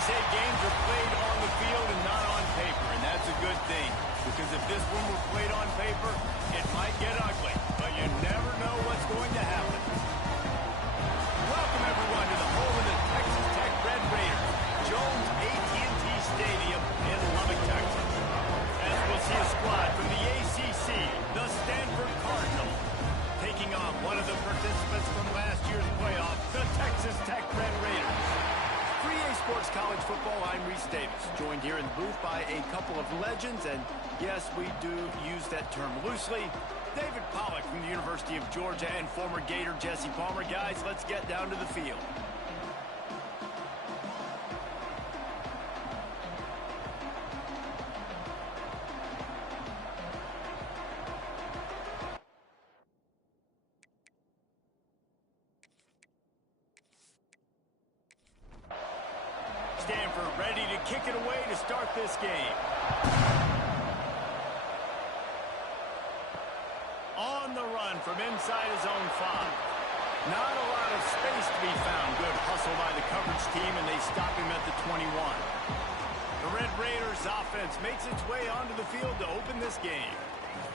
They say games are played on the field and not on paper, and that's a good thing. Because if this one were played on paper, it might get ugly. But you never know what's going to happen. Welcome, everyone, to the home of the Texas Tech Red Raiders, Jones AT&T Stadium in Lubbock, Texas. As we'll see a squad from the ACC, the Stanford Cardinals, taking on one of the participants from last year's playoff, the Texas Tech Red Raiders. 3A Sports College Football, I'm Reese Davis, joined here in the booth by a couple of legends, and yes, we do use that term loosely. David Pollack from the University of Georgia and former Gator Jesse Palmer. Guys, let's get down to the field. Stanford ready to kick it away to start this game. On the run from inside his own 5. Not a lot of space to be found. Good hustle by the coverage team, and they stop him at the 21. The Red Raiders offense makes its way onto the field to open this game.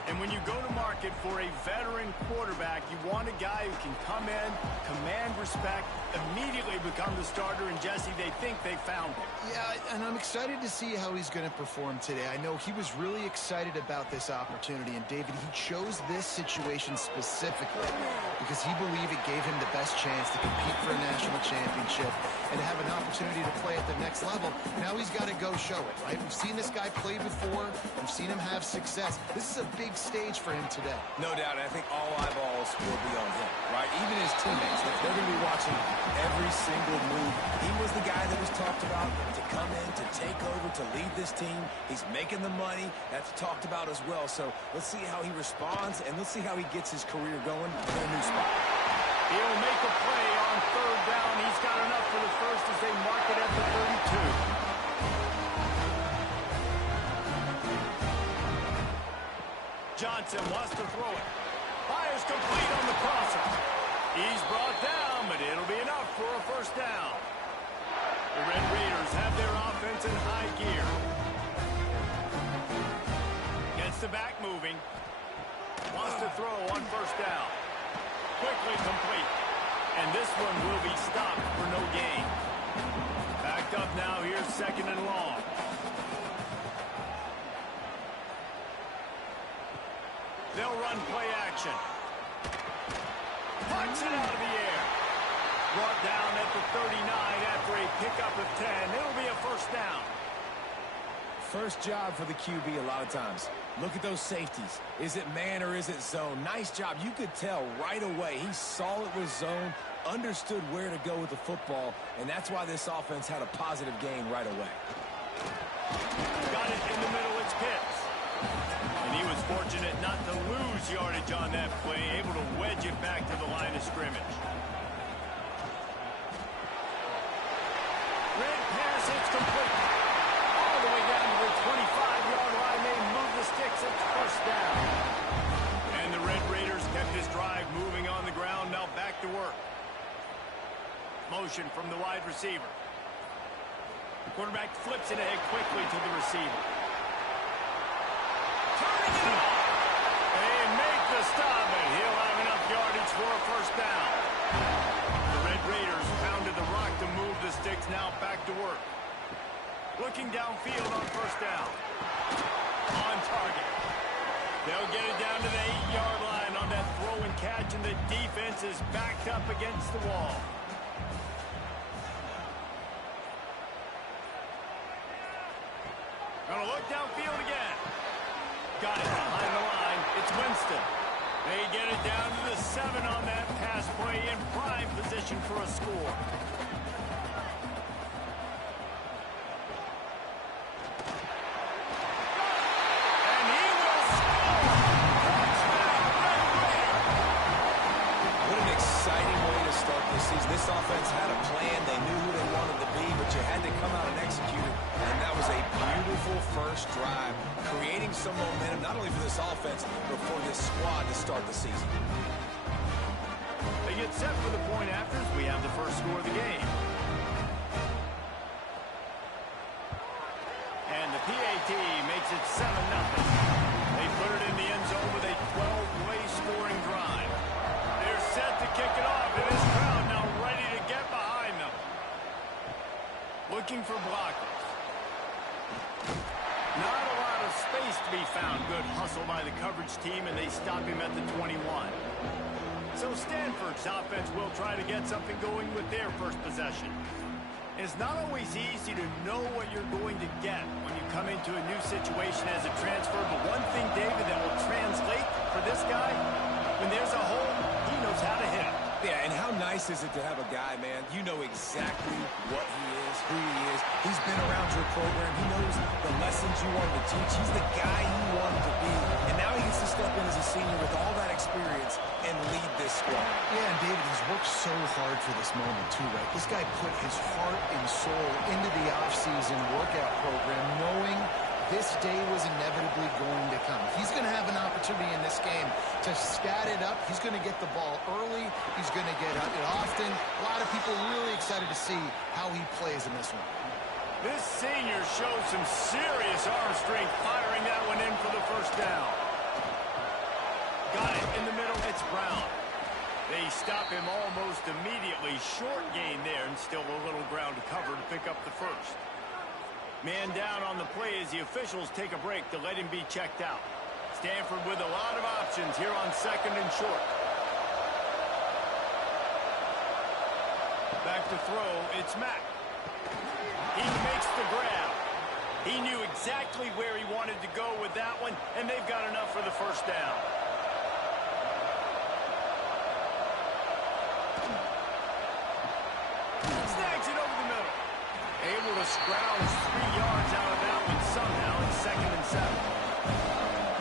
And when you go to market for a veteran quarterback, you want a guy who can come in, command respect, immediately become the starter, and Jesse, they think they found him. Yeah, and I'm excited to see how he's going to perform today. I know he was really excited about this opportunity, and David, he chose this situation specifically because he believed it gave him the best chance to compete for a national championship and have an opportunity to play at the next level. Now he's got to go show it, right? We've seen this guy play before. We've seen him have success. This is a big stage for him today. No doubt, I think all eyeballs will be on him, right? Even his teammates, they're going to be watching every single move. He was the guy that was talked about to come in, to take over, to lead this team. He's making the money. That's talked about as well. So let's see how he responds, and let's see how he gets his career going in a new spot. He'll make a play on 3rd down. He's got enough for the first as they mark it at the 32. Johnson wants to throw it. Fires complete on the crosser. He's brought down, but it'll be enough for a 1st down. The Red Raiders have their offense in high gear. Gets the back moving. Wants to throw on 1st down. Quickly complete. And this one will be stopped for no gain. Backed up now. Here's 2nd and long. They'll run play action. Punts it out of the air. Brought down at the 39 after a pickup of 10. It'll be a 1st down. First job for the QB a lot of times. Look at those safeties. Is it man or is it zone? Nice job. You could tell right away. He saw it was zone, understood where to go with the football, and that's why this offense had a positive gain right away. Got it in the middle. It's Pitts. And he was fortunate not to lose yardage on that play, able to wedge it back to the line of scrimmage. Red pass, it's complete. All the way down to the 25-yard line. They move the sticks. It's 1st down. And the Red Raiders kept this drive moving on the ground. Now back to work. Motion from the wide receiver. The quarterback flips it ahead quickly to the receiver. Turning it off. They make the stop, and he'll have enough yardage for a 1st down. The Red Raiders pounded the rock to move the sticks. Now back to work. Looking downfield on 1st down. On target. They'll get it down to the 8-yard line on that throw and catch, and the defense is backed up against the wall. Gonna look downfield again. Got it behind the line. It's Winston. They get it down to the 7 on that pass play in prime position for a score. And he will score! What an exciting way to start this season. This offense had a plan. They knew who they wanted to be, but you had to come out and execute it. And that was a beautiful first drive, creating some momentum, not only for this offense, but for this squad to start the season. They get set for the point after as we have the first score of the game. Not a lot of space to be found. Good hustle by the coverage team, and they stop him at the 21. So Stanford's offense will try to get something going with their first possession. It's not always easy to know what you're going to get when you come into a new situation as a transfer, but one thing, David, that will translate for this guy, when there's a hole, he knows how to hit it. Yeah, and how nice is it to have a guy, man, you know exactly what he is, who he is. He's been around your program. He knows the lessons you wanted to teach. He's the guy you wanted to be. And now he gets to step in as a senior with all that experience and lead this squad. Yeah, and David, he's worked so hard for this moment, too, right? This guy put his heart and soul into the offseason workout program, knowing this day was inevitably going to come. He's going to have an opportunity in this game to scat it up. He's going to get the ball early. He's going to get it often. A lot of people really excited to see how he plays in this one. This senior shows some serious arm strength, firing that one in for the first down. Got it in the middle. It's Brown. They stop him almost immediately. Short gain there, and still a little ground to cover to pick up the first. Man down on the play as the officials take a break to let him be checked out. Stanford with a lot of options here on second and short. Back to throw, it's Mack. He makes the grab. He knew exactly where he wanted to go with that one, and they've got enough for the first down. Snags it over the middle. Able to scrounge 3 yards out of that one somehow in second and 7.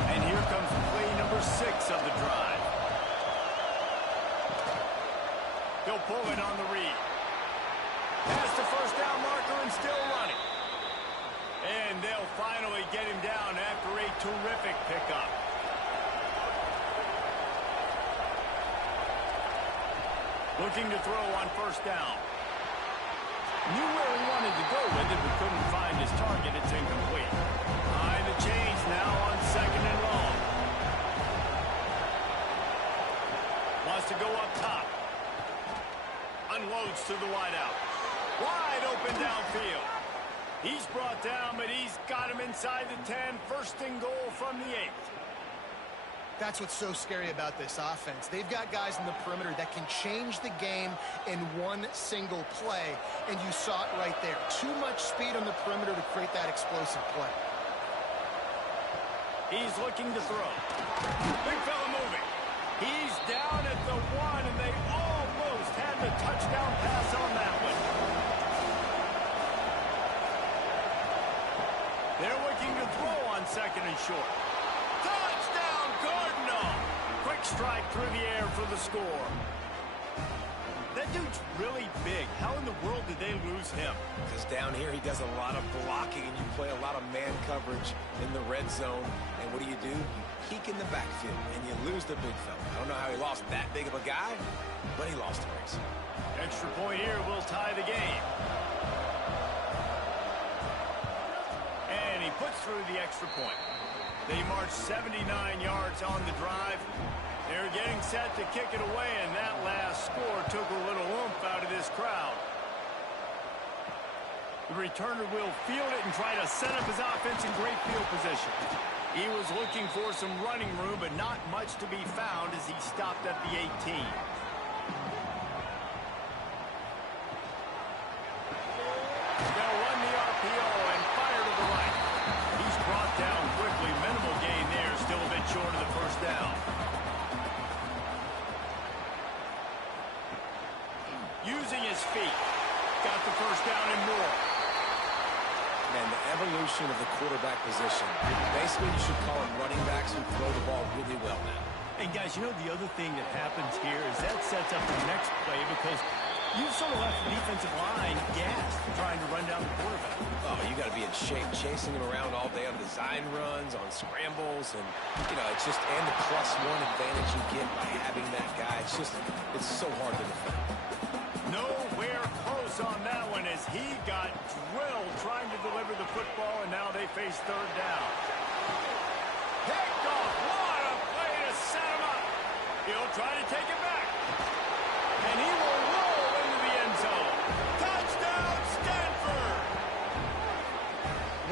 And here comes play number 6 of the drive. He'll pull it on the read. Past the first down marker and still running. And they'll finally get him down after a terrific pickup. Looking to throw on first down. Knew where he wanted to go with it, but couldn't find his target. It's incomplete. Behind the chains now on second and long. Wants to go up top. Unloads to the wideout. Wide open downfield. He's brought down, but he's got him inside the 10. First and goal from the 8. That's what's so scary about this offense. They've got guys in the perimeter that can change the game in one single play, and you saw it right there. Too much speed on the perimeter to create that explosive play. He's looking to throw. Big fella moving. He's down at the 1, and they almost had the touchdown pass on that one. They're looking to throw on second and short. Touchdown, Cardinals! Quick strike through the air for the score. That dude's really big. How in the world did they lose him? Because down here he does a lot of blocking, and you play a lot of man coverage in the red zone. And what do? You peek in the backfield, and you lose the big fella. I don't know how he lost that big of a guy, but he lost the race. Extra point here will tie the game. And he puts through the extra point. They march 79 yards on the drive. They're getting set to kick it away, and that last score took a little oomph out of this crowd. The returner will field it and try to set up his offense in great field position. He was looking for some running room, but not much to be found as he stopped at the 18. They'll run the RPO and fire to the right. He's brought down quickly. Minimal gain there, still a bit short of the first down. Using his feet. Got the first down and more. And the evolution of the quarterback position. Basically, you should call them running backs who throw the ball really well now. And guys, you know the other thing that happens here is that sets up the next play because you sort of left the defensive line gassed trying to run down the quarterback. Oh, you got to be in shape, chasing him around all day on design runs, on scrambles, and you know it's just and the +1 advantage you get by having that guy. It's so hard to defend. Nowhere close on that one as he got drilled trying to deliver the football, and now they face third down. Picked off. What a play to set him up. He'll try to take it back. And he will roll into the end zone. Touchdown, Stanford!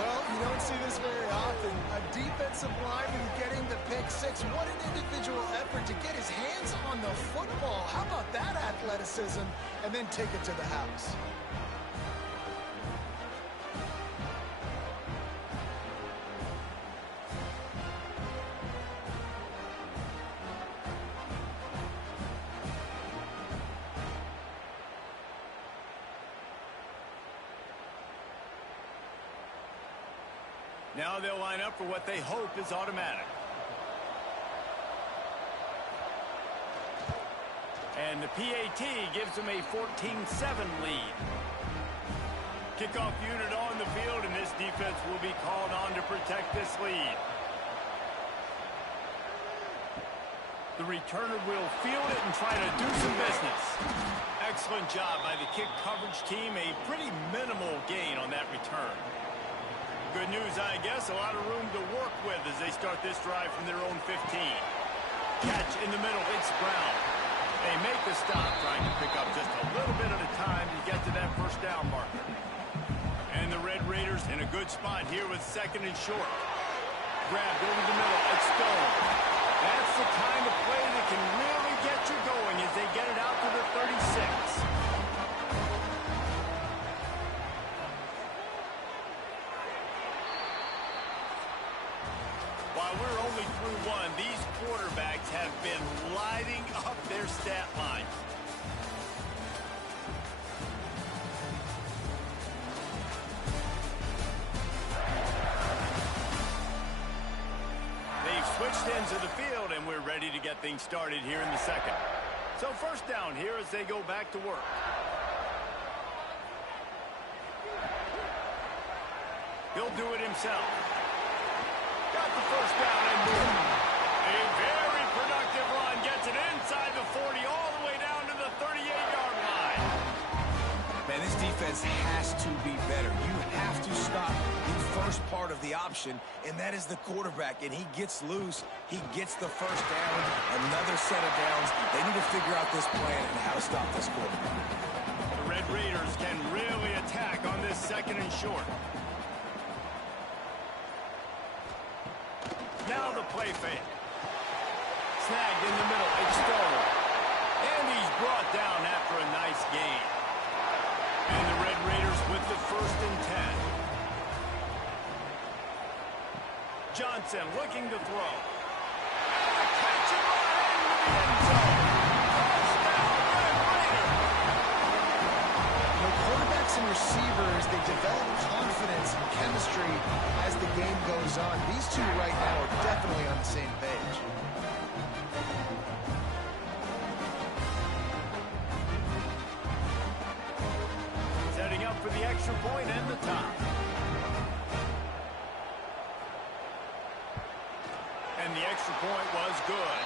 Well, you don't see this very off, and a defensive lineman getting the pick six. What an individual effort to get his hands on the football. How about that athleticism? And then take it to the house. Now they'll line up for what they hope is automatic. And the PAT gives them a 14-7 lead. Kickoff unit on the field, and this defense will be called on to protect this lead. The returner will field it and try to do some business. Excellent job by the kick coverage team. A pretty minimal gain on that return. Good news, I guess. A lot of room to work with as they start this drive from their own 15. Catch in the middle. It's Brown. They make the stop, trying to pick up just a little bit at a time to get to that first down marker. And the Red Raiders in a good spot here with second and short. Grabbed over the middle. It's Stone. That's the kind of play that can really get you going as they get it out to the 36. While we're only through one, these quarterbacks have been lighting up their stat lines. They've switched ends of the field, and we're ready to get things started here in the second. So first down here as they go back to work. He'll do it himself. Got the first down and more. A very productive run. Gets it inside the 40 all the way down to the 38-yard line. Man, this defense has to be better. You have to stop the first part of the option, and that is the quarterback. And he gets loose. He gets the first down. Another set of downs. They need to figure out this plan and how to stop this quarterback. The Red Raiders can really attack on this second and short. Now the play fake. Snagged in the middle. It's stolen. And he's brought down after a nice gain. And the Red Raiders with the first and 10. Johnson looking to throw. And a catch and run into the end zone. Touchdown, Red Raiders. You know, quarterbacks and receivers, they develop confidence and chemistry as the game goes on. These two right now are definitely on the same page. Setting up for the extra point and the top. And the extra point was good.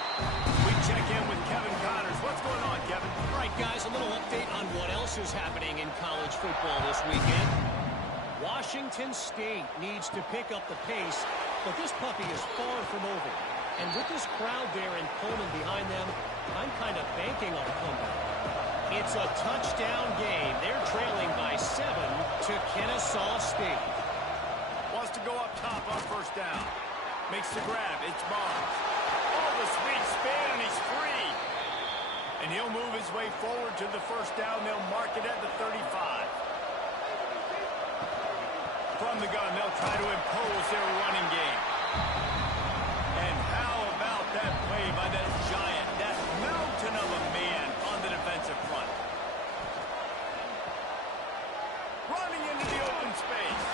We check in with Kevin Connors. What's going on, Kevin? All right, guys, a little update on what else is happening in college football this weekend. Washington State needs to pick up the pace, but this puppy is far from over. And with this crowd there in Pullman behind them, I'm kind of banking on a comeback. It's a touchdown game. They're trailing by 7 to Kennesaw State. Wants to go up top on first down. Makes the grab. It's Barnes. Oh, the sweet spin, and he's free. And he'll move his way forward to the first down. They'll mark it at the 35. From the gun, they'll try to impose their running game. And how about that play by that giant, that mountain of a man on the defensive front? Running into the open space.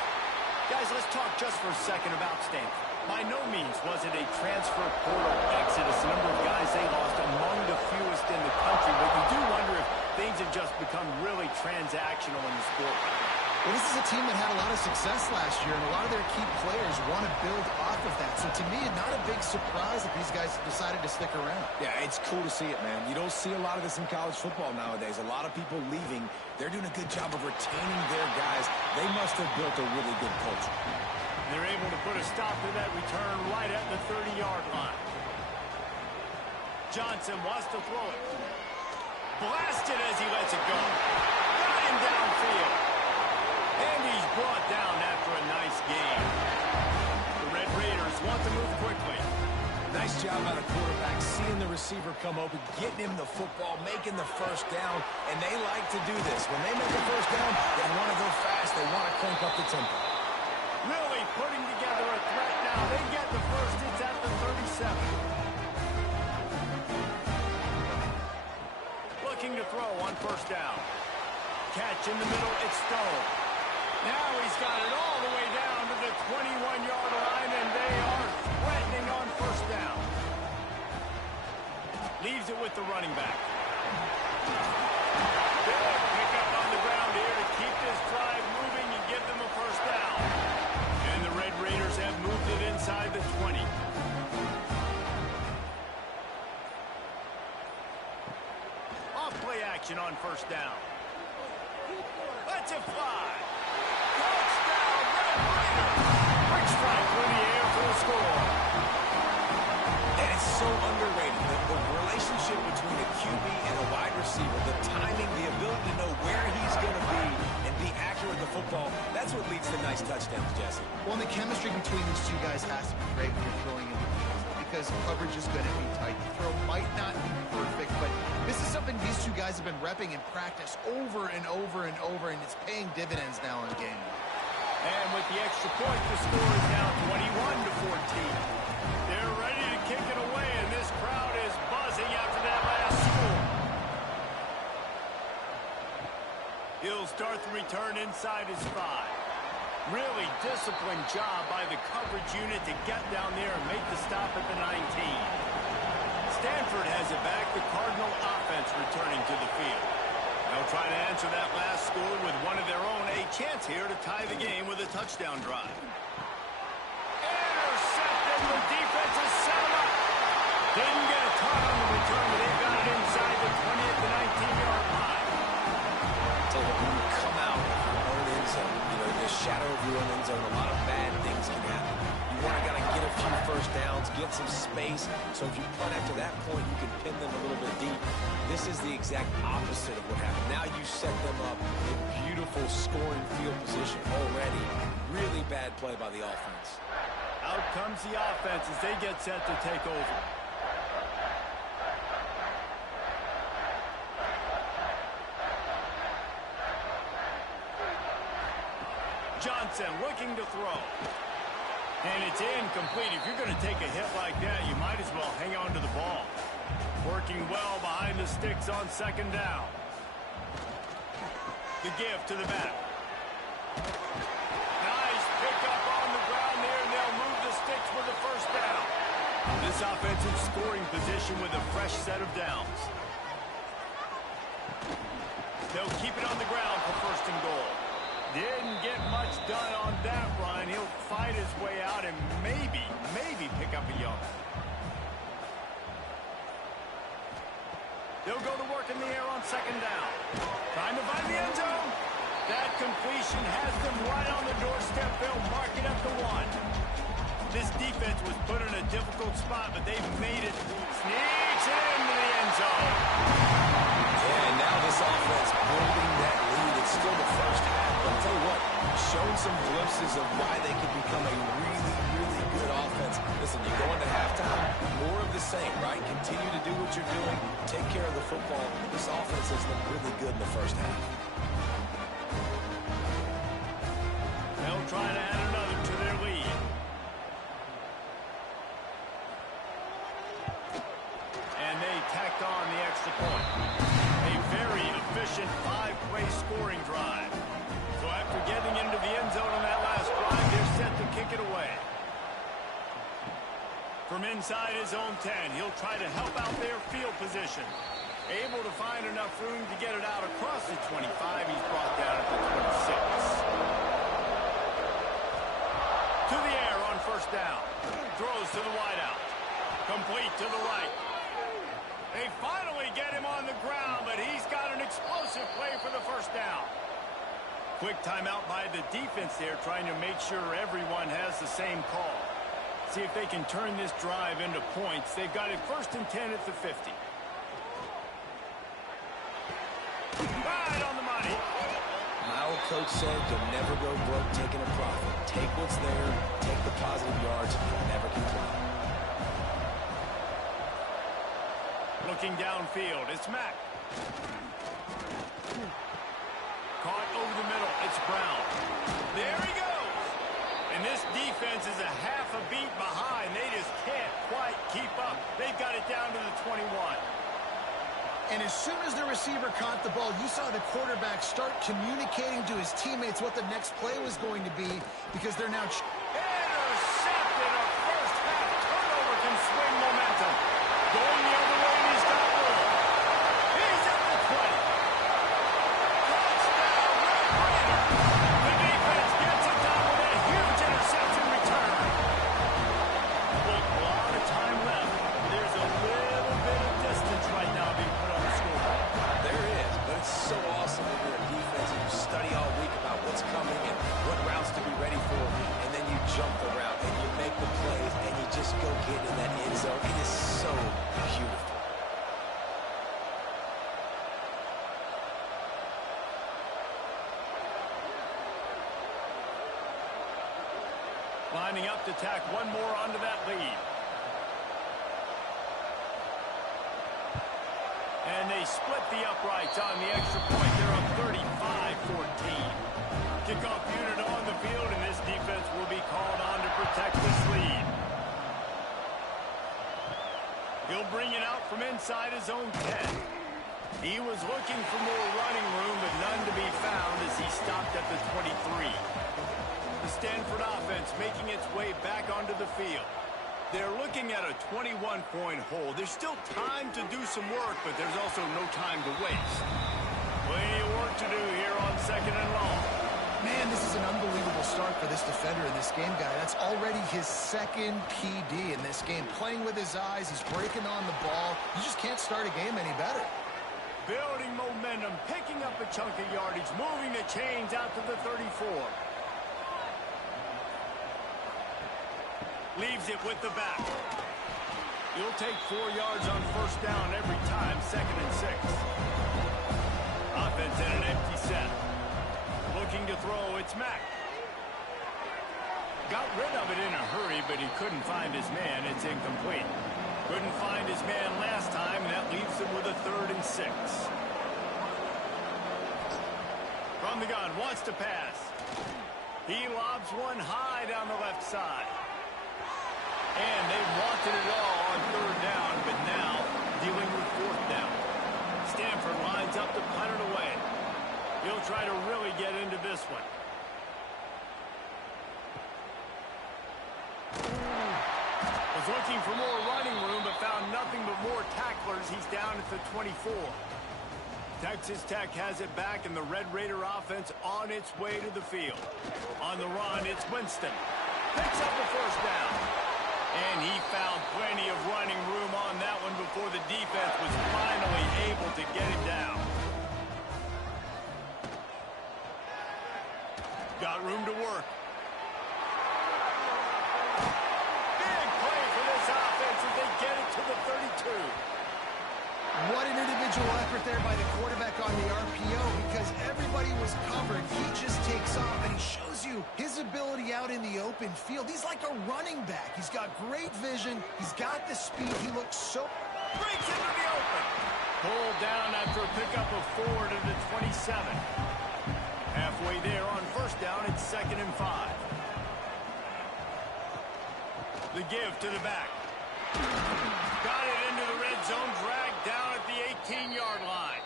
Guys, let's talk just for a second about Stanford. By no means was it a transfer portal exodus. The number of guys they lost among the fewest in the country. But you do wonder if things have just become really transactional in the sport. Well, this is a team that had a lot of success last year, and a lot of their key players want to build off of that. So to me, not a big surprise that these guys decided to stick around. Yeah, it's cool to see it, man. You don't see a lot of this in college football nowadays. A lot of people leaving. They're doing a good job of retaining their guys. They must have built a really good culture. They're able to put a stop to that return right at the 30-yard line. Johnson wants to throw it. Blasted as he lets it go. Got him downfield. And he's brought down after a nice game. The Nice job by the quarterback, seeing the receiver come open, getting him the football, making the first down, and they like to do this. When they make a first down, they want to go fast, they want to crank up the tempo. Really putting together a threat now. They get the first. It's at the 37. Looking to throw on first down. Catch in the middle, it's Stone. Now he's got it all the way down to the 21-yard line, and they are threatening on first down. Leaves it with the running back. Good pickup on the ground here to keep this drive moving and give them a first down. And the Red Raiders have moved it inside the 20. Off play action on first down. Let's it fly. Touchdown, Red Raiders. Quick strike through the air for the score. And it's so underrated. The relationship between a QB and a wide receiver, the timing, the ability to know where he's going to be and be accurate with the football, that's what leads to nice touchdowns, Jesse. Well, the chemistry between these two guys has to be great when you're throwing in the field because coverage is going to be tight. The throw might not be perfect, but this is something these two guys have been repping in practice over and over and over, and it's paying dividends now in the game. And with the extra point, the score is now 21-14. They're ready to kick it away, and this crowd is buzzing after that last score. He'll start the return inside his 5. Really disciplined job by the coverage unit to get down there and make the stop at the 19. Stanford has it back, the Cardinal offense returning to the field. They'll try to answer that last score with one of their own, a chance here to tie the game with a touchdown drive. Intercepted, the defense is set up. Didn't get a ton on the return, but they've got it inside the 20 at the 19-yard line. Tell you what, when you come out of your own end zone, the shadow of your own end zone, a lot of bad things can happen. You want to get a few first downs, get some space, so if you punt after that point, you can pin them a little bit deep. This is the exact opposite of what happened. Now you set them up in beautiful scoring field position already. Really bad play by the offense. Out comes the offense as they get set to take over. Johnson looking to throw. And it's incomplete. If you're going to take a hit like that, you might as well hang on to the ball. Working well behind the sticks on second down. The give to the back. Nice pickup on the ground there, and they'll move the sticks for the first down. This offensive scoring position with a fresh set of downs. They'll keep it on the ground for first and goal. Didn't get much done on that run. He'll fight his way out and maybe pick up a yard. They'll go to work in the air on second down. Trying to find the end zone. That completion has them right on the doorstep. They'll mark it at the 1. This defense was put in a difficult spot, but they've made it. Sneaks it into the end zone. Yeah, and now this offense building that lead. It's still the first half. But I'll tell you what, showing some glimpses of why they could become a really, really good offense. Listen, you go into halftime, more of the same, right? Continue to do what you're doing, take care of the football. This offense has looked really good in the first half. They'll try to add another to their lead. And they tacked on the extra point. A very efficient 5-play scoring drive. So after getting into the end zone on that last drive, they're set to kick it away. From inside his own 10, he'll try to help out their field position. Able to find enough room to get it out across the 25. He's brought down at the 26. To the air on first down. Throws to the wideout. Complete to the right. They finally get him on the ground, but he's got an explosive play for the first down. Quick timeout by the defense there, trying to make sure everyone has the same call. See if they can turn this drive into points. They've got it first and 10 at the 50. Right on the money. My old coach said you'll never go broke taking a profit. Take what's there, take the positive yards, and never complain. Looking downfield, it's Mack. Caught over the middle, it's Brown. There he goes. And this defense is a half a beat behind. They just can't quite keep up. They've got it down to the 21. And as soon as the receiver caught the ball, you saw the quarterback start communicating to his teammates what the next play was going to be, because they're now... Intercepted. A first half turnover can swing momentum. Going the other way, and he's got room. He's at the 20. Touchdown, Red Raider. The defense gets it done with a huge interception return. Look, a lot of time left. There's a little bit of distance right now being put on the scoreboard. There is, but it's so awesome when you're a defense and you study all week about what's coming and what routes to be ready for, and then you jump the route and you make the plays and you just go get in that end zone. It is so beautiful. Lining up to tack one more onto that lead. And they split the uprights on the extra point. They're up 35-14. Kickoff unit on the field, and this defense will be called on to protect this lead. He'll bring it out from inside his own 10. He was looking for more running room, but none to be found as he stopped at the 23. The Stanford offense making its way back onto the field. They're looking at a 21-point hole. There's still time to do some work, but there's also no time to waste. Plenty of work to do here on 2nd and long. Man, this is an unbelievable start for this defender in this game, guy. That's already his second PD in this game. Playing with his eyes, he's breaking on the ball. You just can't start a game any better. Building momentum, picking up a chunk of yardage, moving the chains out to the 34. Leaves it with the back. You'll take 4 yards on first down every time, 2nd and 6. Offense in an empty set. Looking to throw, it's Mack. Got rid of it in a hurry, but he couldn't find his man. It's incomplete. Couldn't find his man last time, and that leaves him with a 3rd and 6. From the gun, wants to pass. He lobs one high down the left side. And they wanted it all on 3rd down, but now dealing with 4th down. Stanford lines up to punt it away. He'll try to really get into this one. Was looking for more running room, but found nothing but more tacklers. He's down at the 24. Texas Tech has it back, and the Red Raider offense on its way to the field. On the run, it's Winston. Picks up the first down. And he found plenty of running room on that one before the defense was finally able to get it down. Got room to work. Big play for this offense as they get it to the 32. What an individual effort there by the quarterback on the RPO, because everybody was covered. He just takes off, and he shows you his ability out in the open field. He's like a running back. He's got great vision. He's got the speed. He looks so... Breaks into the open. Pulled down after a pickup of 4 to the 27. Halfway there on first down, it's 2nd and 5. The give to the back. Got it into the red zone, dragged down at the 18-yard line.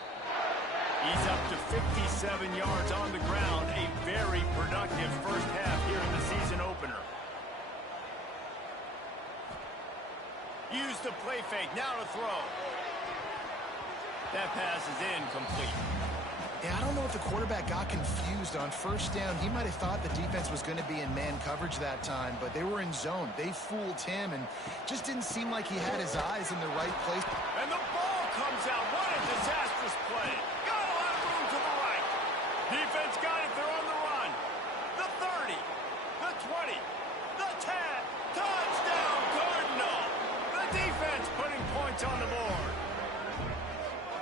He's up to 57 yards on the ground. A very productive first half here in the season opener. Use the play fake, now to throw. That pass is incomplete. Yeah, I don't know if the quarterback got confused on first down. He might have thought the defense was going to be in man coverage that time, but they were in zone. They fooled him, and just didn't seem like he had his eyes in the right place. And the ball comes out. What a disastrous play. Got a lot of room to the right. Defense got it. They're on the run. The 30. The 20. The 10. Touchdown, Cardinal. The defense putting points on the board.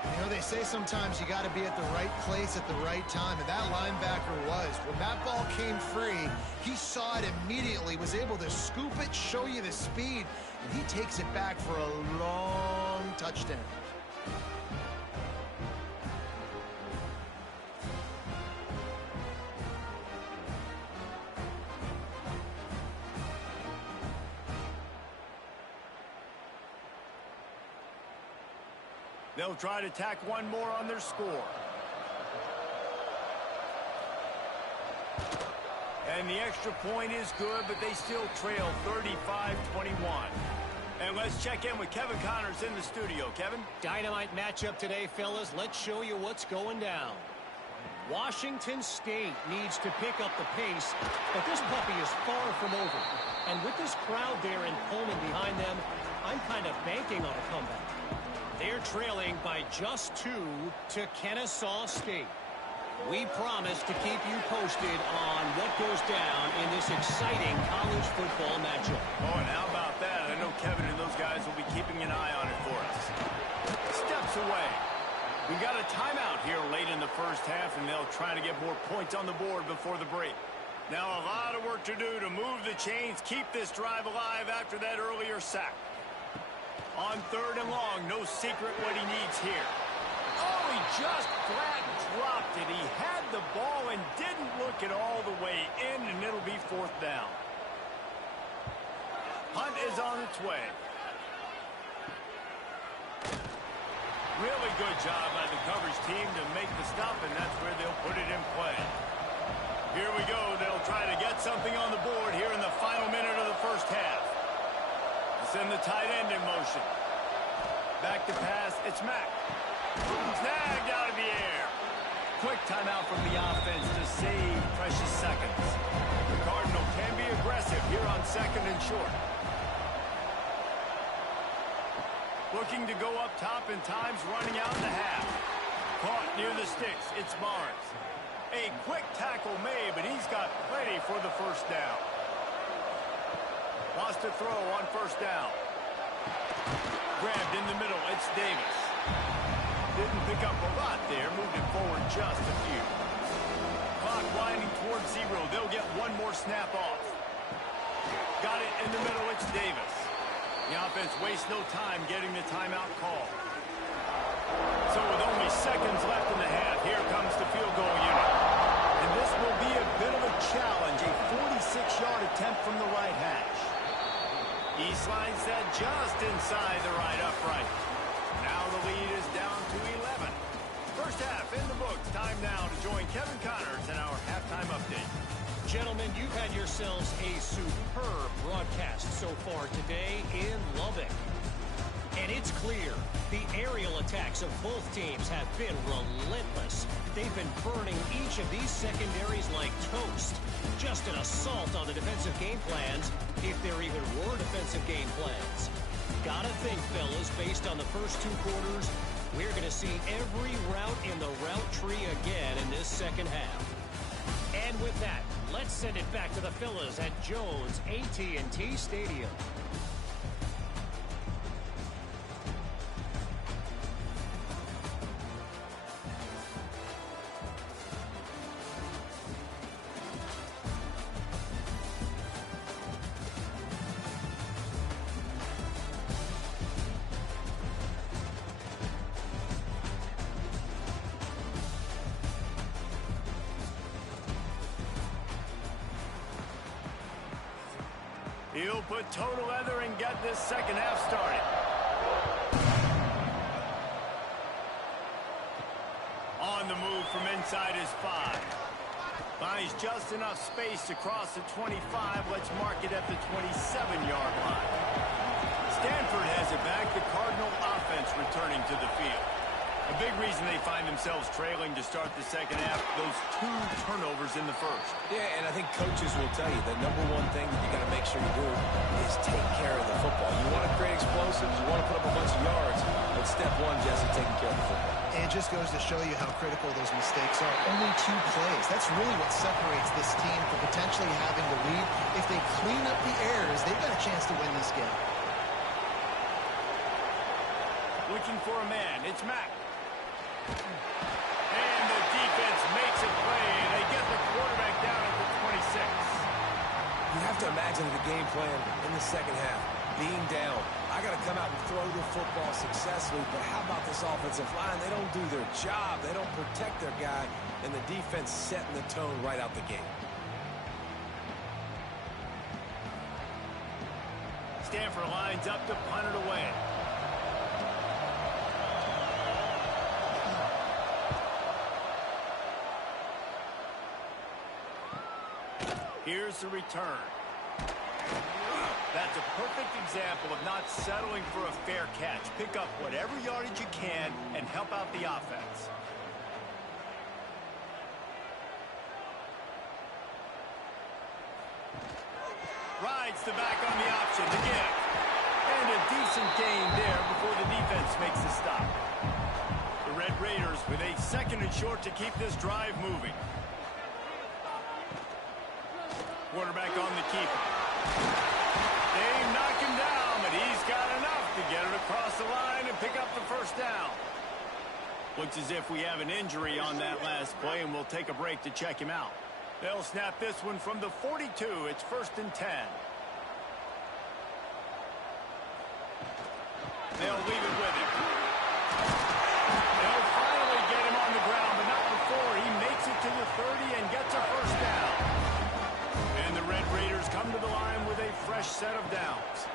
You know, they say sometimes you got to be at the right place at the right time, and that linebacker was. When that ball came free, he saw it immediately, was able to scoop it, show you the speed, and he takes it back for a long touchdown. They'll try to tack one more on their score. And the extra point is good, but they still trail 35-21. And let's check in with Kevin Connors in the studio. Kevin? Dynamite matchup today, fellas. Let's show you what's going down. Washington State needs to pick up the pace, but this puppy is far from over. And with this crowd there in Pullman behind them, I'm kind of banking on a comeback. They're trailing by just 2 to Kennesaw State. We promise to keep you posted on what goes down in this exciting college football matchup. Oh, and how about that? I know Kevin and those guys will be keeping an eye on it for us. Steps away. We got a timeout here late in the first half, and they'll try to get more points on the board before the break. Now a lot of work to do to move the chains, keep this drive alive after that earlier sack. On 3rd and long, no secret what he needs here. Oh, he just flat dropped it. He had the ball and didn't look it all the way in, and it'll be 4th down. Hunt is on its way. Really good job by the coverage team to make the stop, and that's where they'll put it in play. Here we go. They'll try to get something on the board here in the final minute of the first half. Send the tight end in motion. Back to pass. It's Mack. Snagged out of the air. Quick timeout from the offense to save precious seconds. The Cardinals can be aggressive here on 2nd and short. Looking to go up top and time's running out in the half. Caught near the sticks. It's Barnes. A quick tackle made, but he's got plenty for the first down. Lost a throw on 1st down. Grabbed in the middle. It's Davis. Didn't pick up a lot there. Moved it forward just a few. Clock winding towards 0. They'll get one more snap off. Got it in the middle. It's Davis. The offense wastes no time getting the timeout call. So with only seconds left in the half, here comes the field goal unit. And this will be a bit of a challenge. A 46-yard attempt from the right hash. He slides that just inside the right upright. Now the lead is down to 11. First half in the books. Time now to join Kevin Connors in our halftime update. Gentlemen, you've had yourselves a superb broadcast so far today in Lubbock. And it's clear the aerial attacks of both teams have been relentless. They've been burning each of these secondaries like toast. Just an assault on the defensive game plans, if there even were defensive game plans. Gotta think, fellas, based on the first 2 quarters, we're going to see every route in the route tree again in this second half. And with that, let's send it back to the fellas at Jones AT&T Stadium. He'll put total leather and get this second half started. On the move from inside his 5. Finds just enough space to cross the 25. Let's mark it at the 27-yard line. Stanford has it back. The Cardinal offense returning to the field. A big reason they find themselves trailing to start the second half, those 2 turnovers in the first. Yeah, and I think coaches will tell you the number one thing that you got to make sure you do is take care of the football. You want to create explosives, you want to put up a bunch of yards, but step 1, Jesse, taking care of the football. And it just goes to show you how critical those mistakes are. Only 2 plays. That's really what separates this team from potentially having the lead. If they clean up the errors, they've got a chance to win this game. Looking for a man. It's Mack. And the defense makes a play. They get the quarterback down at the 26. You have to imagine the game plan in the second half. Being down, I got to come out and throw the football successfully, but how about this offensive line? They don't do their job. They don't protect their guy, and the defense setting the tone right out the gate. Stanford lines up to punt it away. Here's the return. That's a perfect example of not settling for a fair catch. Pick up whatever yardage you can and help out the offense. Rides the back on the option to give. And a decent gain there before the defense makes the stop. The Red Raiders with a 2nd and short to keep this drive moving. Quarterback on the keeper. They knock him down, but he's got enough to get it across the line and pick up the first down. Looks as if we have an injury on that last play, and we'll take a break to check him out. They'll snap this one from the 42. It's 1st and 10. They'll leave it with him. They'll finally get him on the ground, but not before he makes it to the 30 and gets a first down. And the Red Raiders come to the line with a fresh set of downs.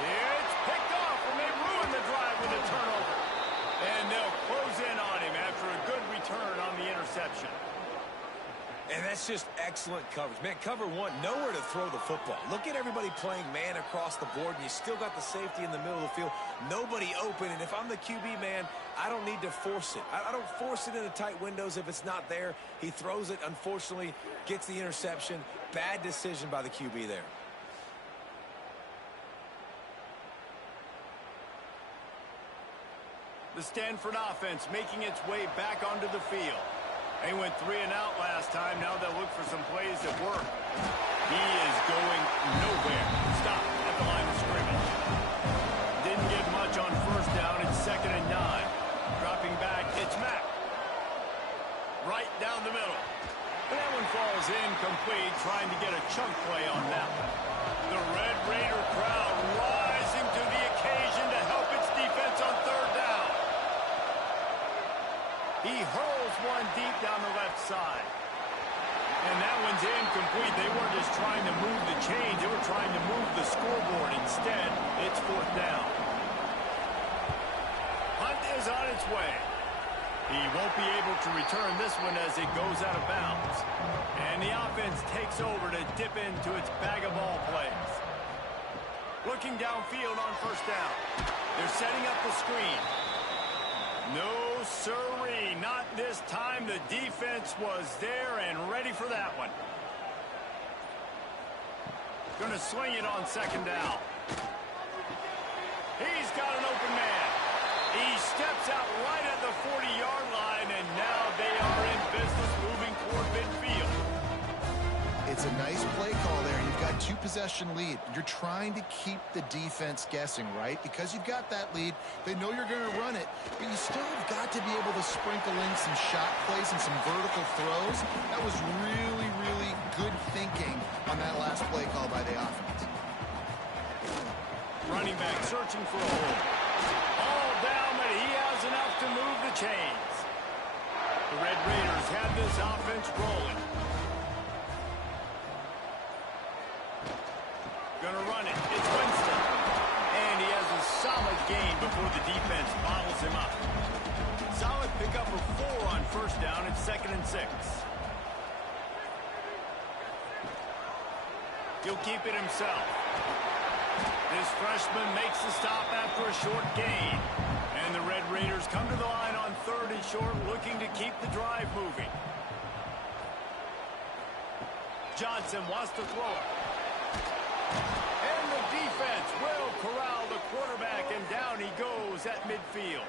It's picked off, and they ruin the drive with a turnover. And they'll close in on him after a good return on the interception. And that's just excellent coverage. Man, cover one, nowhere to throw the football. Look at everybody playing man across the board, and you still got the safety in the middle of the field. Nobody open, and if I'm the QB, man, I don't need to force it. I don't force it into tight windows if it's not there. He throws it, unfortunately, gets the interception. Bad decision by the QB there. The Stanford offense making its way back onto the field. They went 3 and out last time. Now they'll look for some plays that work. He is going nowhere. Stop at the line of scrimmage. Didn't get much on first down. It's 2nd and 9. Dropping back, it's Mack. Right down the middle. And that one falls incomplete, trying to get a chunk play on that one. The Red Raider crowd rising to the occasion to help its defense on 3rd down. He hurls one deep down the left side. And that one's incomplete. They weren't just trying to move the chains. They were trying to move the scoreboard. Instead, it's 4th down. Hunt is on its way. He won't be able to return this one as it goes out of bounds. And the offense takes over to dip into its bag of ball plays. Looking downfield on 1st down. They're setting up the screen. No, sirree, not this time. The defense was there and ready for that one. Going to swing it on 2nd down. He's got an open man. He steps out right at the 40-yard line, and now they are in business moving toward midfield. It's a nice play call there. You've got 2-possession lead. You're trying to keep the defense guessing, right? Because you've got that lead, they know you're going to run it, but you still have got to be able to sprinkle in some shot plays and some vertical throws. That was really, really good thinking on that last play call by the offense. Running back searching for a hole. All down, but he has enough to move the chains. The Red Raiders have this offense rolling. Gonna run it. It's Winston. And he has a solid gain before the defense bottles him up. Solid pickup of 4 on 1st down. It's 2nd and 6. He'll keep it himself. This freshman makes the stop after a short gain. And the Red Raiders come to the line on 3rd and short, looking to keep the drive moving. Johnson wants to throw it. And the defense will corral the quarterback, and down he goes at midfield.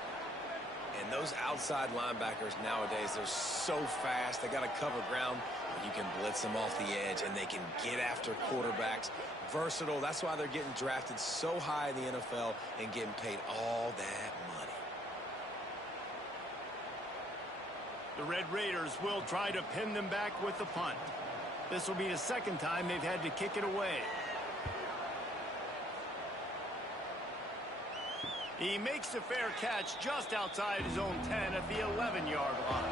And those outside linebackers nowadays, they're so fast. They got to cover ground. You can blitz them off the edge, and they can get after quarterbacks. Versatile. That's why they're getting drafted so high in the NFL and getting paid all that money. The Red Raiders will try to pin them back with the punt. This will be the 2nd time they've had to kick it away. He makes a fair catch just outside his own 10 at the 11-yard line.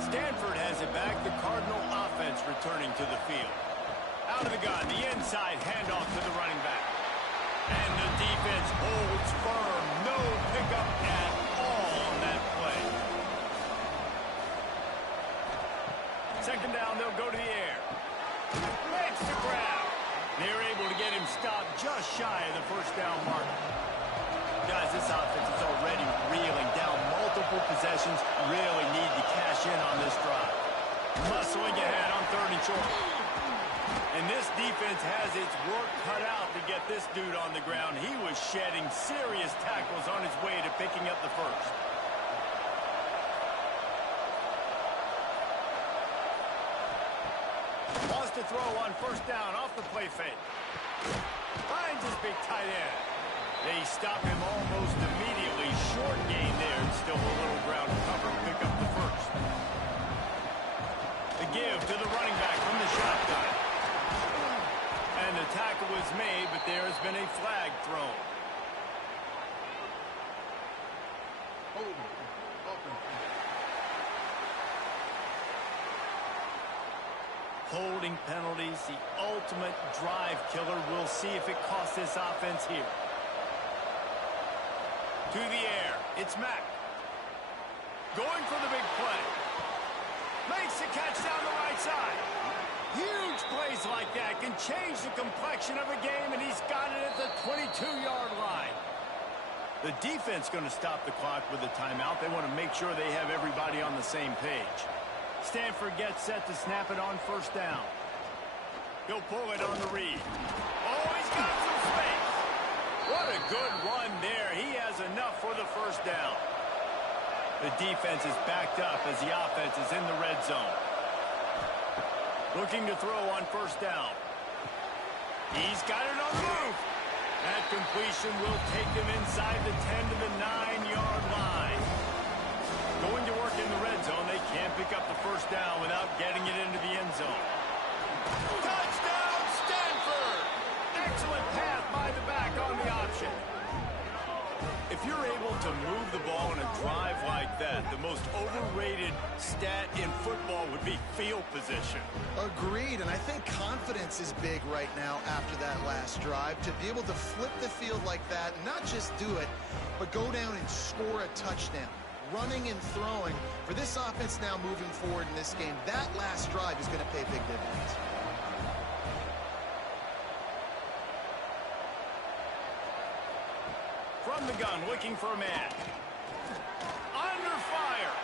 Stanford has it back. The Cardinal offense returning to the field. Out of the gun, the inside handoff to the running back. And the defense holds firm. No pickup at all on that play. Second down, they'll go to the air. Makes the grab. They're able to get him stopped just shy of the first down mark. Guys, this offense is already reeling down multiple possessions. Really need to cash in on this drive. Muscling ahead on 3rd and short. And this defense has its work cut out to get this dude on the ground. He was shedding serious tackles on his way to picking up the first. Wants to throw on 1st down off the play fake. Finds his big tight end. They stop him almost immediately. Short gain there, and still a little ground to cover and pick up the first. The give to the running back from the shotgun. And the tackle was made, but there has been a flag thrown. Holding penalties, the ultimate drive killer. We'll see if it costs this offense here. To the air, it's Mack. Going for the big play. Makes the catch down the right side. Huge plays like that can change the complexion of a game, and he's got it at the 22-yard line. The defense going to stop the clock with a timeout. They want to make sure they have everybody on the same page. Stanford gets set to snap it on 1st down. He'll pull it on the read. Oh, he's got some space. What a good run there. He has enough for the 1st down. The defense is backed up as the offense is in the red zone. Looking to throw on 1st down. He's got it on the move. That completion will take them inside the 10 to the 9-yard line. Going to work in the red zone. They can't pick up the 1st down without getting it into the end zone. Touchdown, Stanford! Excellent pass by the back on the option. If you're able to move the ball in a drive like that, the most overrated stat in football would be field position. Agreed, and I think confidence is big right now after that last drive. To be able to flip the field like that, not just do it, but go down and score a touchdown. Running and throwing. For this offense now moving forward in this game, that last drive is going to pay big dividends. From the gun, looking for a man. Under fire.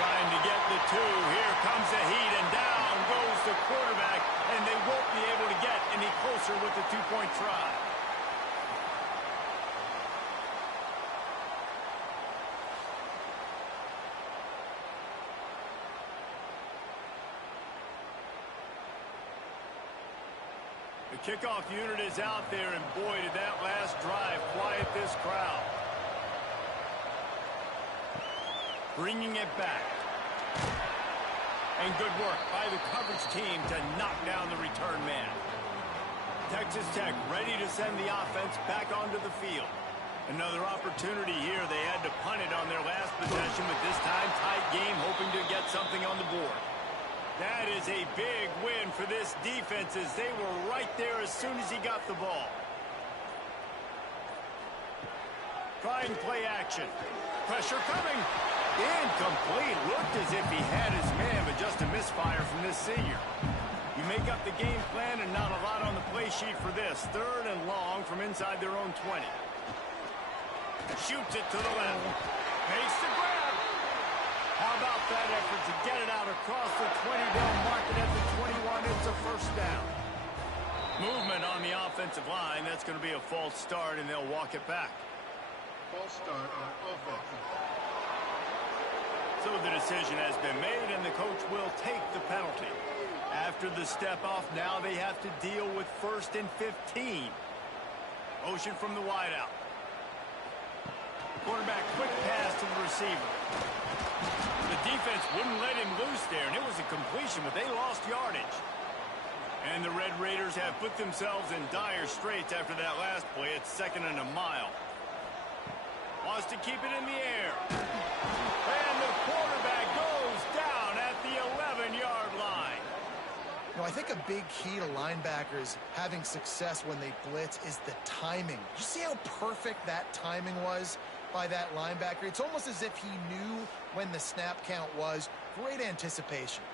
Trying to get the 2. Here comes the heat, and down goes the quarterback, and they won't be able to get any closer with the 2-point try. The kickoff unit is out there, and boy, did that last drive quiet this crowd. Bringing it back. And good work by the coverage team to knock down the return man. Texas Tech ready to send the offense back onto the field. Another opportunity here. They had to punt it on their last possession, but this time tight game, hoping to get something on the board. That is a big win for this defense, as they were right there as soon as he got the ball. Trying play action. Pressure coming. Incomplete. Looked as if he had his man, but just a misfire from this senior. You make up the game plan, and not a lot on the play sheet for this. 3rd and long from inside their own 20. Shoots it to the left. Makes the grab. How about that effort to get it out across the 20? They'll mark it at the 21. It's a 1st down. Movement on the offensive line. That's going to be a false start, and they'll walk it back. False start on offense. So the decision has been made, and the coach will take the penalty. After the step-off, now they have to deal with 1st and 15. Motion from the wideout. Quarterback, quick pass to the receiver. The defense wouldn't let him loose there, and it was a completion, but they lost yardage. And the Red Raiders have put themselves in dire straits after that last play. It's 2nd and a mile. Wants to keep it in the air. And the quarterback goes down at the 11-yard line. You know, I think a big key to linebackers having success when they blitz is the timing. You see how perfect that timing was by that linebacker? It's almost as if he knew when the snap count was. Great anticipation.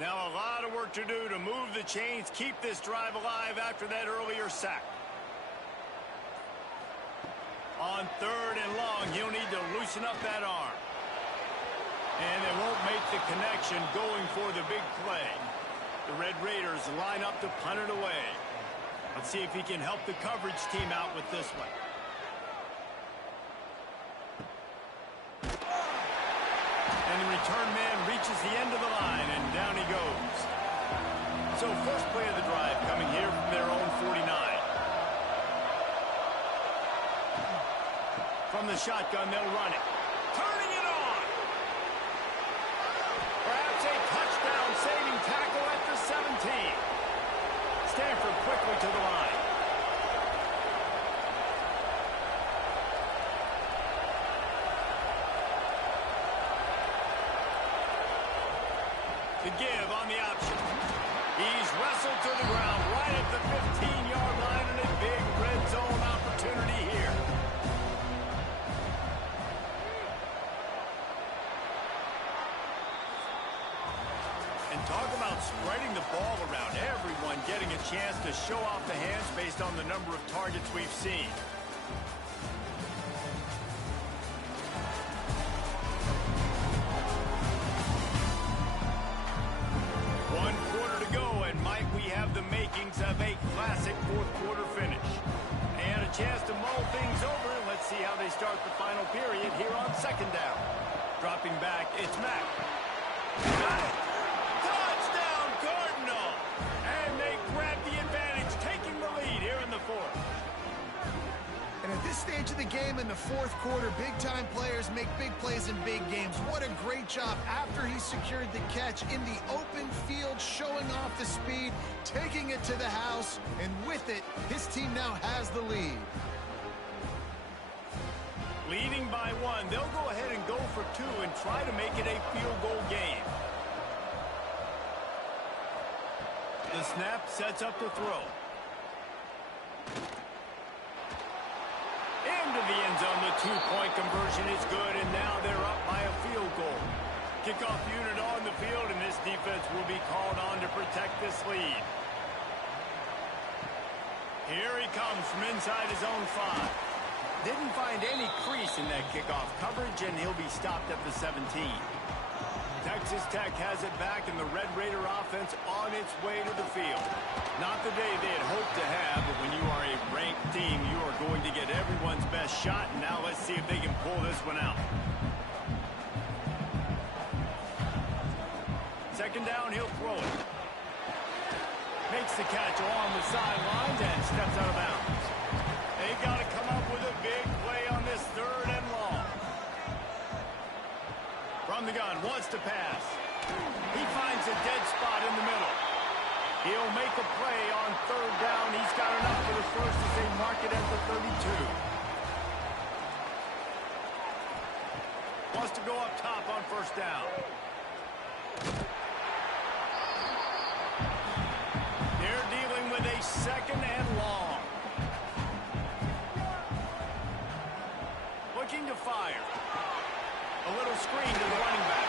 Now a lot of work to do to move the chains, keep this drive alive after that earlier sack. On 3rd and long, he'll need to loosen up that arm. And they won't make the connection going for the big play. The Red Raiders line up to punt it away. Let's see if he can help the coverage team out with this one. And the return man reaches the end of the line, and down he goes. So first play of the drive coming here from their own 49. From the shotgun, they'll run it. Turning it on. Perhaps a touchdown-saving tackle at the 17. Stanford quickly to the line. To give on the option. He's wrestled to the ground right at the 15-yard line, and a big red zone opportunity here. And talk about spreading the ball around. Everyone getting a chance to show off the hands based on the number of targets we've seen. The makings of a classic fourth-quarter finish. And a chance to mull things over. Let's see how they start the final period here on 2nd down. Dropping back, it's Mack. Got it! Touchdown, Cardinal! And they grab the advantage, taking the lead here in the 4th. And at this stage of the game in the 4th quarter, big-time players make big plays in big games. What a great job after he secured the catch in the open field, showing off the speed, taking it to the house, and with it, his team now has the lead. Leading by 1, they'll go ahead and go for 2 and try to make it a field goal game. The snap sets up the throw. Into the end zone, the 2-point conversion is good, and now they're up by a field goal. Kickoff unit on the field, and this defense will be called on to protect this lead. Here he comes from inside his own 5. Didn't find any crease in that kickoff coverage, and he'll be stopped at the 17. Texas Tech has it back, and the Red Raider offense on its way to the field. Not the day they had hoped to have, but when you are a ranked team, you are going to get everyone's best shot, and now let's see if they can pull this one out. 2nd down, he'll throw it. Makes the catch along the sidelines and steps out of bounds. They've got to come up with a big play on this 3rd and long. From the gun, wants to pass. He finds a dead spot in the middle. He'll make a play on 3rd down. He's got enough for the first as they mark it at the 32. Wants to go up top on 1st down. They're dealing with a 2nd and long. Looking to fire. A little screen to the running back.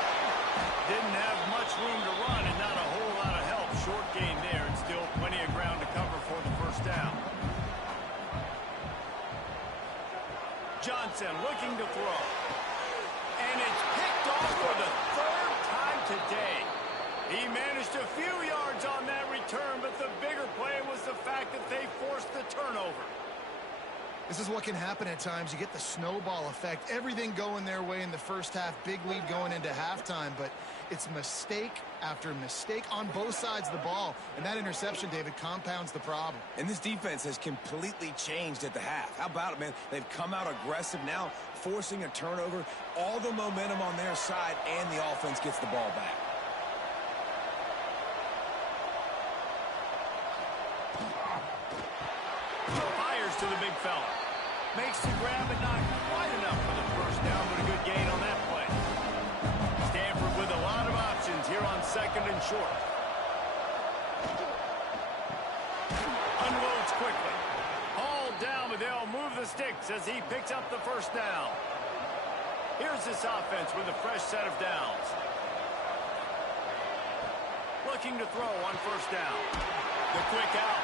Didn't have much room to run and not a whole lot of help. Short gain there and still plenty of ground to cover for the 1st down. Johnson looking to throw. And it's picked off for the 3rd time today. He managed a few yards on that return, but the bigger play was the fact that they forced the turnover. This is what can happen at times. You get the snowball effect. Everything going their way in the first half. Big lead going into halftime, but it's mistake after mistake on both sides of the ball. And that interception, David, compounds the problem. And this defense has completely changed at the half. How about it, man? They've come out aggressive now, forcing a turnover. All the momentum on their side, and the offense gets the ball back. Fires to the big fella. Makes the grab, but not quite enough for the first down, but a good gain on that play. Stanford with a lot of options here on 2nd and short. Unloads quickly. Hauled down, but they'll move the sticks as he picks up the first down. Here's this offense with a fresh set of downs. Looking to throw on first down. The quick out.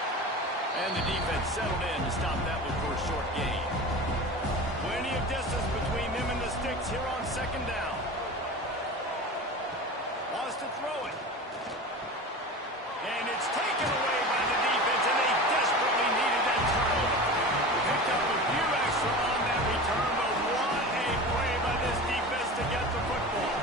And the defense settled in to stop that one for a short gain. Plenty of distance between them and the sticks here on 2nd down. Wants to throw it. And it's taken away by the defense, and they desperately needed that turnover. Picked up a few extra on that return, but what a play by this defense to get the football.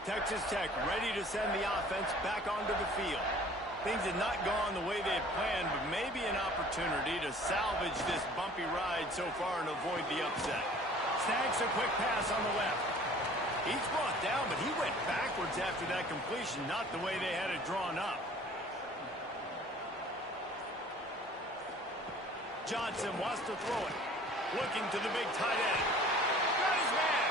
Texas Tech ready to send the offense back onto the field. Things had not gone the way they had planned, but maybe an opportunity to salvage this bumpy ride so far and avoid the upset. Snags a quick pass on the left. He's brought down, but he went backwards after that completion, not the way they had it drawn up. Johnson wants to throw it. Looking to the big tight end. Got his man.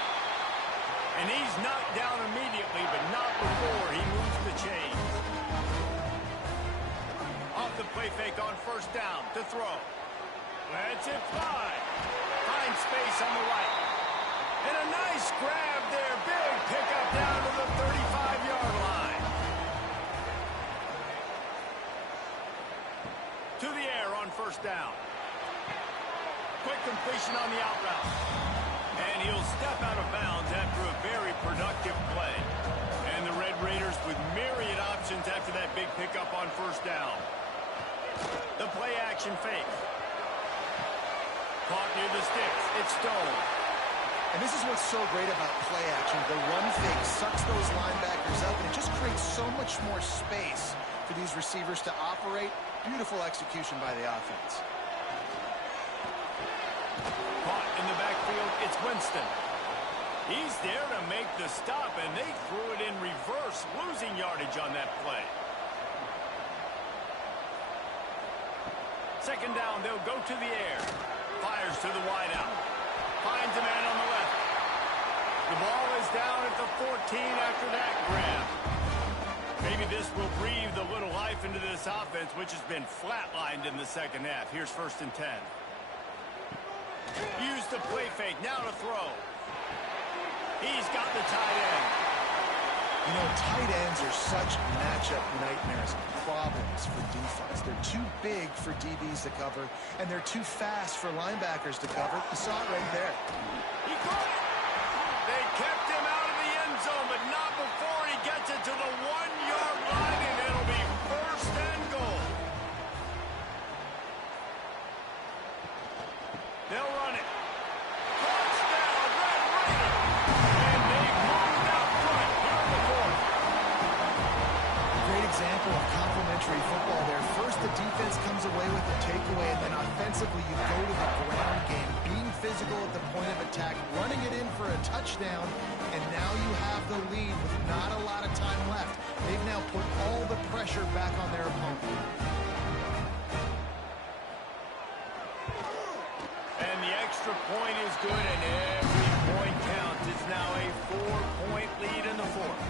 And he's knocked down immediately, but not before he moves the chains. Off the play fake on first down to throw. Lets it fly. Finds space on the right. And a nice grab there. Big pickup down to the 35-yard line. To the air on first down. Quick completion on the out route. And he'll step out of bounds after a very productive play. And the Red Raiders with myriad options after that big pickup on first down. The play action fake. Caught near the sticks. It's Stone. And this is what's so great about play action. The run fake sucks those linebackers up, and it just creates so much more space for these receivers to operate. Beautiful execution by the offense. Caught in the backfield, it's Winston. He's there to make the stop, and they threw it in reverse, losing yardage on that play. 2nd down, they'll go to the air. Fires to the wideout. Finds a man on the left. The ball is down at the 14 after that grab. Maybe this will breathe a little life into this offense, which has been flatlined in the 2nd half. Here's 1st and 10. Use the play fake, now to throw. He's got the tight end. You know, tight ends are such matchup nightmares, problems for defense. They're too big for DBs to cover, and they're too fast for linebackers to cover. You saw it right there. He caught it. They kept him out of the end zone, but not before he gets it to the 1-yard line, and it'll be 1st and goal. They'll run it. Touchdown, Red Raiders. And they've moved out front here in the 4th. Great example of complementary football there. First, the defense comes away with a takeaway, and then offensively, you go to the ground game, being physical at the point of attack, running it in for a touchdown, and now you have the lead with not a lot of time left. They've now put all the pressure back on their opponent. And the extra point is good, and every point counts. It's now a 4-point lead in the 4th.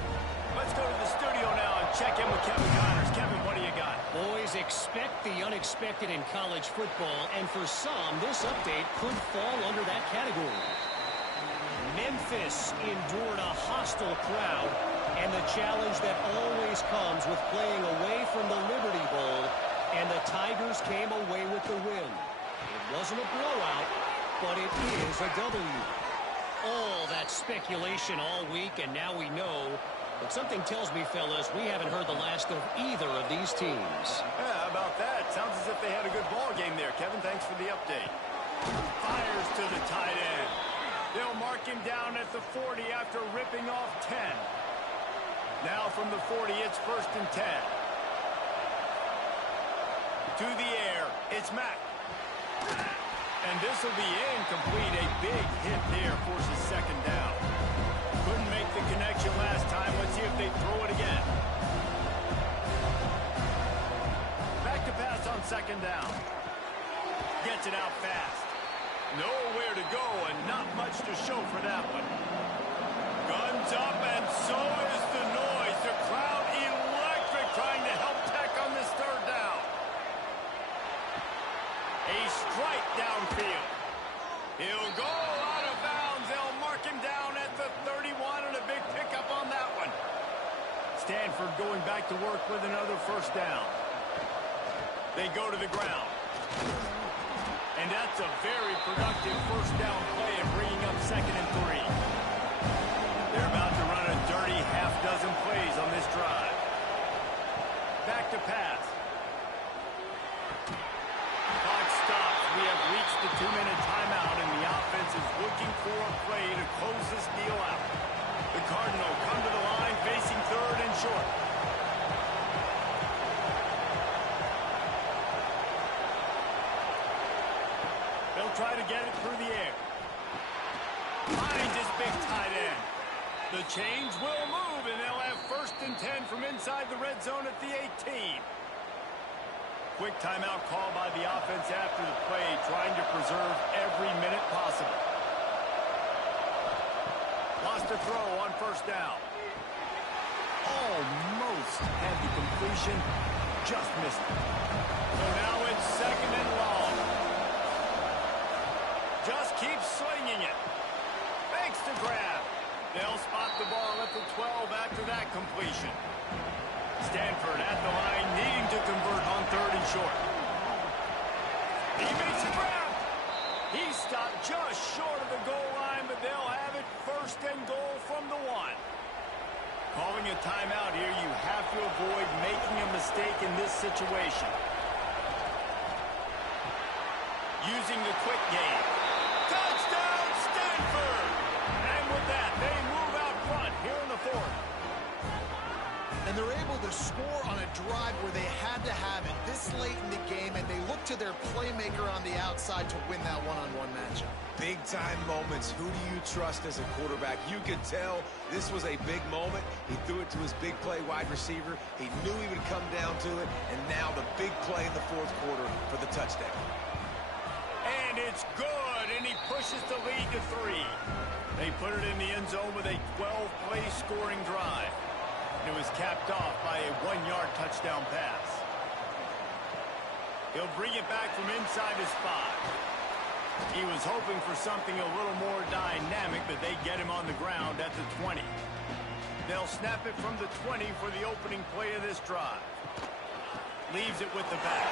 Let's go to the studio now and check in with Kevin Connors. Kevin, what do you got? Boys, expect the unexpected in college football, and for some, this update could fall under that category. Memphis endured a hostile crowd, and the challenge that always comes with playing away from the Liberty Bowl, and the Tigers came away with the win. It wasn't a blowout, but it is a W. All that speculation all week, and now we know. But something tells me, fellas, we haven't heard the last of either of these teams. Yeah, how about that? Sounds as if they had a good ball game there. Kevin, thanks for the update. Fires to the tight end. They'll mark him down at the 40 after ripping off 10. Now from the 40, it's 1st and 10. to the air. It's Mack. And this will be incomplete. A big hit there forces second down. Couldn't make the connection last time. Let's see if they throw it again. Back to pass on second down. Gets it out fast. Nowhere to go and not much to show for that one. Guns up, and so is the noise. The crowd electric, trying to help Tech on this third down. A strike downfield. He'll go out of bounds. They'll mark him down at the 31, and a big pickup on that one. Stanford going back to work with another first down. They go to the ground. And that's a very productive first down play and bringing up 2nd and 3. They're about to run a dirty half-dozen plays on this drive. Back to pass. Clock stops. We have reached the 2-minute timeout, and the offense is looking for a play to close this deal out. The Cardinals come to the line facing 3rd and short. They'll try to get it through the air. Finds his big tight end. The chains will move, and they'll have 1st and 10 from inside the red zone at the 18. Quick timeout call by the offense after the play, trying to preserve every minute possible. Lost a throw on first down. Almost had the completion, just missed it. So now it's 2nd and long. Just keep slinging it. Makes the grab. They'll spot the ball at the 12 after that completion. Stanford at the line, needing to convert on 3rd and short. He makes a grab. He stopped just short of the goal line, but they'll have it 1st and goal from the 1. Calling a timeout here, you have to avoid making a mistake in this situation. Using the quick game. Touchdown, Stanford! And with that, they move out front here in the 4th. And they're able to score on a drive where they had to have it this late in the game, and they look to their playmaker on the outside to win that one-on-one matchup. Big-time moments. Who do you trust as a quarterback? You could tell this was a big moment. He threw it to his big play wide receiver. He knew he would come down to it, and now the big play in the 4th quarter for the touchdown. And it's good, and he pushes the lead to 3. They put it in the end zone with a 12-play scoring drive. It was capped off by a 1-yard touchdown pass. He'll bring it back from inside his 5. He was hoping for something a little more dynamic, but they get him on the ground at the 20. They'll snap it from the 20 for the opening play of this drive. Leaves it with the back.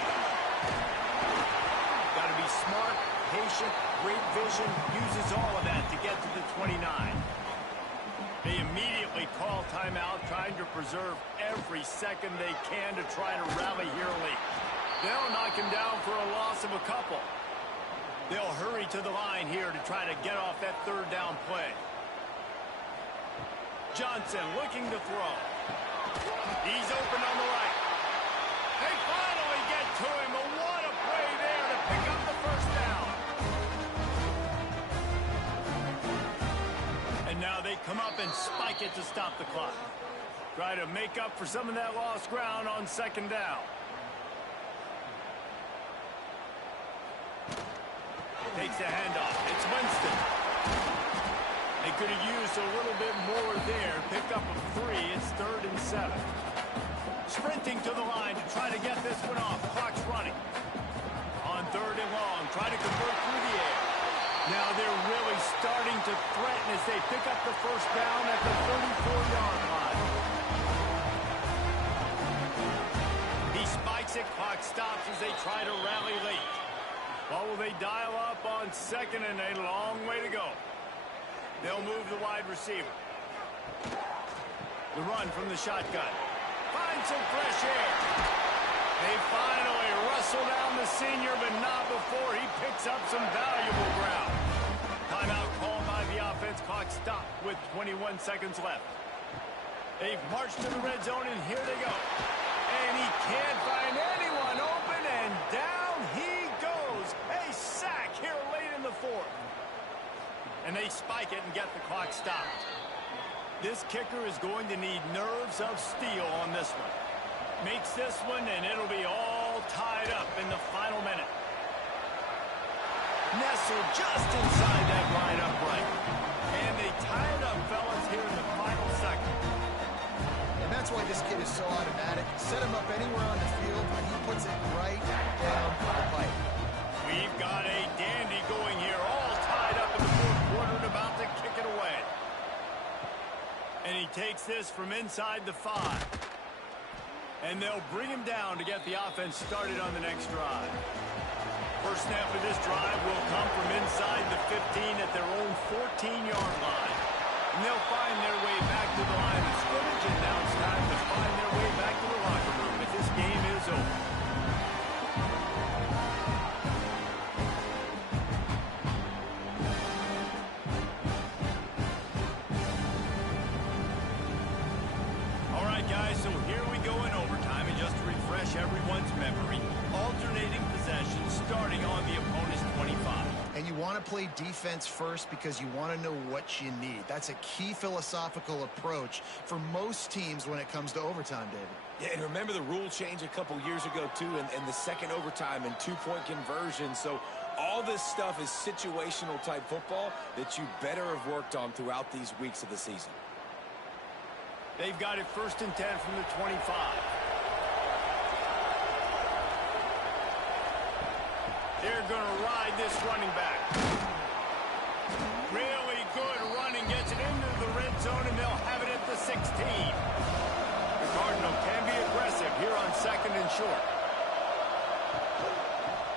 Got to be smart, patient, great vision, uses all of that to get to the 29. They immediately call timeout, trying to preserve every second they can to try to rally here late. They'll knock him down for a loss of a couple. They'll hurry to the line here to try to get off that 3rd down play. Johnson looking to throw. He's open on the right. They finally get to him. What a play there to pick up the 1st down. And now they come up and spike it to stop the clock. Try to make up for some of that lost ground on 2nd down. Takes the handoff. It's Winston. They could have used a little bit more there. Pick up a 3. It's 3rd and 7. Sprinting to the line to try to get this one off. Clock's running. On 3rd and long. Try to convert through the air. Now they're really starting to threaten as they pick up the 1st down at the 34-yard line. He spikes it. Clock stops as they try to rally late. What will they dial up on 2nd and a long way to go? They'll move the wide receiver. The run from the shotgun. Find some fresh air. They finally wrestle down the senior, but not before he picks up some valuable ground. Timeout called by the offense. Clock stopped with 21 seconds left. They've marched to the red zone, and here they go. And he can't find anyone open, and fourth. And they spike it and get the clock stopped. This kicker is going to need nerves of steel on this one. Makes this one, and it'll be all tied up in the final minute. Nestled just inside that line upright. And they tie it up, fellas, here in the final second. And that's why this kid is so automatic. Set him up anywhere on the field, and he puts it right down the pipe. We've got a dandy going here, all tied up in the fourth quarter and about to kick it away. And he takes this from inside the 5. And they'll bring him down to get the offense started on the next drive. First snap of this drive will come from inside the 15 at their own 14-yard line. And they'll find their way back to the line of scrimmage, and now it's time to find their way back to the locker room as this game is over. All right, guys, so here we go in overtime, and just to refresh everyone's memory, alternating possessions starting on the opponent's 25. And you want to play defense first because you want to know what you need. That's a key philosophical approach for most teams when it comes to overtime, David. Yeah, and remember the rule change a couple years ago, too, and the second overtime and two-point conversion. So all this stuff is situational type football that you better have worked on throughout these weeks of the season. They've got it 1st and 10 from the 25. They're going to ride this running back. Really good running. Gets it into the red zone, and they'll have it at the 16. The Cardinals can be aggressive here on 2nd and short.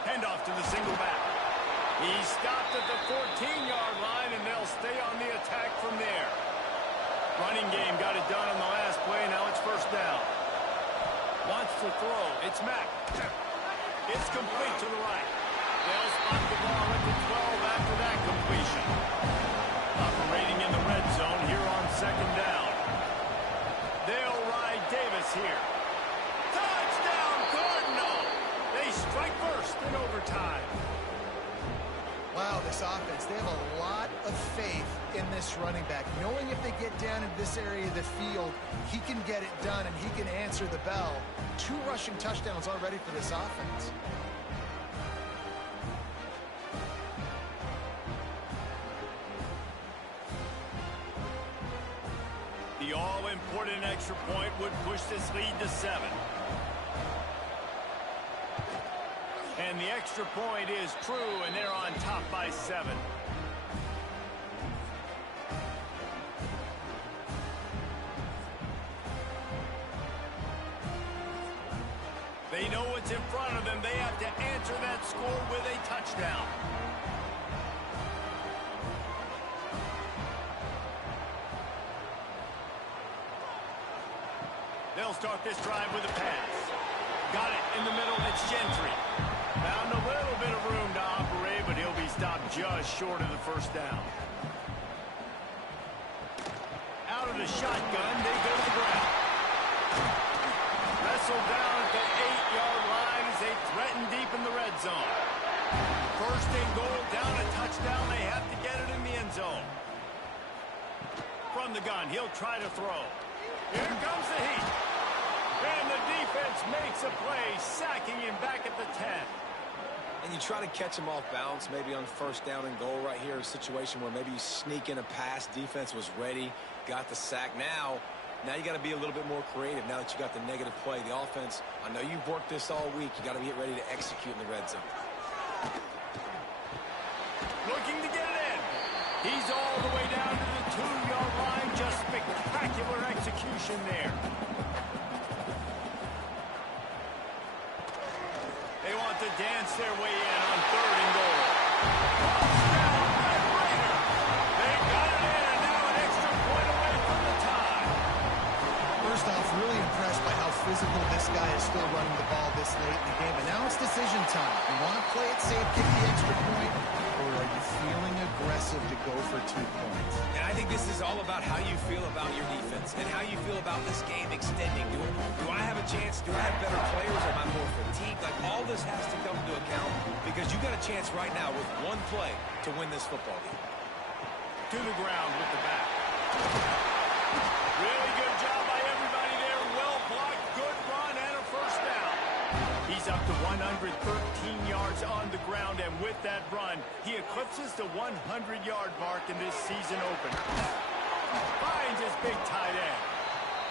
Handoff to the single back. He stopped at the 14-yard line, and they'll stay on the attack from there. Running game got it done on the last play. Now it's 1st down. Wants to throw. It's Mack. It's complete to the right. They'll spot the ball at the 12 after that completion. Operating in the red zone here on 2nd down. They'll ride Davis here. Touchdown, Cardinal! They strike first in overtime. Wow, this offense, they have a lot of faith in this running back. Knowing if they get down in this area of the field, he can get it done and he can answer the bell. 2 rushing touchdowns already for this offense. The all-important extra point would push this lead to 7. And the extra point is true, and they're on top by 7. They know what's in front of them. They have to answer that score with a touchdown. They'll start this drive with a pass. Got it in the middle. It's Gentry. Found a little bit of room to operate, but he'll be stopped just short of the 1st down. Out of the shotgun, they go to the ground. Wrestled down at the 8-yard line as they threaten deep in the red zone. 1st and goal, down a touchdown. They have to get it in the end zone. From the gun, he'll try to throw. Here comes the heat. And the defense makes a play, sacking him back at the 10. And you try to catch him off balance, maybe on 1st down and goal right here, a situation where maybe you sneak in a pass, defense was ready, got the sack. Now you got to be a little bit more creative now that you got the negative play. The offense, I know you've worked this all week. You got to get ready to execute in the red zone. Looking to get it in. He's all the way down to the 2-yard line. Just spectacular execution there. They want to dance their way in on 3rd and goal. They got it in, and now an extra point away from the tie. First off, really impressed by how physical this guy is still running the ball this late in the game. But now it's decision time. You want to play it safe, kick the extra point, or are you feeling aggressive to go for 2 points? And I think this is all about how you feel about your defense. defense and how you feel about this game extending. Do I have a chance? Do I have better players? Am I more fatigued? Like, all this has to come into account because you got a chance right now with one play to win this football game. To the ground with the back. Really good job by everybody there. Well blocked, good run, and a first down. He's up to 113 yards on the ground, and with that run, he eclipses the 100-yard mark in this season opener. Finds his big tight end.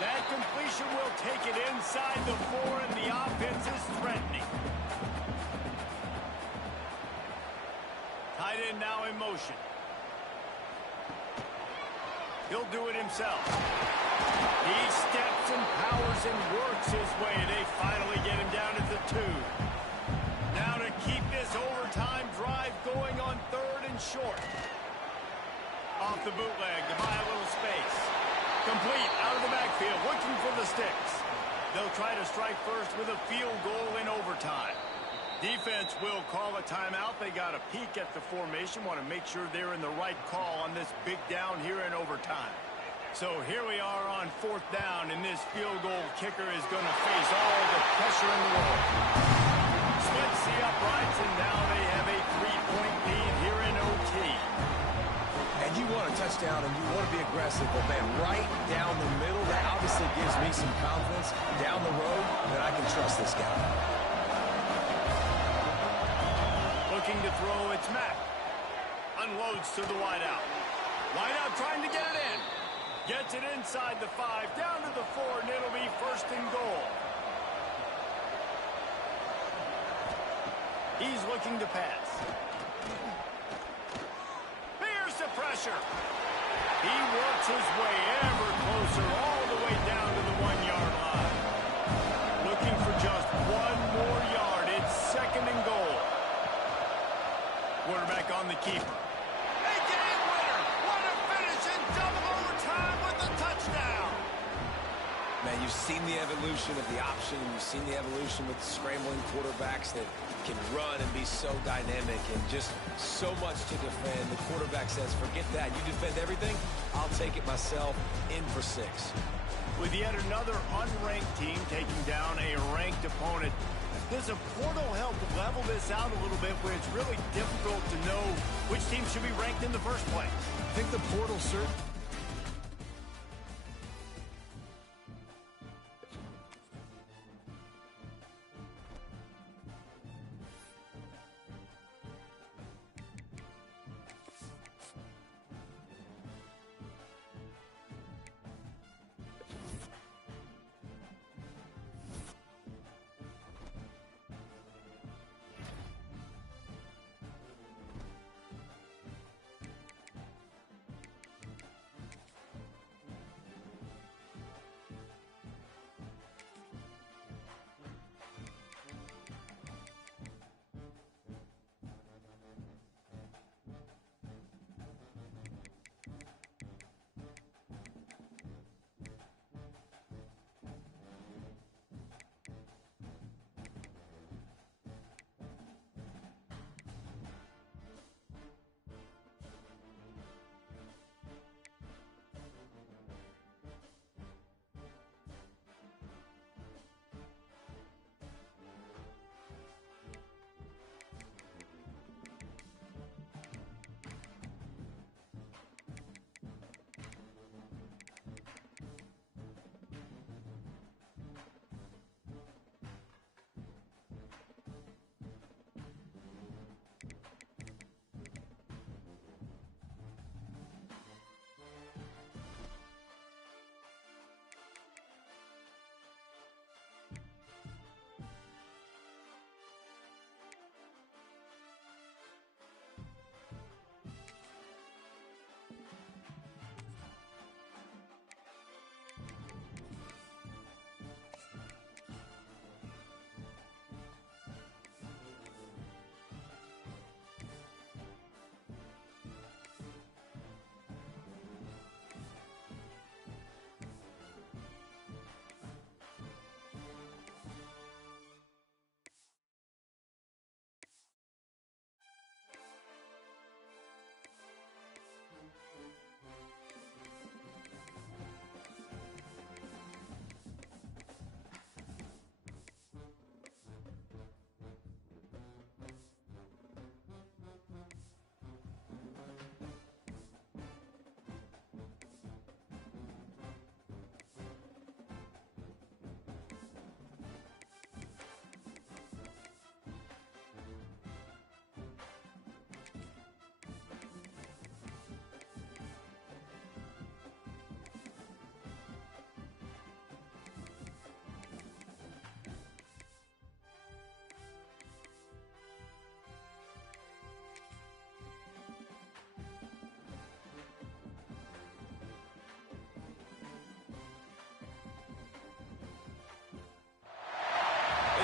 That completion will take it inside the 4, and the offense is threatening. Tight end now in motion. He'll do it himself. He steps and powers and works his way. They finally get him down at the 2. Now to keep this overtime drive going on 3rd and short. Off the bootleg to buy a little space. Complete out of the backfield, looking for the sticks. They'll try to strike first with a field goal in overtime. Defense will call a timeout. They got a peek at the formation, want to make sure they're in the right call on this big down here in overtime. So here we are on 4th down, and this field goal kicker is going to face all the pressure in the world. Splits the uprights, and now they have a 3-point lead here in OT. And you want a touchdown, and you want to be aggressive, but, man, right down the middle, that obviously gives me some confidence down the road that I can trust this guy. Looking to throw, it's Mack. Unloads to the wideout. Wideout trying to get it in. Gets it inside the 5, down to the 4, and it'll be 1st and goal. He's looking to pass. Here's the pressure. He works his way ever closer, all the way down to the 1-yard line. Looking for just 1 more yard. It's 2nd and goal. Quarterback on the keeper. A game winner. What a finish in double overtime with a touchdown. Man, you've seen the evolution of the option. You've seen the evolution with scrambling quarterbacks that can run and be so dynamic and just so much to defend. The quarterback says, forget that. You defend everything, I'll take it myself. In for 6. With yet another unranked team taking down a ranked opponent, does a portal help level this out a little bit where it's really difficult to know which team should be ranked in the first place? I think the portal certainly...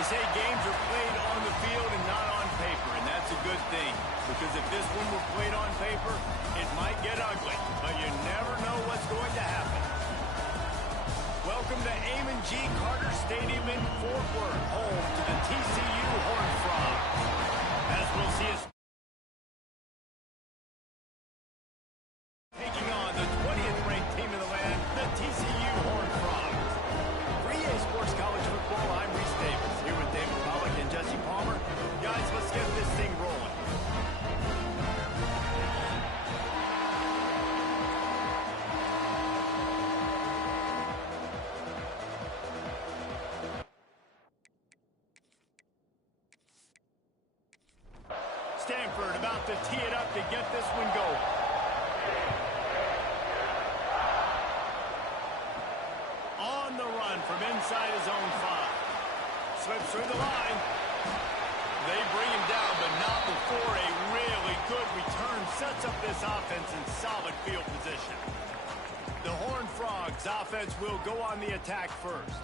say games are played on the field and not on paper, and that's a good thing. Because if this one were played on paper, it might get ugly. But you never know what's going to happen. Welcome to Amon G. Carter Stadium in Fort Worth, home to the TCU Horned Frogs. As we'll see us taking on the 20th ranked team in the land, the TCU Horned Frogs. For EA Sports College Football, I'm Reese Davis, here with David Pollack and Jesse Palmer. Guys, let's get this thing rolling. Stanford about to tee it up to get this one going. On the run from inside his own 5. Slips through the line. They bring him down, but not before a really good return sets up this offense in solid field position. The Horned Frogs offense will go on the attack first.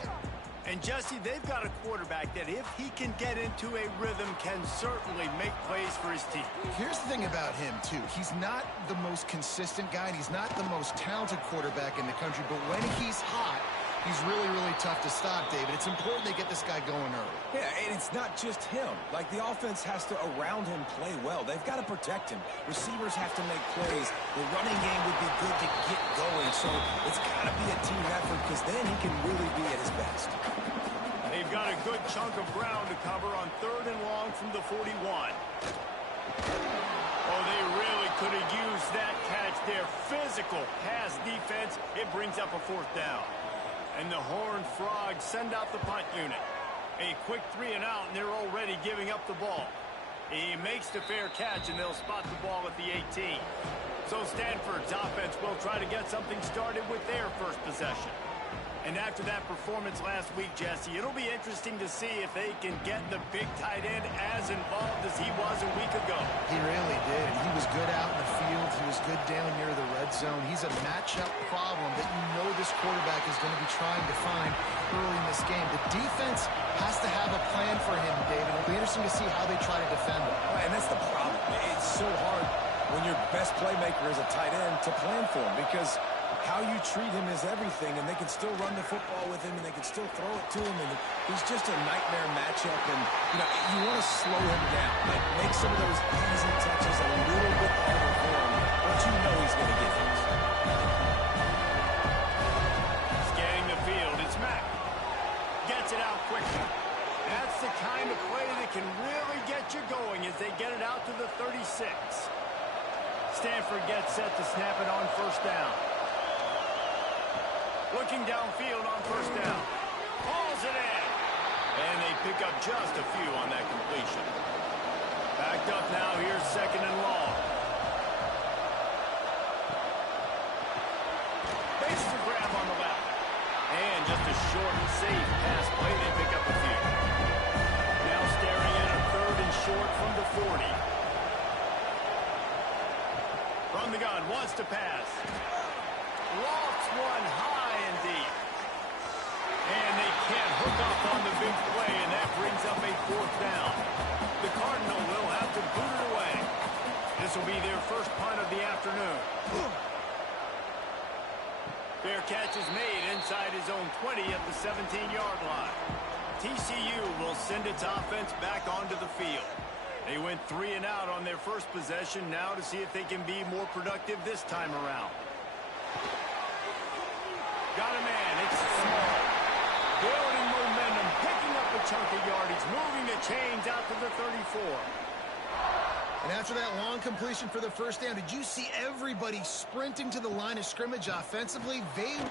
And, Jesse, they've got a quarterback that, if he can get into a rhythm, can certainly make plays for his team. Here's the thing about him, too. He's not the most consistent guy, and he's not the most talented quarterback in the country, but when he's hot, he's really, really tough to stop, David. It's important they get this guy going early. Yeah, and it's not just him. Like, the offense has to, around him, play well. They've got to protect him. Receivers have to make plays. The running game would be good to get going, so it's got to be a team effort, because then he can really be at his best. They've got a good chunk of ground to cover on 3rd and long from the 41. Oh, they really could have used that catch there. Physical pass defense. It brings up a 4th down. And the Horned Frogs send out the punt unit. A quick 3 and out, and they're already giving up the ball. He makes the fair catch, and they'll spot the ball at the 18. So Stanford's offense will try to get something started with their first possession. And after that performance last week, Jesse, it'll be interesting to see if they can get the big tight end as involved as he was a week ago. He really did. He was good out in the field. He was good down near the red zone. He's a matchup problem that you know this quarterback is going to be trying to find early in this game. The defense has to have a plan for him, David. It'll be interesting to see how they try to defend him. Right, and that's the problem. It's so hard when your best playmaker is a tight end to plan for him, because how you treat him is everything, and they can still run the football with him, and they can still throw it to him, and he's just a nightmare matchup. And, you know, you want to slow him down, like make some of those easy touches a little bit harder for him, but you know he's going to get hit. Scanning the field, it's Mack. Gets it out quickly. That's the kind of play that can really get you going as they get it out to the 36. Stanford gets set to snap it on 1st down. Looking downfield on 1st down. Hauls it in. And they pick up just a few on that completion. Backed up now, here's 2nd and long. Base to grab on the left. And just a short, safe pass play. They pick up a few. Now staring at a 3rd and short from the 40. From the gun, wants to pass. Lofts one high and deep. And they can't hook up on the big play, and that brings up a 4th down. The Cardinals will have to boot it away. This will be their first punt of the afternoon. Fair catch is made inside his own 20 at the 17-yard line. TCU will send its offense back onto the field. They went 3 and out on their first possession, now to see if they can be more productive this time around. Got a man, it's small. Building momentum, picking up a chunk of yardage, moving the chains out to the 34. And after that long completion for the 1st down, did you see everybody sprinting to the line of scrimmage offensively? There he goes.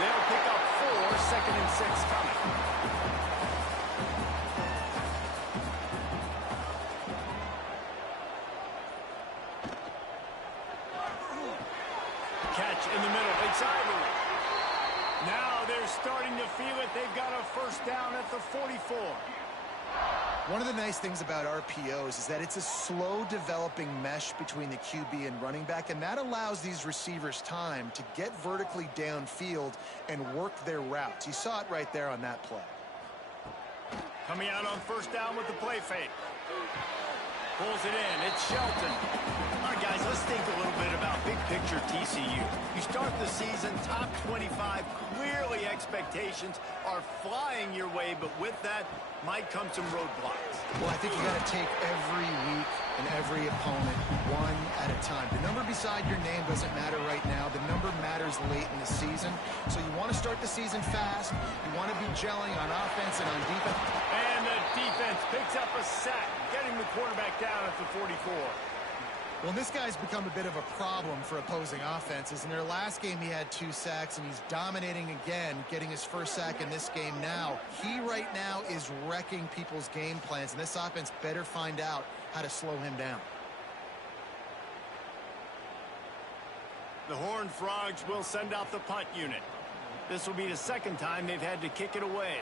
They'll pick up 4, 2nd and 6 coming. Catch in the middle, it's Ivory. Now they're starting to feel it. They've got a 1st down at the 44. One of the nice things about RPOs is that it's a slow developing mesh between the QB and running back, and that allows these receivers time to get vertically downfield and work their routes. You saw it right there on that play. Coming out on first down with the play fake. Pulls it in. It's Shelton. All right, guys, let's think a little bit about big picture TCU. You start the season top 25. Clearly expectations are flying your way, but with that might come some roadblocks. Well, I think you got to take every week and every opponent one at a time. The number beside your name doesn't matter right now. The number matters late in the season. So you want to start the season fast. You want to be gelling on offense and on defense. And the defense picks up a sack, getting the quarterback down at the 44. Well, this guy's become a bit of a problem for opposing offenses. In their last game, he had 2 sacks, and he's dominating again, getting his first sack in this game now. He right now is wrecking people's game plans, and this offense better find out how to slow him down. The Horned Frogs will send out the punt unit. This will be the second time they've had to kick it away.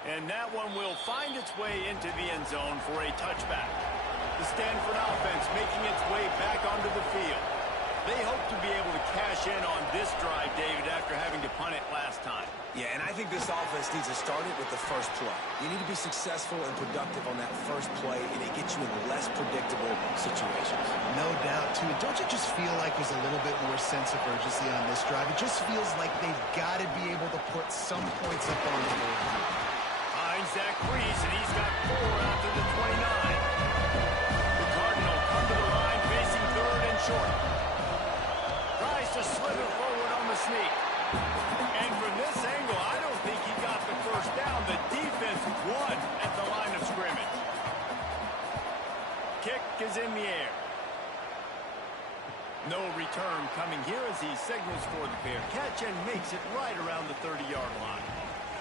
And that one will find its way into the end zone for a touchback. The Stanford offense making its way back onto the field. They hope to be able to cash in on this drive, David, after having to punt it last time. Yeah, and I think this offense needs to start it with the first play. You need to be successful and productive on that first play, and it gets you in less predictable situations. No doubt, too. Don't you just feel like there's a little bit more sense of urgency on this drive? It just feels like they've got to be able to put some points up on the board. Zach Brees, and he's got 4 out to the 29. The Cardinals come to the line facing third and short. Tries to slither forward on the sneak. And from this angle, I don't think he got the first down. The defense won at the line of scrimmage. Kick is in the air. No return coming here as he signals for the fair catch and makes it right around the 30-yard line.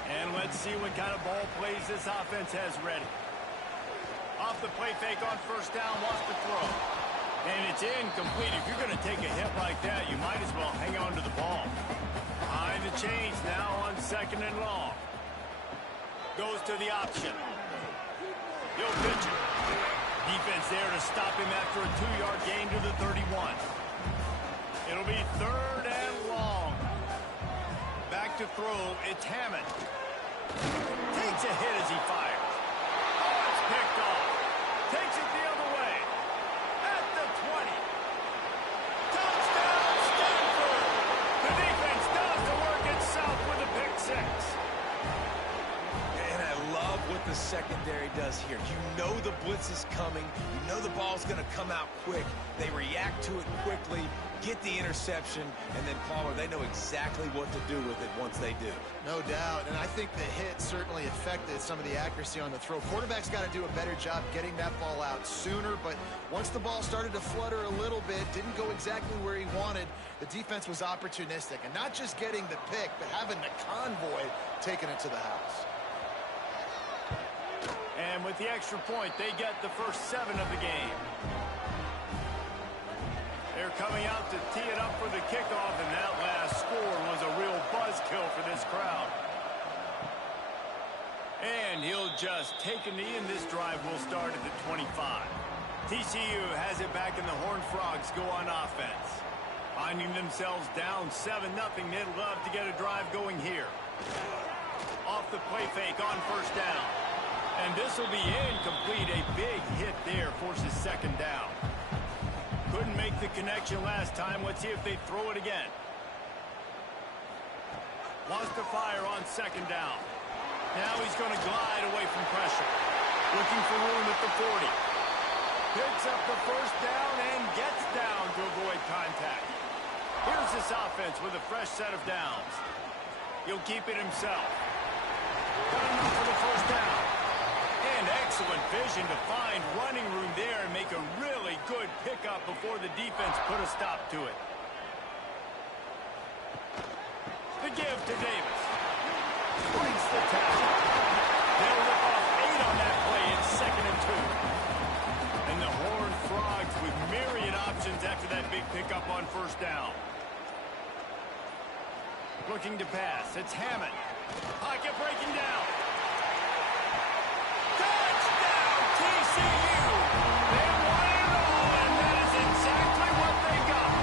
And let's see what kind of ball plays this offense has ready. Off the play fake on first down, wants to throw. And it's incomplete. If you're going to take a hit like that, you might as well hang on to the ball. Behind the chains now on second and long. Goes to the option. He'll pitch it. Defense there to stop him after a 2-yard gain to the 31. It'll be third and long. Back to throw, it's Hammond. Takes a hit as he fires. Oh, it's picked off. Takes it the other way. At the 20. Touchdown, Stanford! The defense does the work itself with a pick 6. And I love what the secondary does here. You know the blitz is coming. You know the ball's going to come out quick. They react to it quickly, get the interception, and then Palmer, they know exactly what to do with it once they do. No doubt, and I think the hit certainly affected some of the accuracy on the throw. Quarterback's got to do a better job getting that ball out sooner, but once the ball started to flutter a little bit, didn't go exactly where he wanted, the defense was opportunistic, and not just getting the pick, but having the convoy taking it to the house. And with the extra point, they get the first 7 of the game. They're coming out to tee it up for the kickoff, and that last score was a real buzzkill for this crowd. And he'll just take a knee, and this drive will start at the 25. TCU has it back, and the Horned Frogs go on offense. Finding themselves down 7-0, they'd love to get a drive going here. Off the play fake on first down. And this will be incomplete. A big hit there forces second down. Couldn't make the connection last time. Let's see if they throw it again. Wants to fire on second down. Now he's going to glide away from pressure. Looking for room at the 40. Picks up the first down and gets down to avoid contact. Here's this offense with a fresh set of downs. He'll keep it himself. Got enough for the first down. And excellent vision to find running room there and make a really good pickup before the defense put a stop to it. The give to Davis. Breaks the tackle. They'll rip off 8 on that play. It's 2nd and 2. And the Horned Frogs with myriad options after that big pickup on first down. Looking to pass. It's Hammond. Pocket breaking down. Touchdown, TCU! They won it all, and that is exactly what they got.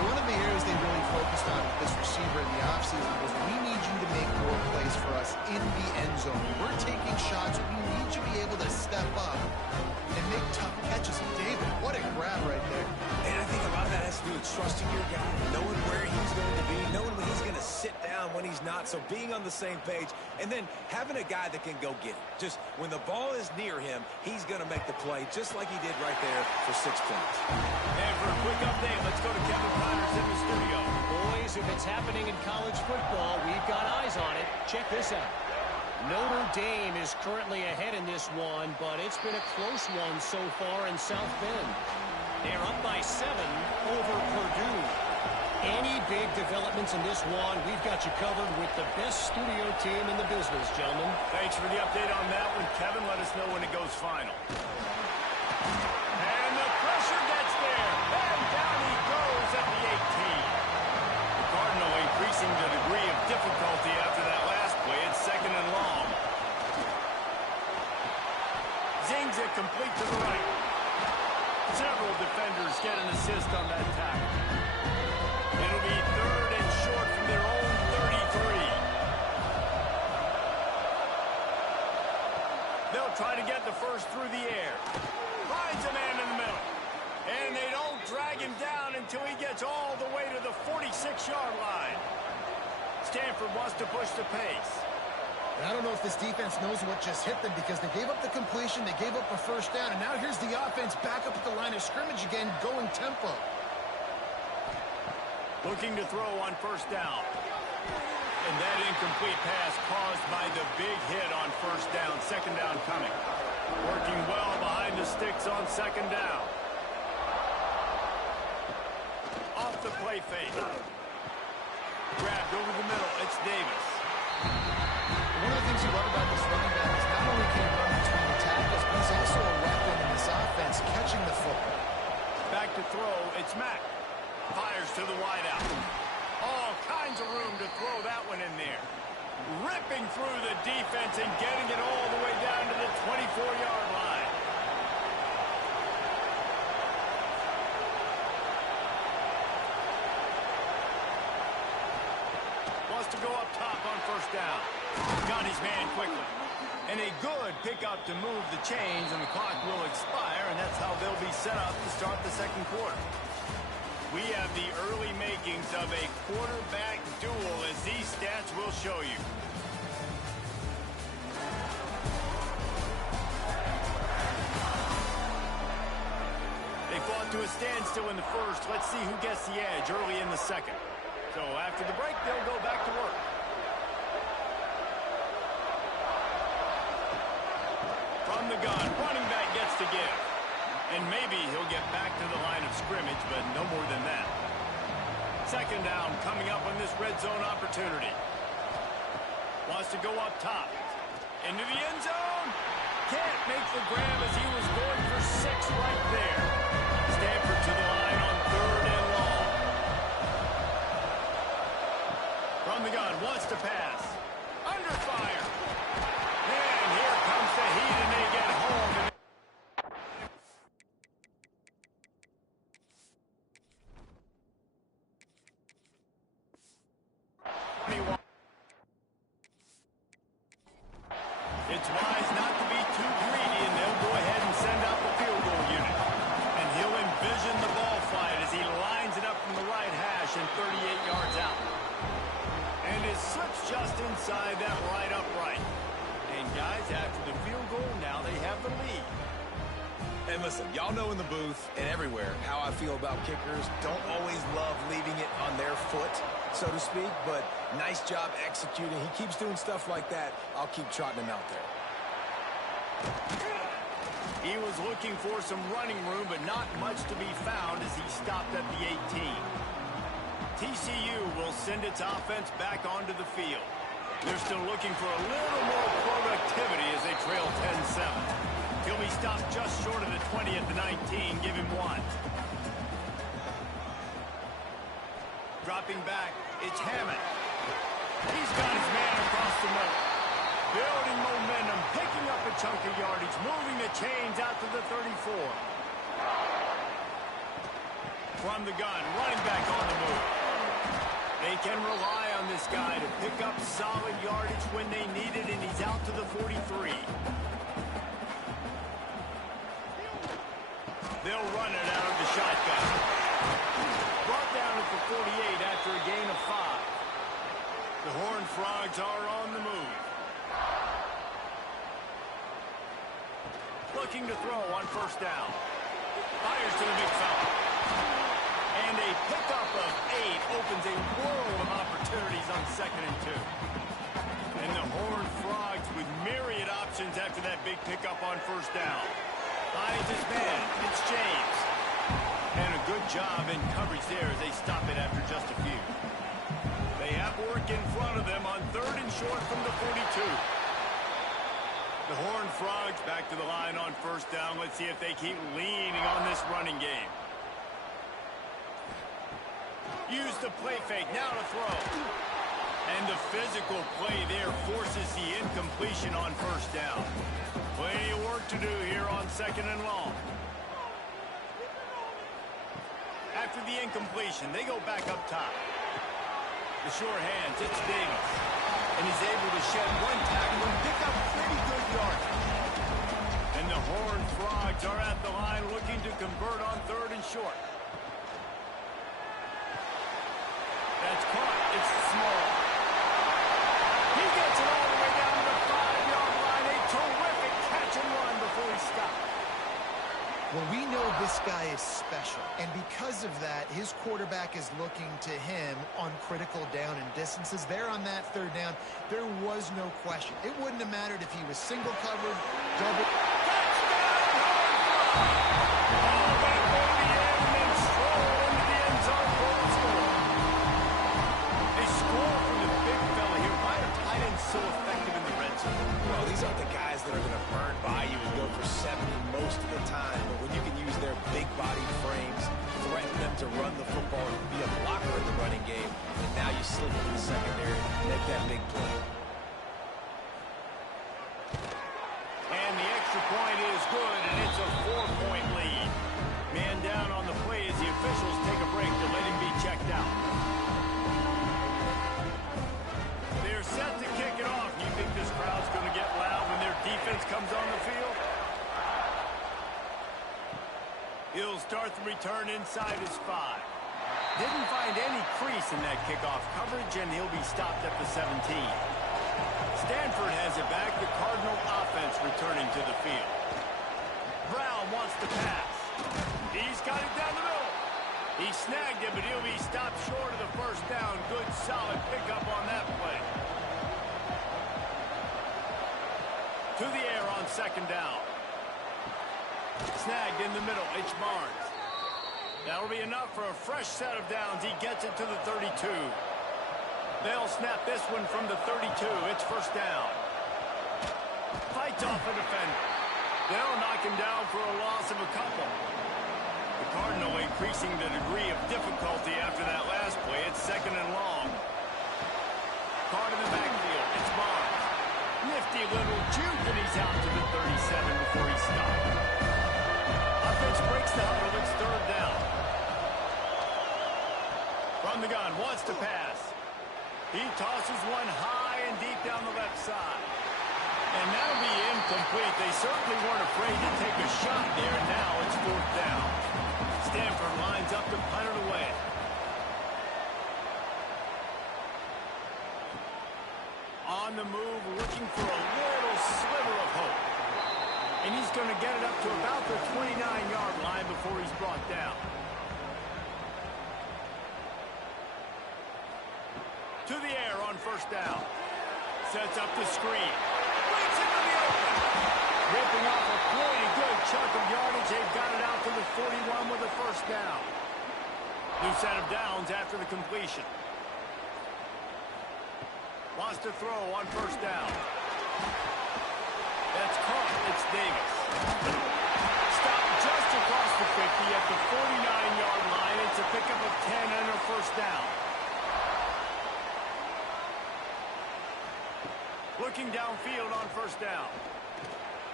One of the areas they really focused on with this receiver in the offseason was we need you to make more plays for us in the end zone. We're taking shots. We need you to be able to step up and make tough catches. And David, what a grab right there. And I think a lot of that has to do with trusting your guy, knowing where he's going to be, knowing when he's going to sit down, when he's not, so being on the same page, and then having a guy that can go get it. Just when the ball is near him, he's going to make the play, just like he did right there for 6 points. And for a quick update, let's go to Kevin Connors in the studio. Boys, if it's happening in college football, we've got eyes on it. Check this out. Notre Dame is currently ahead in this one, but it's been a close one so far in South Bend. They're up by 7 over Purdue. Any big developments in this one, we've got you covered with the best studio team in the business, gentlemen. Thanks for the update on that one, Kevin. Let us know when it goes final. And the pressure gets there. And down he goes at the 18. The Cardinal increasing the degree of difficulty after that last play. It's 2nd and long. Zings it complete to the right. Several defenders get an assist on that tackle. It'll be 3rd and short from their own 33. They'll try to get the first through the air. Finds a man in the middle. And they don't drag him down until he gets all the way to the 46-yard line. Stanford wants to push the pace. I don't know if this defense knows what just hit them because they gave up the completion, they gave up a first down, and now here's the offense back up at the line of scrimmage again, going tempo. Looking to throw on first down. And that incomplete pass caused by the big hit on first down. 2nd down coming. Working well behind the sticks on 2nd down. Off the play fake. Grabbed over the middle. It's Davis. One of the things you love about this running back is not only can he run between the tackles, but he's also a weapon in this offense, catching the football. Back to throw. It's Mack. Fires to the wideout. All kinds of room to throw that one in there. Ripping through the defense and getting it all the way down to the 24-yard line. Wants to go up top on first down. Got his man quickly. And a good pickup to move the chains, and the clock will expire, and that's how they'll be set up to start the 2nd quarter. We have the early makings of a quarterback duel, as these stats will show you. They fought to a standstill in the first. Let's see who gets the edge early in the 2nd. So after the break, they'll go back to work. From the gun, running back gets to give. And maybe he'll get back to the line of scrimmage, but no more than that. 2nd down coming up on this red zone opportunity. Wants to go up top. Into the end zone. Can't make the grab as he was going for 6 right there. Stanford to the line on 3rd and long. From the gun, wants to pass. Under fire. And here comes the heat, and they get home. It's wise not to be too greedy, and they'll go ahead and send out the field goal unit. And he'll envision the ball flight as he lines it up from the right hash and 38 yards out. And it slips just inside that right upright. And guys, after the field goal, now they have the lead. And listen, y'all know in the booth and everywhere how I feel about kickers. Don't always love leaving it on their foot, so to speak, but nice job executing. He keeps doing stuff like that. I'll keep trotting him out there. He was looking for some running room, but not much to be found as he stopped at the 18. TCU will send its offense back onto the field. They're still looking for a little more productivity as they trail 10-7. He'll be stopped just short of the 20 at the 19. Give him 1. Dropping back, it's Hammond. He's got his man across the middle. Building momentum, picking up a chunk of yardage, moving the chains out to the 34. From the gun, running back on the move. They can rely on this guy to pick up solid yardage when they need it, and he's out to the 43. They'll run it out of the shotgun. Brought down at the 48 after a gain of 5. The Horned Frogs are on the move. Looking to throw on first down. Fires to the big fella. And a pickup of 8 opens a world of opportunities on 2nd and 2. And the Horned Frogs with myriad options after that big pickup on first down. Finds his man. It's James. And a good job in coverage there as they stop it after just a few. They have work in front of them on 3rd and short from the 42. The Horned Frogs back to the line on first down. Let's see if they keep leaning on this running game. Use the play fake. Now to throw. And the physical play there forces the incompletion on first down. Plenty of work to do here on 2nd and long. After the incompletion, they go back up top. The sure hands, it's Davis. And he's able to shed one tackle and pick up pretty good yardage. And the Horned Frogs are at the line looking to convert on 3rd and short. That's caught. It's Small. He gets it all the way down to the 5-yard line. A terrific catch and run before he stopped. Well, we know this guy is special, and because of that, his quarterback is looking to him on critical down and distances. There on that 3rd down, there was no question. It wouldn't have mattered if he was single covered, double. So effective in the red zone. Well, these aren't the guys that are going to burn by you and go for 70 most of the time, but when you can use their big body frames, threaten them to run the football and be a blocker in the running game, and now you slip into the secondary and make that big play. And the extra point is good, and it's a 4-point lead. Man down on the play as the officials take a break to let him be checked out. They're set to kick it off. You think this crowd's going to get loud when their defense comes on the field? He'll start the return inside his 5. Didn't find any crease in that kickoff coverage, and he'll be stopped at the 17. Stanford has it back. The Cardinal offense returning to the field. Brown wants to pass. He's got it down the middle. He snagged it, but he'll be stopped short of the first down. Good, solid pickup on that play. To the air on 2nd down. Snagged in the middle. It's Barnes. That'll be enough for a fresh set of downs. He gets it to the 32. They'll snap this one from the 32. It's first down. Fights off a defender. They'll knock him down for a loss of a couple. The Cardinal increasing the degree of difficulty after that last play. It's 2nd and long. Caught in the backfield. It's Barnes. Nifty little juke, and he's out to the 37 before he stopped. Offense breaks the huddle. It's 3rd down. From the gun, wants to pass. He tosses one high and deep down the left side. And that'll be incomplete. They certainly weren't afraid to take a shot there. Now it's 4th down. Stanford lines up to punt it away. On the move, looking for a little sliver of hope. And he's going to get it up to about the 29-yard line before he's brought down. To the air on first down. Sets up the screen. Breaks into the open. Ripping off a pretty good chunk of yardage. They've got it out to the 41 with a first down. New set of downs after the completion. Wants to throw on first down. That's caught. It's Davis. Stopped just across the 50 at the 49-yard line. It's a pickup of 10 and a first down.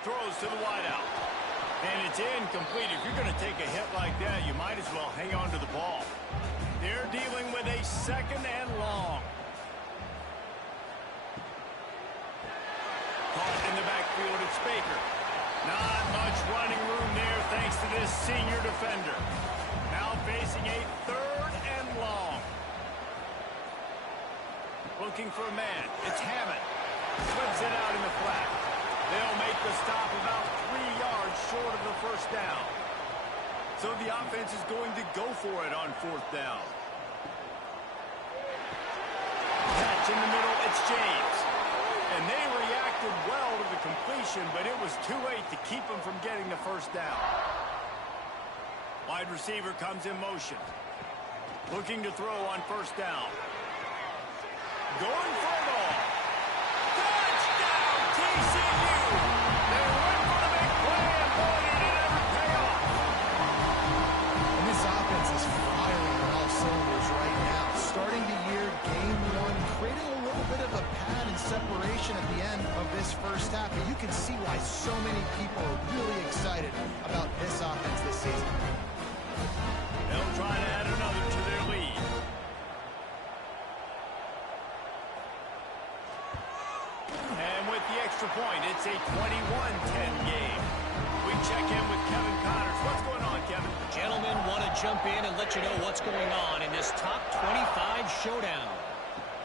Throws to the wideout. And it's incomplete. If you're going to take a hit like that, you might as well hang on to the ball. They're dealing with a 2nd and long. Caught in the backfield, it's Baker. Not much running room there thanks to this senior defender. Now facing a 3rd and long. Looking for a man. It's Hammond. Slips it out in the flat. They'll make the stop about 3 yards short of the 1st down. So the offense is going to go for it on 4th down. Catch in the middle, it's James. And they reacted well to the completion, but it was too late to keep them from getting the 1st down. Wide receiver comes in motion. Looking to throw on 1st down. Going for a ball. Touchdown, TCU! They went for the big play, and boy, did it ever pay off. And this offense is firing on all cylinders right now. Starting the year, game 1, creating a little bit of a pad and separation at the end of this 1st half. And you can see why so many people are really excited about this offense this season. They'll try to add another to their lead. And with the extra point, it's a 21-10 game. We check in with Kevin Connors. What's going on, Kevin? Gentlemen, want to jump in and let you know what's going on in this top 25 showdown.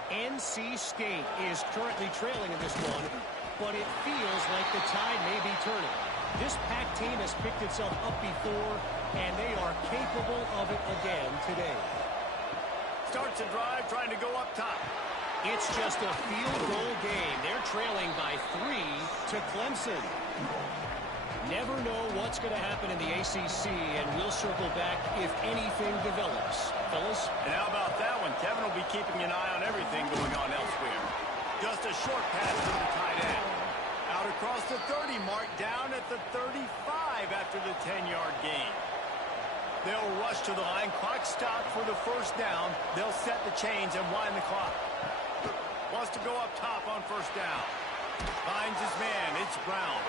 NC State is currently trailing in this one, but it feels like the tide may be turning. This Pac team has picked itself up before, and they are capable of it again today. Starts a drive, trying to go up top. It's just a field goal game. They're trailing by 3 to Clemson. Never know what's going to happen in the ACC, and we'll circle back if anything develops. Fellas? And how about that one? Kevin will be keeping an eye on everything going on elsewhere. Just a short pass to the tight end. Out across the 30 mark, down at the 35 after the 10-yard gain. They'll rush to the line. Clock stopped for the 1st down. They'll set the chains and wind the clock. Wants to go up top on 1st down. Finds his man. It's Brown.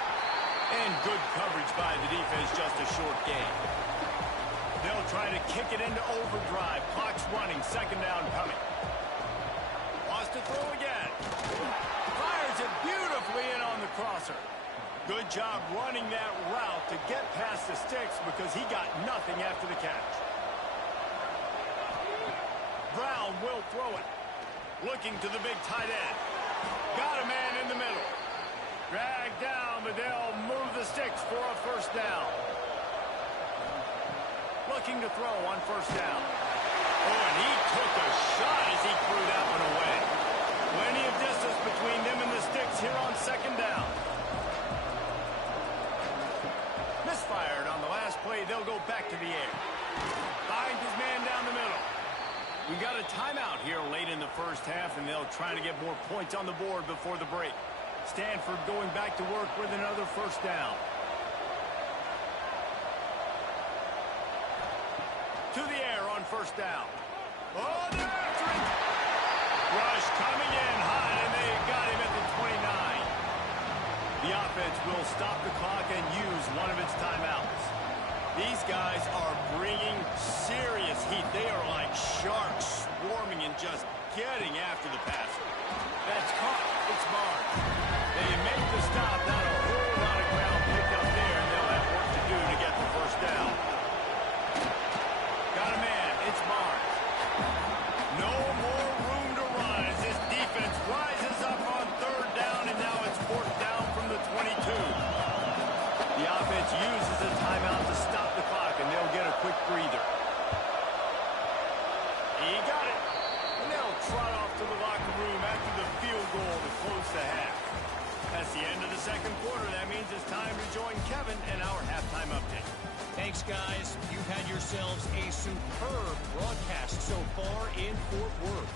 And good coverage by the defense, just a short gain. They'll try to kick it into overdrive. Clock's running. 2nd down coming. Wants to throw again. Fires it beautifully in on the crosser. Good job running that route to get past the sticks because he got nothing after the catch. Brown will throw it. Looking to the big tight end. Got a man in the middle. Dragged down, but they'll move the sticks for a 1st down. Looking to throw on 1st down. Oh, and he took a shot as he threw that one away. Plenty of distance between them and the sticks here on 2nd down. Misfired on the last play. They'll go back to the air. Finds his man down the middle. We got a timeout here late in the 1st half, and they'll try to get more points on the board before the break. Stanford going back to work with another 1st down. To the air on 1st down. Oh, they're after him. Rush coming in high, and they got him at the 29. The offense will stop the clock and use one of its timeouts. These guys are bringing serious heat. They are like sharks swarming and just getting after the passer. That's caught. It's marked. They make the stop. Not a whole lot of ground picked up there, and they'll have work to do to get the 1st down. Got a man. It's marked. No more room to run as this defense rises up on 3rd down, and now it's 4th down from the 22. The offense uses a timeout to stop the clock, and they'll get a quick breather. He got it. And they'll trot off to the locker room after the field goal to close the half. That's the end of the 2nd quarter. That means it's time to join Kevin and our halftime update. Thanks, guys. You've had yourselves a superb broadcast so far in Fort Worth.